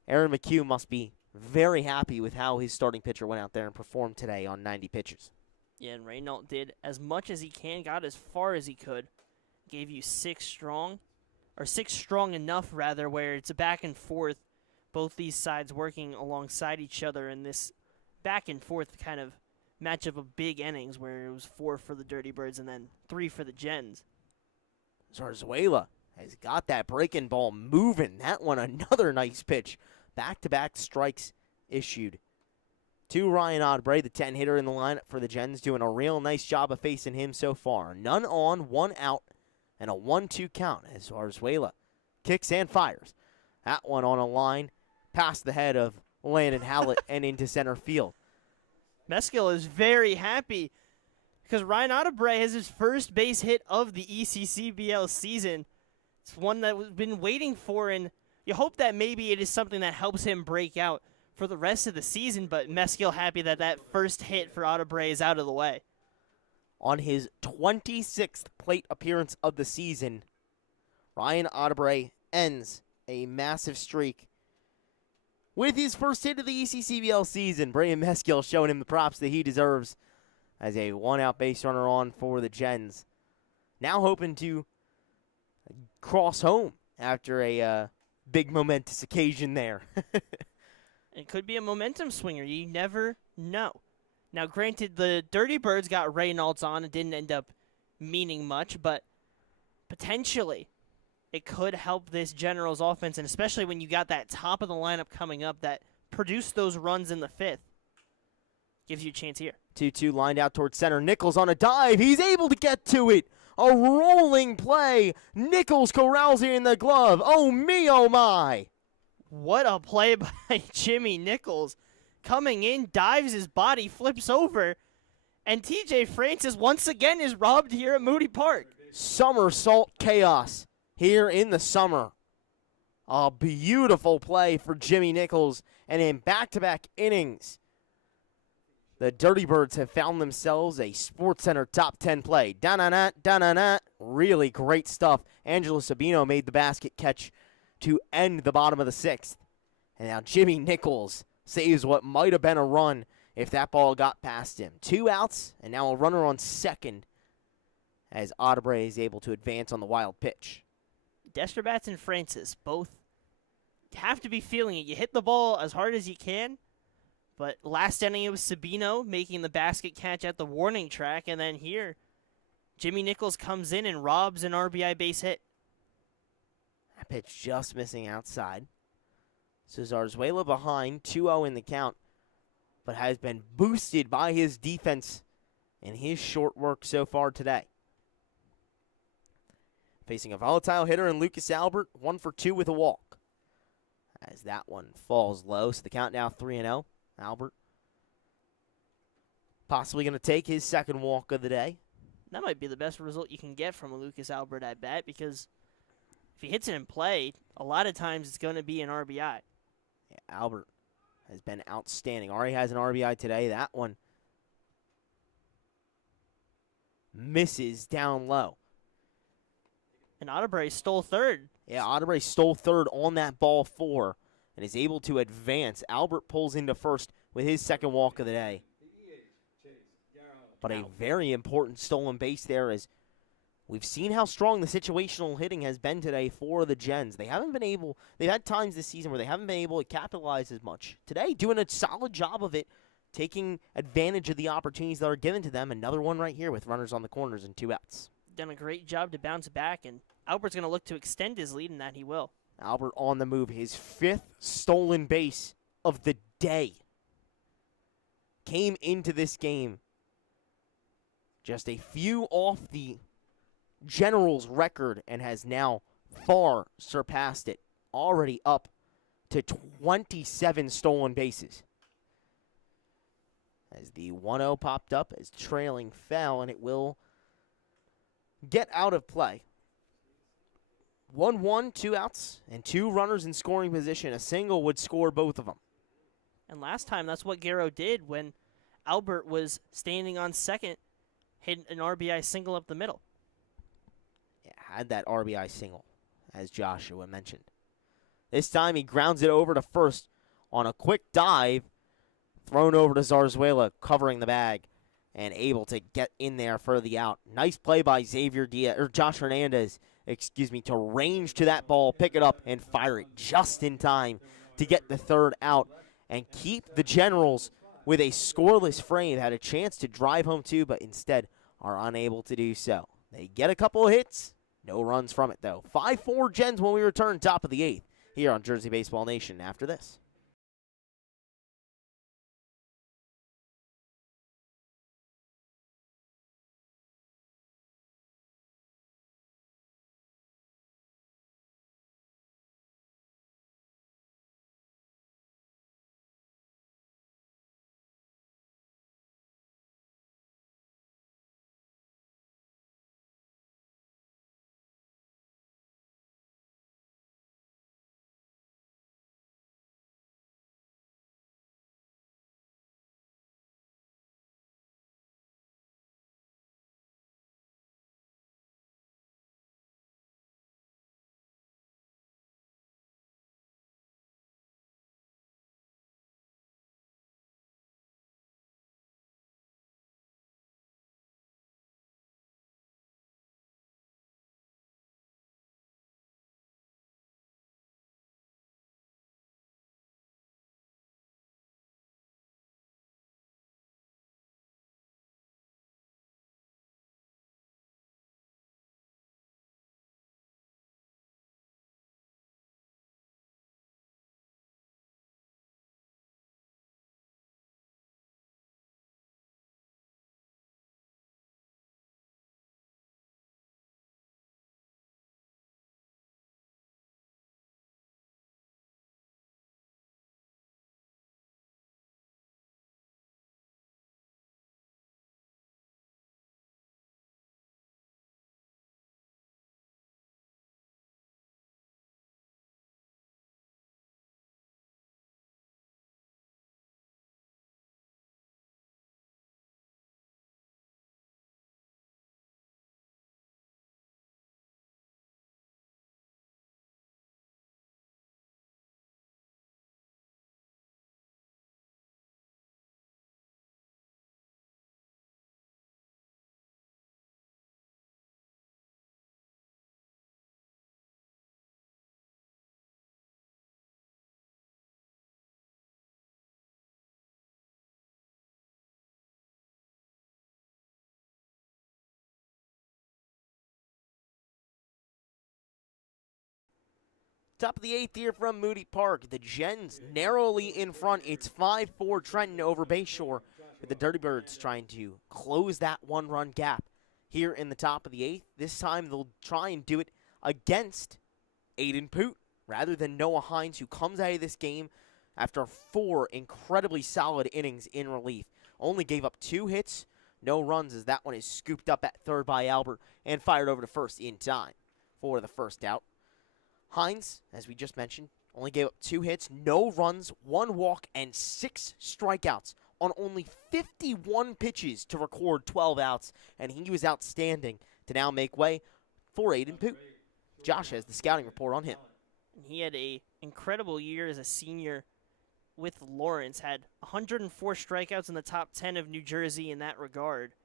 Aaron McHugh must be very happy with how his starting pitcher went out there and performed today on 90 pitches. Yeah, and Reynaud did as much as he can, got as far as he could. Gave you 6 strong enough rather, where it's a back and forth. Both these sides working alongside each other in this back and forth kind of matchup of big innings where it was 4 for the Dirty Birds and then 3 for the Gens. Zarzuela has got that breaking ball moving. That one, another nice pitch. Back-to-back strikes issued to Ryan Odbray, the 10-hitter in the lineup for the Gens, doing a real nice job of facing him so far. None on, 1 out, and a 1-2 count as Zarzuela kicks and fires. That one on a line past the head of Landon Hallett and into center field. Meskel is very happy because Ryan Odbray has his first base hit of the ECCBL season. It's one that we've been waiting for, and you hope that maybe it is something that helps him break out for the rest of the season, but Meskel happy that that first hit for Odbray is out of the way. On his 26th plate appearance of the season, Ryan Odbray ends a massive streak with his first hit of the ECCBL season. Brian Meskel showing him the props that he deserves as a 1-out base runner on for the Gens. Now hoping to cross home after a big momentous occasion there. It could be a momentum swinger. You never know. Now, granted, the Dirty Birds got Reynolds on. It didn't end up meaning much, but potentially it could help this Generals offense, and especially when you got that top of the lineup coming up that produced those runs in the 5th. Gives you a chance here. 2-2 lined out towards center. Nichols on a dive. He's able to get to it. A rolling play. Nichols corrals it in the glove. Oh me, oh my. What a play by Jimmy Nichols. Coming in, dives his body, flips over, and TJ Francis once again is robbed here at Moody Park. Somersault chaos here in the summer. A beautiful play for Jimmy Nichols, and in back-to-back innings, the Dirty Birds have found themselves a SportsCenter top 10 play. Da-na-na, da-na-na. Really great stuff. Angelo Sabino made the basket catch to end the bottom of the 6th. And now Jimmy Nichols saves what might have been a run if that ball got past him. 2 outs, and now a runner on second as Odbray is able to advance on the wild pitch. Desterbats and Francis both have to be feeling it. You hit the ball as hard as you can, but last inning it was Sabino making the basket catch at the warning track, and then here Jimmy Nichols comes in and robs an RBI base hit. That pitch just missing outside. So Zarzuela behind, 2-0 in the count, but has been boosted by his defense and his short work so far today. Facing a volatile hitter in Lucas Albert, 1 for 2 with a walk. As that one falls low, so the count now 3-0. Albert possibly going to take his second walk of the day. That might be the best result you can get from a Lucas Albert at bat, because if he hits it in play, a lot of times it's going to be an RBI. Yeah, Albert has been outstanding. Already has an RBI today. That one misses down low. And Odbray stole third. Yeah, Odbray stole third on that ball 4 and is able to advance. Albert pulls into first with his second walk of the day. But a very important stolen base there, as we've seen how strong the situational hitting has been today for the Gens. They've had times this season where they haven't been able to capitalize as much. Today, doing a solid job of it, taking advantage of the opportunities that are given to them. Another one right here with runners on the corners and 2 outs. Done a great job to bounce back, and Albert's going to look to extend his lead, and that he will. Albert on the move, his 5th stolen base of the day. Came into this game just a few off the Generals record and has now far surpassed it. Already up to 27 stolen bases. As the 1-0 popped up as trailing fell, and it will get out of play. 1-1, 2 outs, and 2 runners in scoring position. A single would score both of them. And last time, that's what Garrow did when Albert was standing on second, hit an RBI single up the middle. Yeah, had that RBI single, as Joshua mentioned. This time he grounds it over to first on a quick dive, thrown over to Zarzuela, covering the bag, and able to get in there for the out. Nice play by Josh Hernandez, to range to that ball, pick it up, and fire it just in time to get the third out and keep the Generals with a scoreless frame. Had a chance to drive home too, but instead are unable to do so. They get a couple of hits, no runs from it though. 5-4 Gens when we return, top of the 8th, here on Jersey Baseball Nation after this. Top of the 8th here from Moody Park. The Gens narrowly in front. It's 5-4 Trenton over Bayshore, with the Dirty Birds trying to close that one-run gap here in the top of the 8th. This time they'll try and do it against Aiden Poot rather than Noah Hines, who comes out of this game after 4 incredibly solid innings in relief. Only gave up 2 hits, no runs, as that one is scooped up at third by Albert and fired over to first in time for the first out. Hines, as we just mentioned, only gave up 2 hits, no runs, 1 walk, and 6 strikeouts on only 51 pitches to record 12 outs, and he was outstanding to now make way for Aiden Poot. Josh has the scouting report on him. He had an incredible year as a senior with Lawrence, had 104 strikeouts in the top 10 of New Jersey in that regard,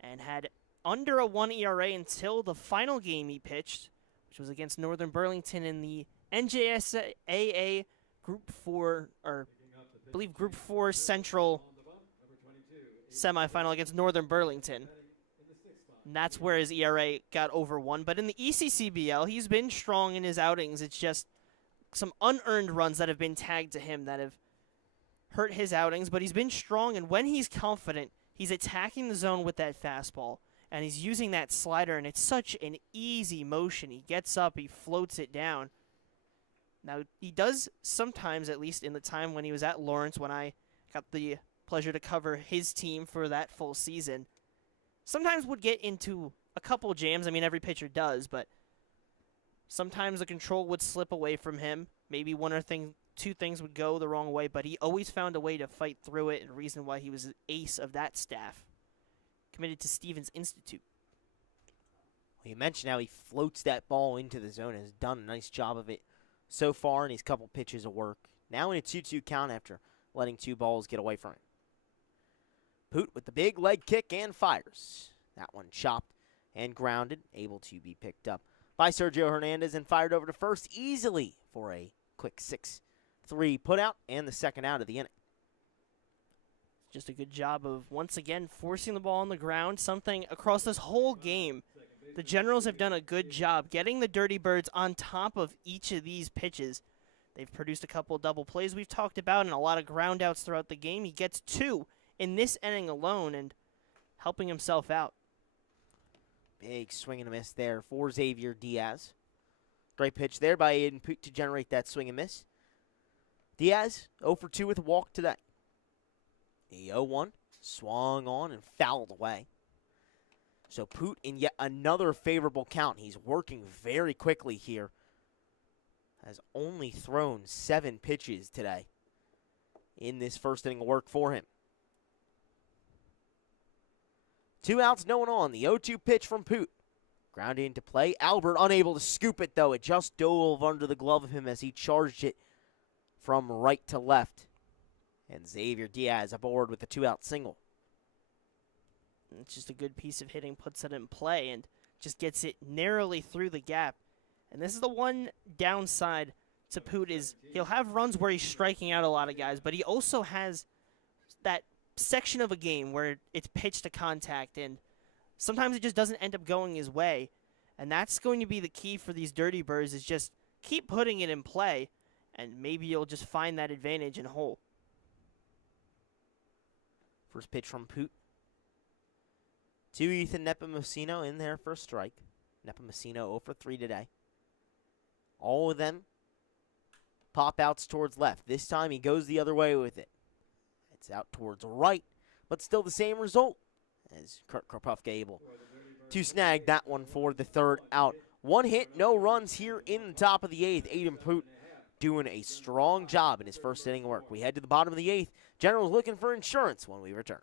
and had under a 1 ERA until the final game he pitched, which was against Northern Burlington in the NJSAA Group 4, or I believe Group 4 Central semifinal against Northern Burlington. And that's where his ERA got over 1. But in the ECCBL, he's been strong in his outings. It's just some unearned runs that have been tagged to him that have hurt his outings. But he's been strong, and when he's confident, he's attacking the zone with that fastball. And he's using that slider, and it's such an easy motion. He gets up, he floats it down. Now, he does sometimes, at least in the time when he was at Lawrence, when I got the pleasure to cover his team for that full season, sometimes would get into a couple jams. I mean, every pitcher does, but sometimes the control would slip away from him. Maybe two things would go the wrong way, but he always found a way to fight through it, and reason why he was an ace of that staff. Committed to Stevens Institute. Well, you mentioned how he floats that ball into the zone and has done a nice job of it so far in his couple pitches of work. Now in a 2-2 count after letting two balls get away from him. Poot with the big leg kick and fires. That one chopped and grounded, able to be picked up by Sergio Hernandez and fired over to first easily for a quick 6-3 putout and the second out of the inning. Just a good job of, once again, forcing the ball on the ground, something across this whole game. The Generals have done a good job getting the Dirty Birds on top of each of these pitches. They've produced a couple of double plays we've talked about and a lot of ground outs throughout the game. He gets 2 in this inning alone and helping himself out. Big swing and a miss there for Xavier Diaz. Great pitch there by Aiden Poot to generate that swing and miss. Diaz 0 for 2 with a walk today. The 0-1 swung on and fouled away. So Poot in yet another favorable count. He's working very quickly here. Has only thrown 7 pitches today in this first inning of work for him. 2 outs, no one on. The 0-2 pitch from Poot. Grounded into play. Albert unable to scoop it, though. It just dove under the glove of him as he charged it from right to left. And Xavier Diaz aboard with the 2-out single. It's just a good piece of hitting, puts it in play, and just gets it narrowly through the gap. And this is the one downside to Poot is he'll have runs where he's striking out a lot of guys, but he also has that section of a game where it's pitch to contact, and sometimes it just doesn't end up going his way. And that's going to be the key for these Dirty Birds is just keep putting it in play, and maybe you'll just find that advantage and hole. First pitch from Poot. To Ethan Nepomuceno in there for a strike. Nepomuceno 0 for 3 today. All of them pop outs towards left. This time he goes the other way with it. It's out towards right, but still the same result as Kurt Kropofka able to snag that one for the third out. 1 hit, no runs here in the top of the 8th. Aiden Poot doing a strong job in his first inning of work. We head to the bottom of the 8th. Generals looking for insurance when we return.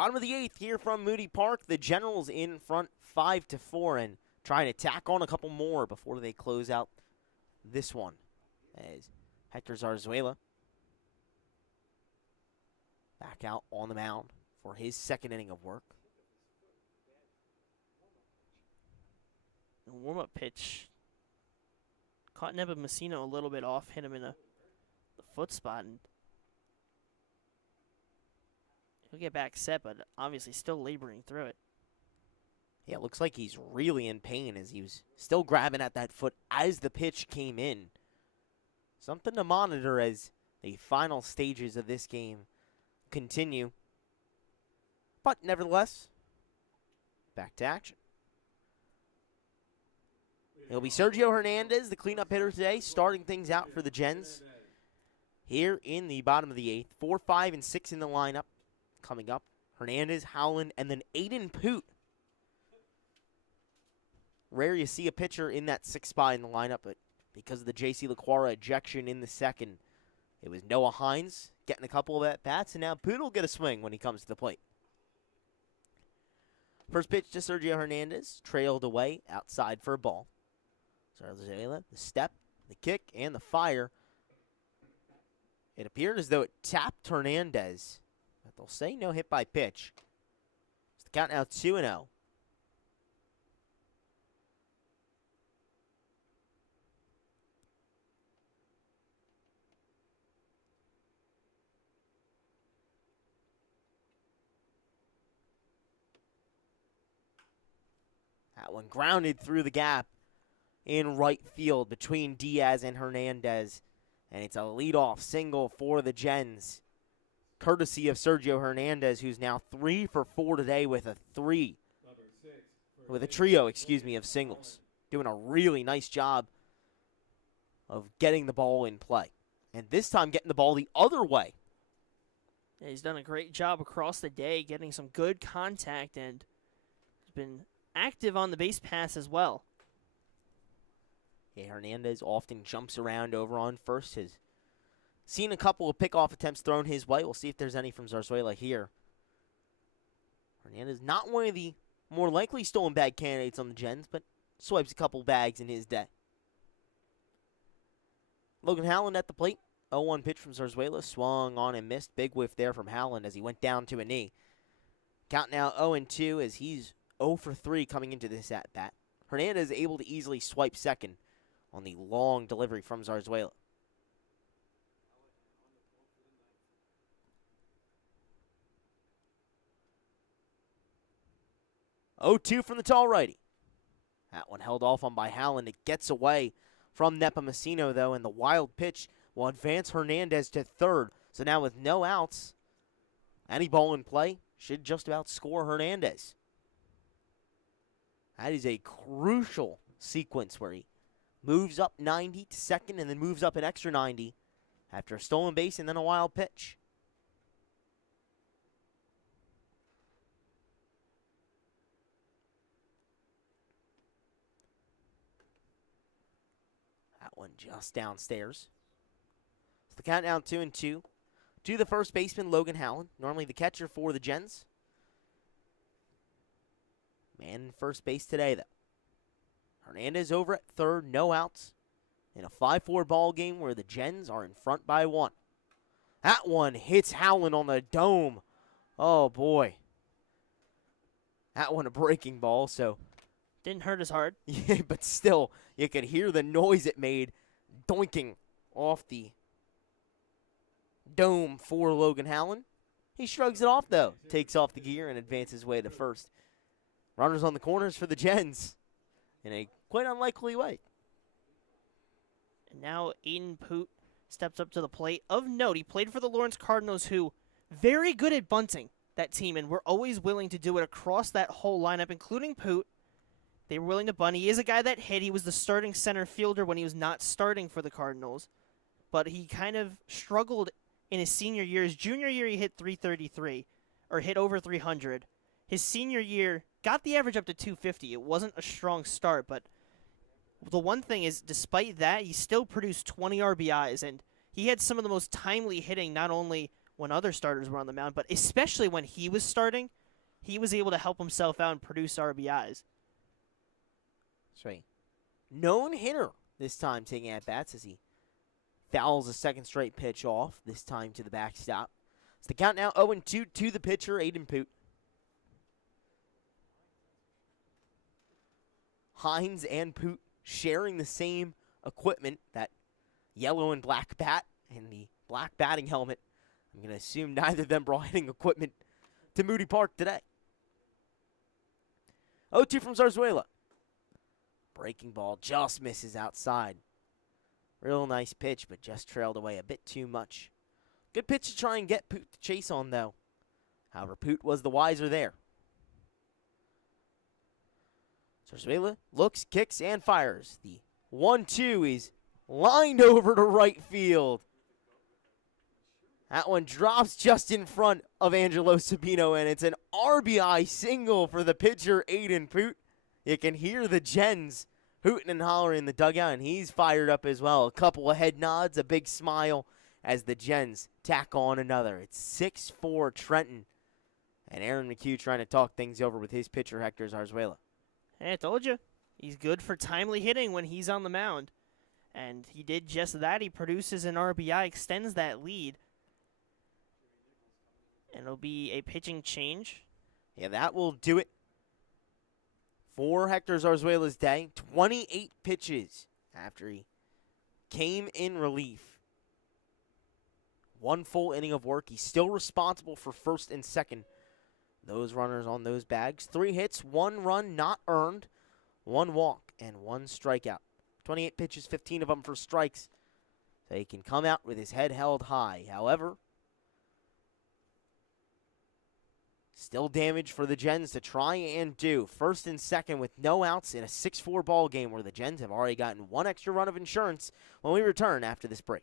Bottom of the 8th here from Moody Park. The Generals in front 5-4 and trying to tack on a couple more before they close out this one. As Hector Zarzuela back out on the mound for his second inning of work. Warm-up pitch. Caught Messino a little bit off, hit him in the foot spot, and he'll get back set, but obviously still laboring through it. Yeah, it looks like he's really in pain as he was still grabbing at that foot as the pitch came in. Something to monitor as the final stages of this game continue. But nevertheless, back to action. It'll be Sergio Hernandez, the cleanup hitter today, starting things out for the Gens. Here in the bottom of the 8th, 4, 5, and 6 in the lineup. Coming up, Hernandez, Howland, and then Aiden Poot. Rare you see a pitcher in that 6th spot in the lineup, but because of the J.C. LaQuara ejection in the second, it was Noah Hines getting a couple of at-bats, and now Poot will get a swing when he comes to the plate. First pitch to Sergio Hernandez, trailed away, outside for a ball. The step, the kick, and the fire. It appeared as though it tapped Hernandez, but they'll say no hit by pitch. It's the count now 2-0. That one grounded through the gap in right field between Diaz and Hernandez. And it's a leadoff single for the Gens, courtesy of Sergio Hernandez, who's now 3 for 4 today with a trio, of singles. Doing a really nice job of getting the ball in play. And this time getting the ball the other way. Yeah, he's done a great job across the day, getting some good contact, and has been active on the base pass as well. Yeah, Hernandez often jumps around over on first. Has seen a couple of pickoff attempts thrown his way. We'll see if there's any from Zarzuela here. Hernandez not one of the more likely stolen bag candidates on the Gens, but swipes a couple bags in his day. Logan Howland at the plate. 0-1 pitch from Zarzuela. Swung on and missed. Big whiff there from Howland as he went down to a knee. Count now 0-2 as he's 0 for 3 coming into this at-bat. Hernandez able to easily swipe second on the long delivery from Zarzuela. Oh, 2 from the tall righty. That one held off on by Howland. It gets away from Messino, though, and the wild pitch will advance Hernandez to third. So now with no outs, any ball in play should just about score Hernandez. That is a crucial sequence where he moves up 90 to second and then moves up an extra 90 after a stolen base and then a wild pitch. That one just downstairs. So the count down 2-2. To the first baseman, Logan Howland, normally the catcher for the Gens. Man in first base today, though. Hernandez over at third, no outs. In a 5-4 ball game where the Gens are in front by 1. That one hits Howland on the dome. Oh, boy. That one a breaking ball, so. Didn't hurt as hard. Yeah, but still, you could hear the noise it made doinking off the dome for Logan Howland. He shrugs it off, though. Takes off the gear and advances his way to first. Runners on the corners for the Gens in a quite unlikely way. And now Aiden Poot steps up to the plate. Of note, he played for the Lawrence Cardinals, who very good at bunting that team, and were always willing to do it across that whole lineup, including Poot. They were willing to bunt. He is a guy that hit. He was the starting center fielder when he was not starting for the Cardinals, but he kind of struggled in his senior year. His junior year, he hit 333, or hit over 300. His senior year, got the average up to 250. It wasn't a strong start, but the one thing is, despite that, he still produced 20 RBIs, and he had some of the most timely hitting, not only when other starters were on the mound, but especially when he was starting, he was able to help himself out and produce RBIs. That's right. Known hitter this time taking at bats as he fouls a second straight pitch off, this time to the backstop. It's the count now 0-2 to the pitcher, Aiden Poot. Hines and Poot sharing the same equipment, that yellow and black bat and the black batting helmet. I'm going to assume neither of them brought hitting equipment to Moody Park today. 0-2 from Zarzuela. Breaking ball just misses outside. Real nice pitch, but just trailed away a bit too much. Good pitch to try and get Poot to chase on, though. However, Poot was the wiser there. Zarzuela looks, kicks, and fires. The 1-2 is lined over to right field. That one drops just in front of Angelo Sabino, and it's an RBI single for the pitcher, Aiden Poot. You can hear the Gens hooting and hollering in the dugout, and he's fired up as well. A couple of head nods, a big smile as the Gens tack on another. It's 6-4 Trenton, and Aaron McHugh trying to talk things over with his pitcher, Hector Zarzuela. Hey, I told you. He's good for timely hitting when he's on the mound. And he did just that. He produces an RBI, extends that lead. And it'll be a pitching change. Yeah, that will do it for Hector Zarzuela's day. 28 pitches after he came in relief. One full inning of work. He's still responsible for first and second. Those runners on those bags. 3 hits, 1 run not earned, 1 walk, and 1 strikeout. 28 pitches, 15 of them for strikes. So he can come out with his head held high. However, still damage for the Gens to try and do. First and second with no outs in a 6-4 ball game where the Gens have already gotten 1 extra run of insurance when we return after this break.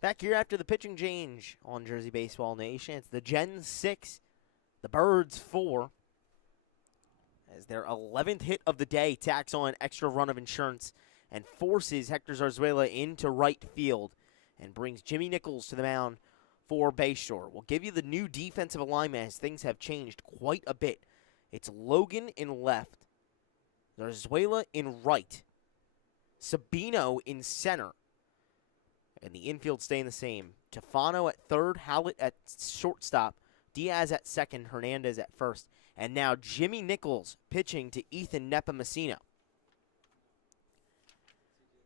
Back here after the pitching change on Jersey Baseball Nation. It's the Gens 6, the Birdz 4. As their 11th hit of the day tacks on an extra run of insurance and forces Hector Zarzuela into right field and brings Jimmy Nichols to the mound for Bayshore. We'll give you the new defensive alignment as things have changed quite a bit. It's Logan in left, Zarzuela in right, Sabino in center, and the infield staying the same. Tefano at third, Hallett at shortstop, Diaz at second, Hernandez at first. And now Jimmy Nichols pitching to Ethan Nepomuceno.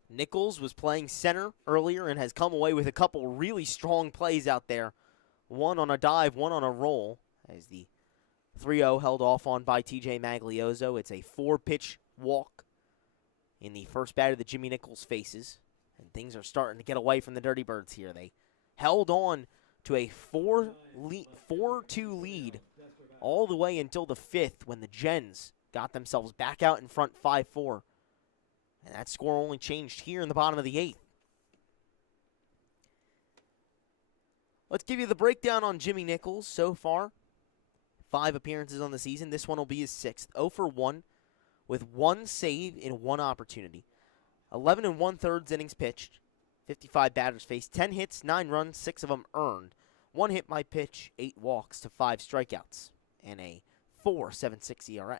Nichols was playing center earlier and has come away with a couple really strong plays out there. One on a dive, one on a roll, as the 3-0 held off on by TJ Maglioso. It's a 4-pitch walk in the first batter that Jimmy Nichols faces. And things are starting to get away from the Dirty Birds here. They held on to a 4-2 lead all the way until the 5th when the Gens got themselves back out in front 5-4. And that score only changed here in the bottom of the 8th. Let's give you the breakdown on Jimmy Nichols so far. 5 appearances on the season. This one will be his 6th. 0 for 1 with 1 save in 1 opportunity. 11 1/3 innings pitched. 55 batters faced. 10 hits, 9 runs, 6 of them earned. 1 hit by pitch, 8 walks to 5 strikeouts. and a 4.76 ERA.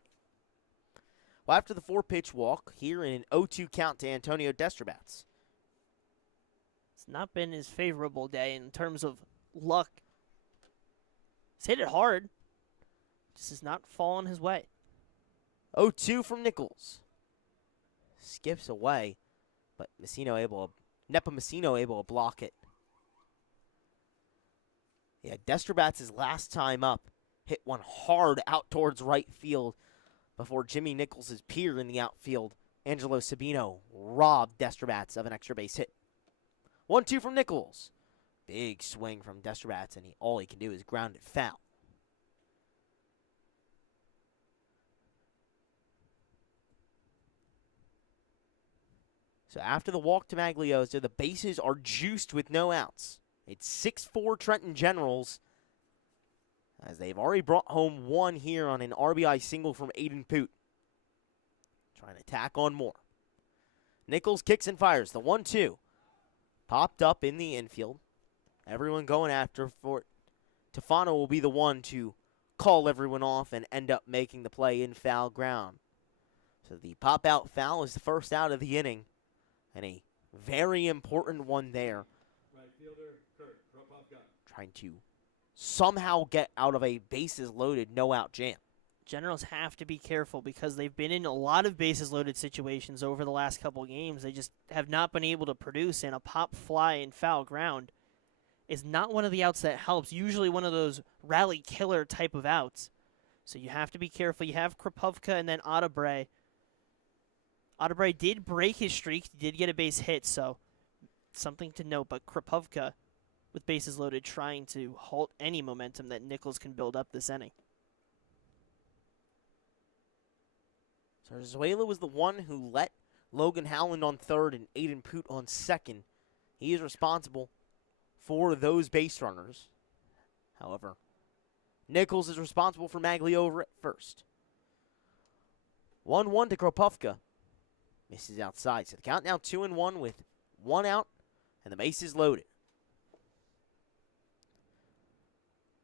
Well, after the 4-pitch walk, here in an 0-2 count to Antonio Destrobats. It's not been his favorable day in terms of luck. He's hit it hard. Just has not fallen his way. 0-2 from Nichols. Skips away, but Nepa Messino able to block it. Yeah, Destrobats' last time up hit one hard out towards right field before Jimmy Nichols' peer in the outfield, Angelo Sabino, robbed Destrobats of an extra base hit. 1-2 from Nichols. Big swing from Destrobats, and all he can do is ground it foul. So after the walk to Maglioso, the bases are juiced with no outs. It's 6-4 Trenton Generals, as they've already brought home one here on an RBI single from Aiden Poot. Trying to tack on more. Nichols kicks and fires. The 1-2. Popped up in the infield. Everyone going after for it. Tefano will be the one to call everyone off and end up making the play in foul ground. So the pop-out foul is the first out of the inning, and a very important one there. Right fielder, Kurt Kropotkin. Trying to somehow get out of a bases-loaded, no-out jam. Generals have to be careful because they've been in a lot of bases-loaded situations over the last couple of games. They just have not been able to produce, and a pop fly in foul ground is not one of the outs that helps. Usually one of those rally killer type of outs. So you have to be careful. You have Kropotkin and then Adebre. Adebre did break his streak. He did get a base hit, so something to note. But Kropotkin, with bases loaded, trying to halt any momentum that Nichols can build up this inning. Zarzuela was the one who let Logan Howland on third and Aiden Poot on second. He is responsible for those base runners. However, Nichols is responsible for Maglioso at first. 1-1 to Kropotkin. Misses outside. So the count now 2-1 with one out and the bases loaded.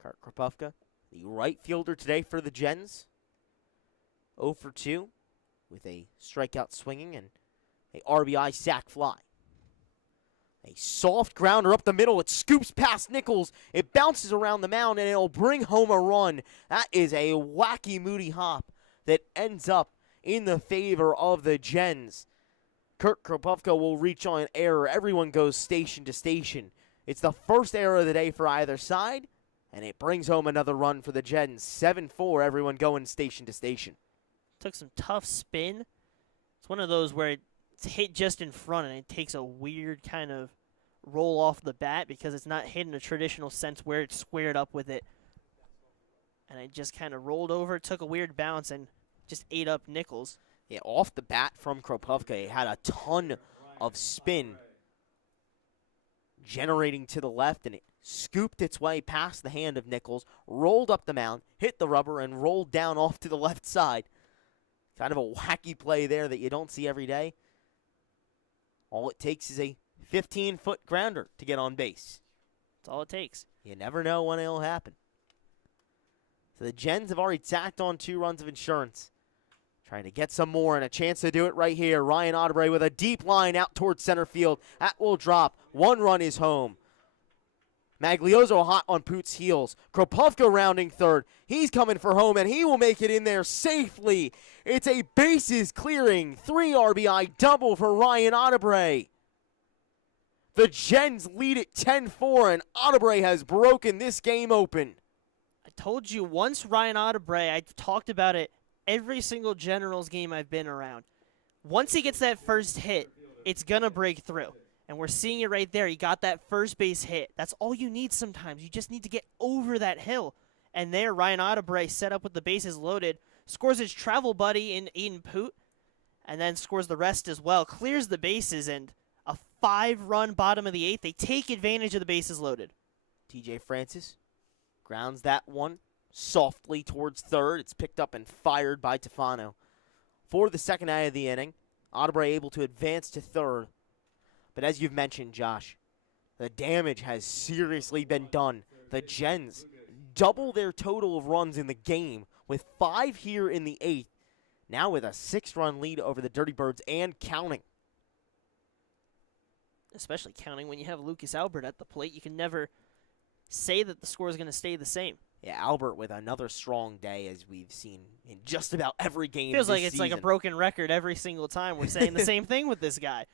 Kurt Kropotkin, the right fielder today for the Gens. 0 for 2 with a strikeout swinging and a RBI sac fly. A soft grounder up the middle. It scoops past Nichols. It bounces around the mound, and it'll bring home a run. That is a wacky, moody hop that ends up in the favor of the Gens. Kurt Kropotkin will reach on an error. Everyone goes station to station. It's the first error of the day for either side, and it brings home another run for the Gens. 7-4, everyone going station to station. Took some tough spin. It's one of those where it's hit just in front, and it takes a weird kind of roll off the bat because it's not hit in a traditional sense where it's squared up with it. And it just kind of rolled over, took a weird bounce, and just ate up Nichols. Yeah, off the bat from Kropotkin, it had a ton of spin generating to the left, and it scooped its way past the hand of Nichols, rolled up the mound, hit the rubber, and rolled down off to the left side. Kind of a wacky play there that you don't see every day. All it takes is a 15-foot grounder to get on base. That's all it takes. You never know when it'll happen. So the Gens have already tacked on 2 runs of insurance. Trying to get some more and a chance to do it right here. Ryan Adebre with a deep line out towards center field. That will drop. 1 run is home. Maglioso hot on Poot's heels. Kropotkin rounding third. He's coming for home, and he will make it in there safely. It's a bases clearing 3 RBI double for Ryan Adebre. The Gens lead at 10-4, and Adebre has broken this game open. I told you once Ryan Adebre, I've talked about it every single Generals game I've been around. Once he gets that first hit, it's going to break through. And we're seeing it right there. He got that first base hit. That's all you need sometimes. You just need to get over that hill. And there, Ryan Adebre set up with the bases loaded, scores his travel buddy in Aiden Poot, and then scores the rest as well. Clears the bases, and a 5-run bottom of the 8th. They take advantage of the bases loaded. TJ Francis grounds that one softly towards third. It's picked up and fired by Tefano. For the second out of the inning, Adebre able to advance to third. But as you've mentioned, Josh, the damage has seriously been done. The Gens double their total of runs in the game with 5 here in the 8th. Now with a 6-run lead over the Dirty Birds and counting. Especially counting when you have Lucas Albert at the plate. You can never say that the score is going to stay the same. Yeah, Albert with another strong day, as we've seen in just about every game Feels this like it's season. like a broken record every single time we're saying the same thing with this guy.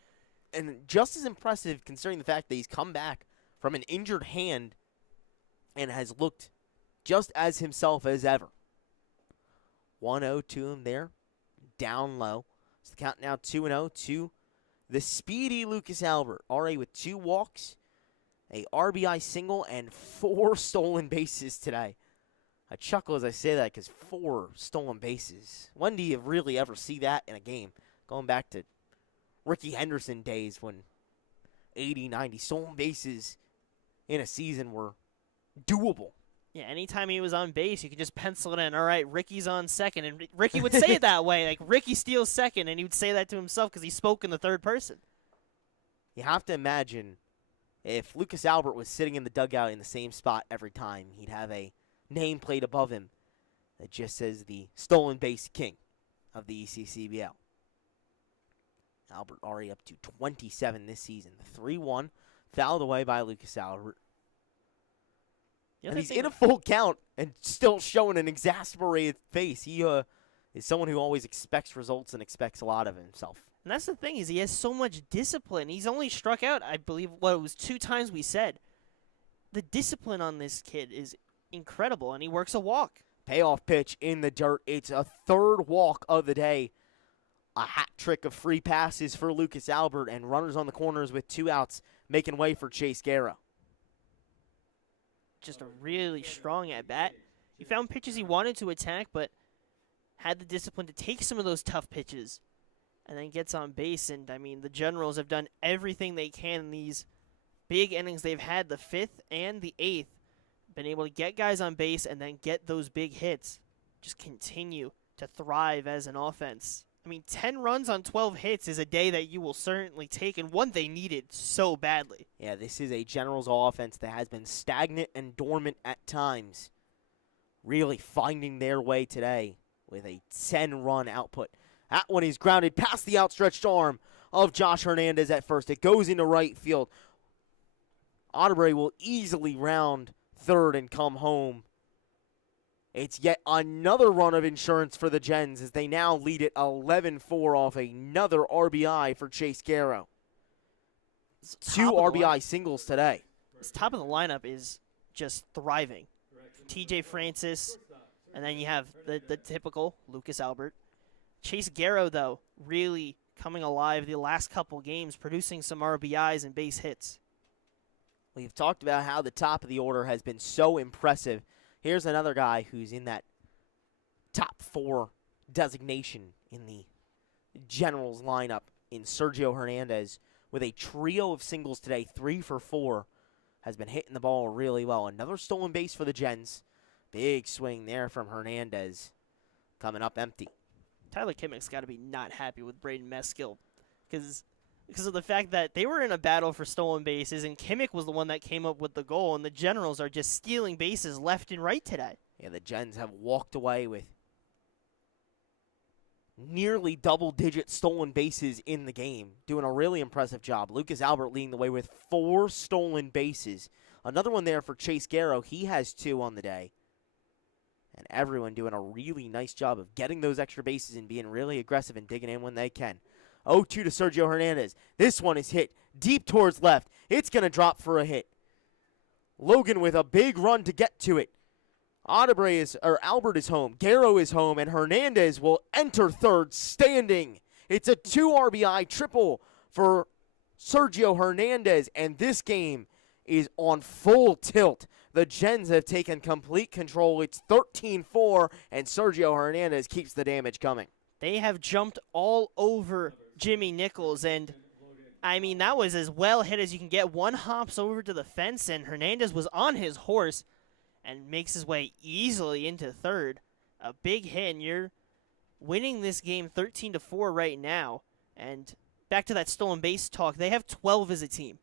And just as impressive considering the fact that he's come back from an injured hand and has looked just as himself as ever. 1-0 to him there, down low. So the count now 2-0 to the speedy Lucas Albert. RA with 2 walks, a RBI single, and 4 stolen bases today. I chuckle as I say that because 4 stolen bases. When do you really ever see that in a game? Going back to Ricky Henderson days when 80, 90 stolen bases in a season were doable. Yeah, anytime he was on base, you could just pencil it in. All right, Ricky's on second. And Ricky would say it that way. Like, Ricky steals second, and he would say that to himself because he spoke in the third person. You have to imagine if Lucas Albert was sitting in the dugout in the same spot every time, he'd have a nameplate above him that just says the stolen base king of the ECCBL. Albert already up to 27 this season. The 3-1 fouled away by Lucas Albert. And he's in a full count and still showing an exasperated face. He is someone who always expects results and expects a lot of himself. And that's the thing, is he has so much discipline. He's only struck out, I believe, it was 2 times we said. The discipline on this kid is incredible, and he works a walk. Payoff pitch in the dirt. It's a 3rd walk of the day. A hat trick of free passes for Lucas Albert, and runners on the corners with 2 outs, making way for Chase Guerra. Just a really strong at-bat. He found pitches he wanted to attack, but had the discipline to take some of those tough pitches, and then gets on base. And, I mean, the Generals have done everything they can in these big innings they've had, the 5th and the 8th. Been able to get guys on base and then get those big hits. Just continue to thrive as an offense. I mean, 10 runs on 12 hits is a day that you will certainly take, and one they needed so badly. Yeah, this is a Generals offense that has been stagnant and dormant at times. Really finding their way today with a 10-run output. That one is grounded past the outstretched arm of Josh Hernandez at first. It goes into right field. Otterbury will easily round third and come home. It's yet another run of insurance for the Gens as they now lead it 11-4 off another RBI for Chase Guerra. 2 RBI singles today. This top of the lineup is just thriving. TJ Francis, and then you have the typical Lucas Albert. Chase Guerra, though, really coming alive the last couple games, producing some RBIs and base hits. We've talked about how the top of the order has been so impressive. Here's another guy who's in that top 4 designation in the Generals lineup in Sergio Hernandez with a trio of singles today, 3 for 4. Has been hitting the ball really well. Another stolen base for the Gens. Big swing there from Hernandez. Coming up empty. Tyler Kimmick's got to be not happy with Braden Meskill because of the fact that they were in a battle for stolen bases, and Kimmick was the one that came up with the goal, and the Generals are just stealing bases left and right today. Yeah, the Gens have walked away with nearly double-digit stolen bases in the game, doing a really impressive job. Lucas Albert leading the way with 4 stolen bases. Another one there for Chase Guerra. He has 2 on the day. And everyone doing a really nice job of getting those extra bases and being really aggressive and digging in when they can. 0-2 to Sergio Hernandez. This one is hit deep towards left. It's going to drop for a hit. Logan with a big run to get to it. Albert is home. Guerra is home, and Hernandez will enter third standing. It's a 2 RBI triple for Sergio Hernandez, and this game is on full tilt. The Gens have taken complete control. It's 13-4, and Sergio Hernandez keeps the damage coming. They have jumped all over Jimmy Nichols, and I mean, that was as well hit as you can get. One hops over to the fence, and Hernandez was on his horse and makes his way easily into third. A big hit, and you're winning this game 13-4 right now. And back to that stolen base talk, they have 12 as a team.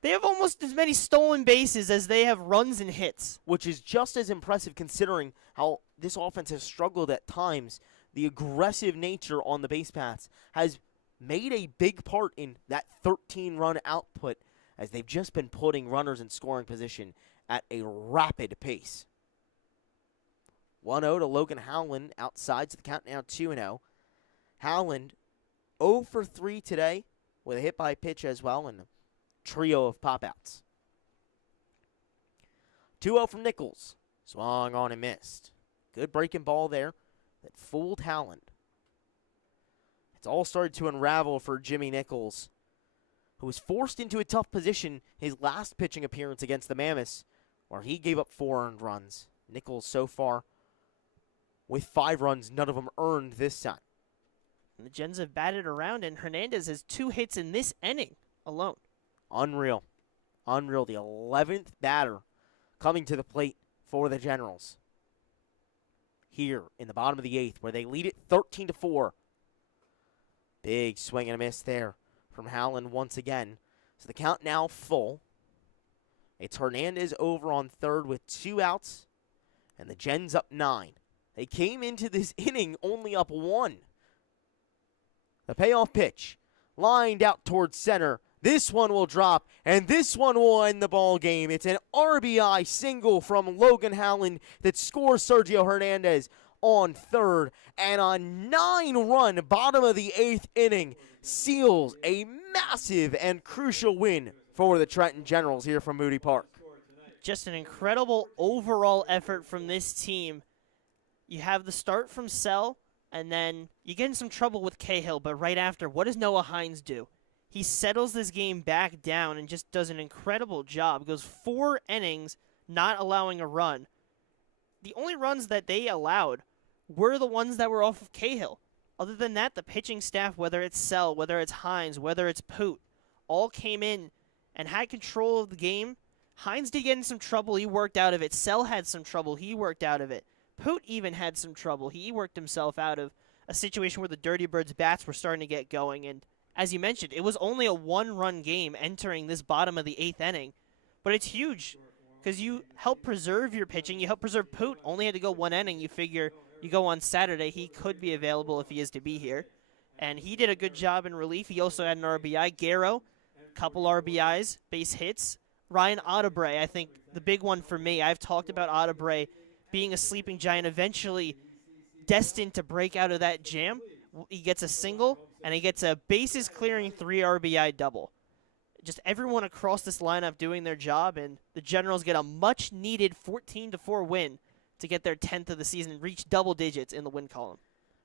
They have almost as many stolen bases as they have runs and hits. which is just as impressive considering how this offense has struggled at times. The aggressive nature on the base paths has made a big part in that 13-run output, as they've just been putting runners in scoring position at a rapid pace. 1-0 to Logan Howland outside, so the count now 2-0. Howland 0 for 3 today with a hit by pitch as well and a trio of pop-outs. 2-0 from Nichols. Swung on and missed. Good breaking ball there that fooled Howland. It's all started to unravel for Jimmy Nichols, who was forced into a tough position his last pitching appearance against the Mammoths, where he gave up 4 earned runs. Nichols so far with 5 runs, none of them earned this time. And the Gens have batted around, and Hernandez has 2 hits in this inning alone. Unreal. Unreal. The 11th batter coming to the plate for the Generals. Here in the bottom of the 8th, where they lead it 13-4. Big swing and a miss there from Howland once again. So the count now full. It's Hernandez over on third with 2 outs, and the Gens up 9. They came into this inning only up 1. The payoff pitch, lined out towards center. This one will drop, and this one will end the ball game. It's an RBI single from Logan Howland that scores Sergio Hernandez on third, and a 9-run bottom of the 8th inning seals a massive and crucial win for the Trenton Generals here from Moody Park. Just an incredible overall effort from this team. You have the start from Sell, and then you get in some trouble with Cahill, but right after, what does Noah Hines do? He settles this game back down and just does an incredible job. Goes 4 innings, not allowing a run. The only runs that they allowed were the ones that were off of Cahill. Other than that, the pitching staff, whether it's Sell, whether it's Hines, whether it's Poot, all came in and had control of the game. Hines did get in some trouble. He worked out of it. Sell had some trouble. He worked out of it. Poot even had some trouble. He worked himself out of a situation where the Dirty Birds bats were starting to get going. And as you mentioned, it was only a 1-run game entering this bottom of the 8th inning. But it's huge because you help preserve your pitching. You help preserve Poot. Only had to go 1 inning. You figure you go on Saturday, he could be available if he is to be here. And he did a good job in relief. He also had an RBI. Garrow, couple RBIs, base hits. Ryan Audebray, I think the big one for me. I've talked about Audebray being a sleeping giant, eventually destined to break out of that jam. He gets a single, and he gets a bases-clearing 3 RBI double. Just everyone across this lineup doing their job, and the Generals get a much-needed 14-4 win to get their 10th of the season, reach double digits in the win column.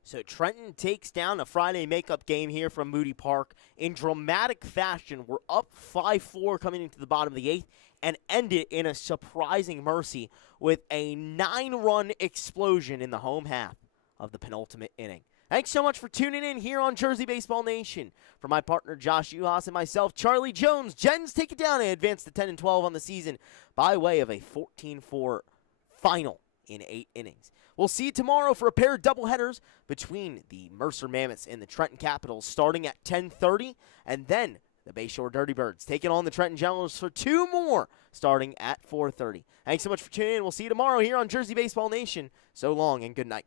So Trenton takes down a Friday makeup game here from Moody Park in dramatic fashion. We're up 5-4 coming into the bottom of the 8th and end it in a surprising mercy with a 9-run explosion in the home half of the penultimate inning. Thanks so much for tuning in here on Jersey Baseball Nation. For my partner Josh Yuhas and myself, Charlie Jones, Gens take it down and advance to 10-12 on the season by way of a 14-4 final in 8 innings. We'll see you tomorrow for a pair of doubleheaders between the Mercer Mammoths and the Trenton Capitals starting at 10:30, and then the Bayshore Dirty Birds taking on the Trenton Generals for 2 more starting at 4:30. Thanks so much for tuning in. We'll see you tomorrow here on Jersey Baseball Nation. So long and good night.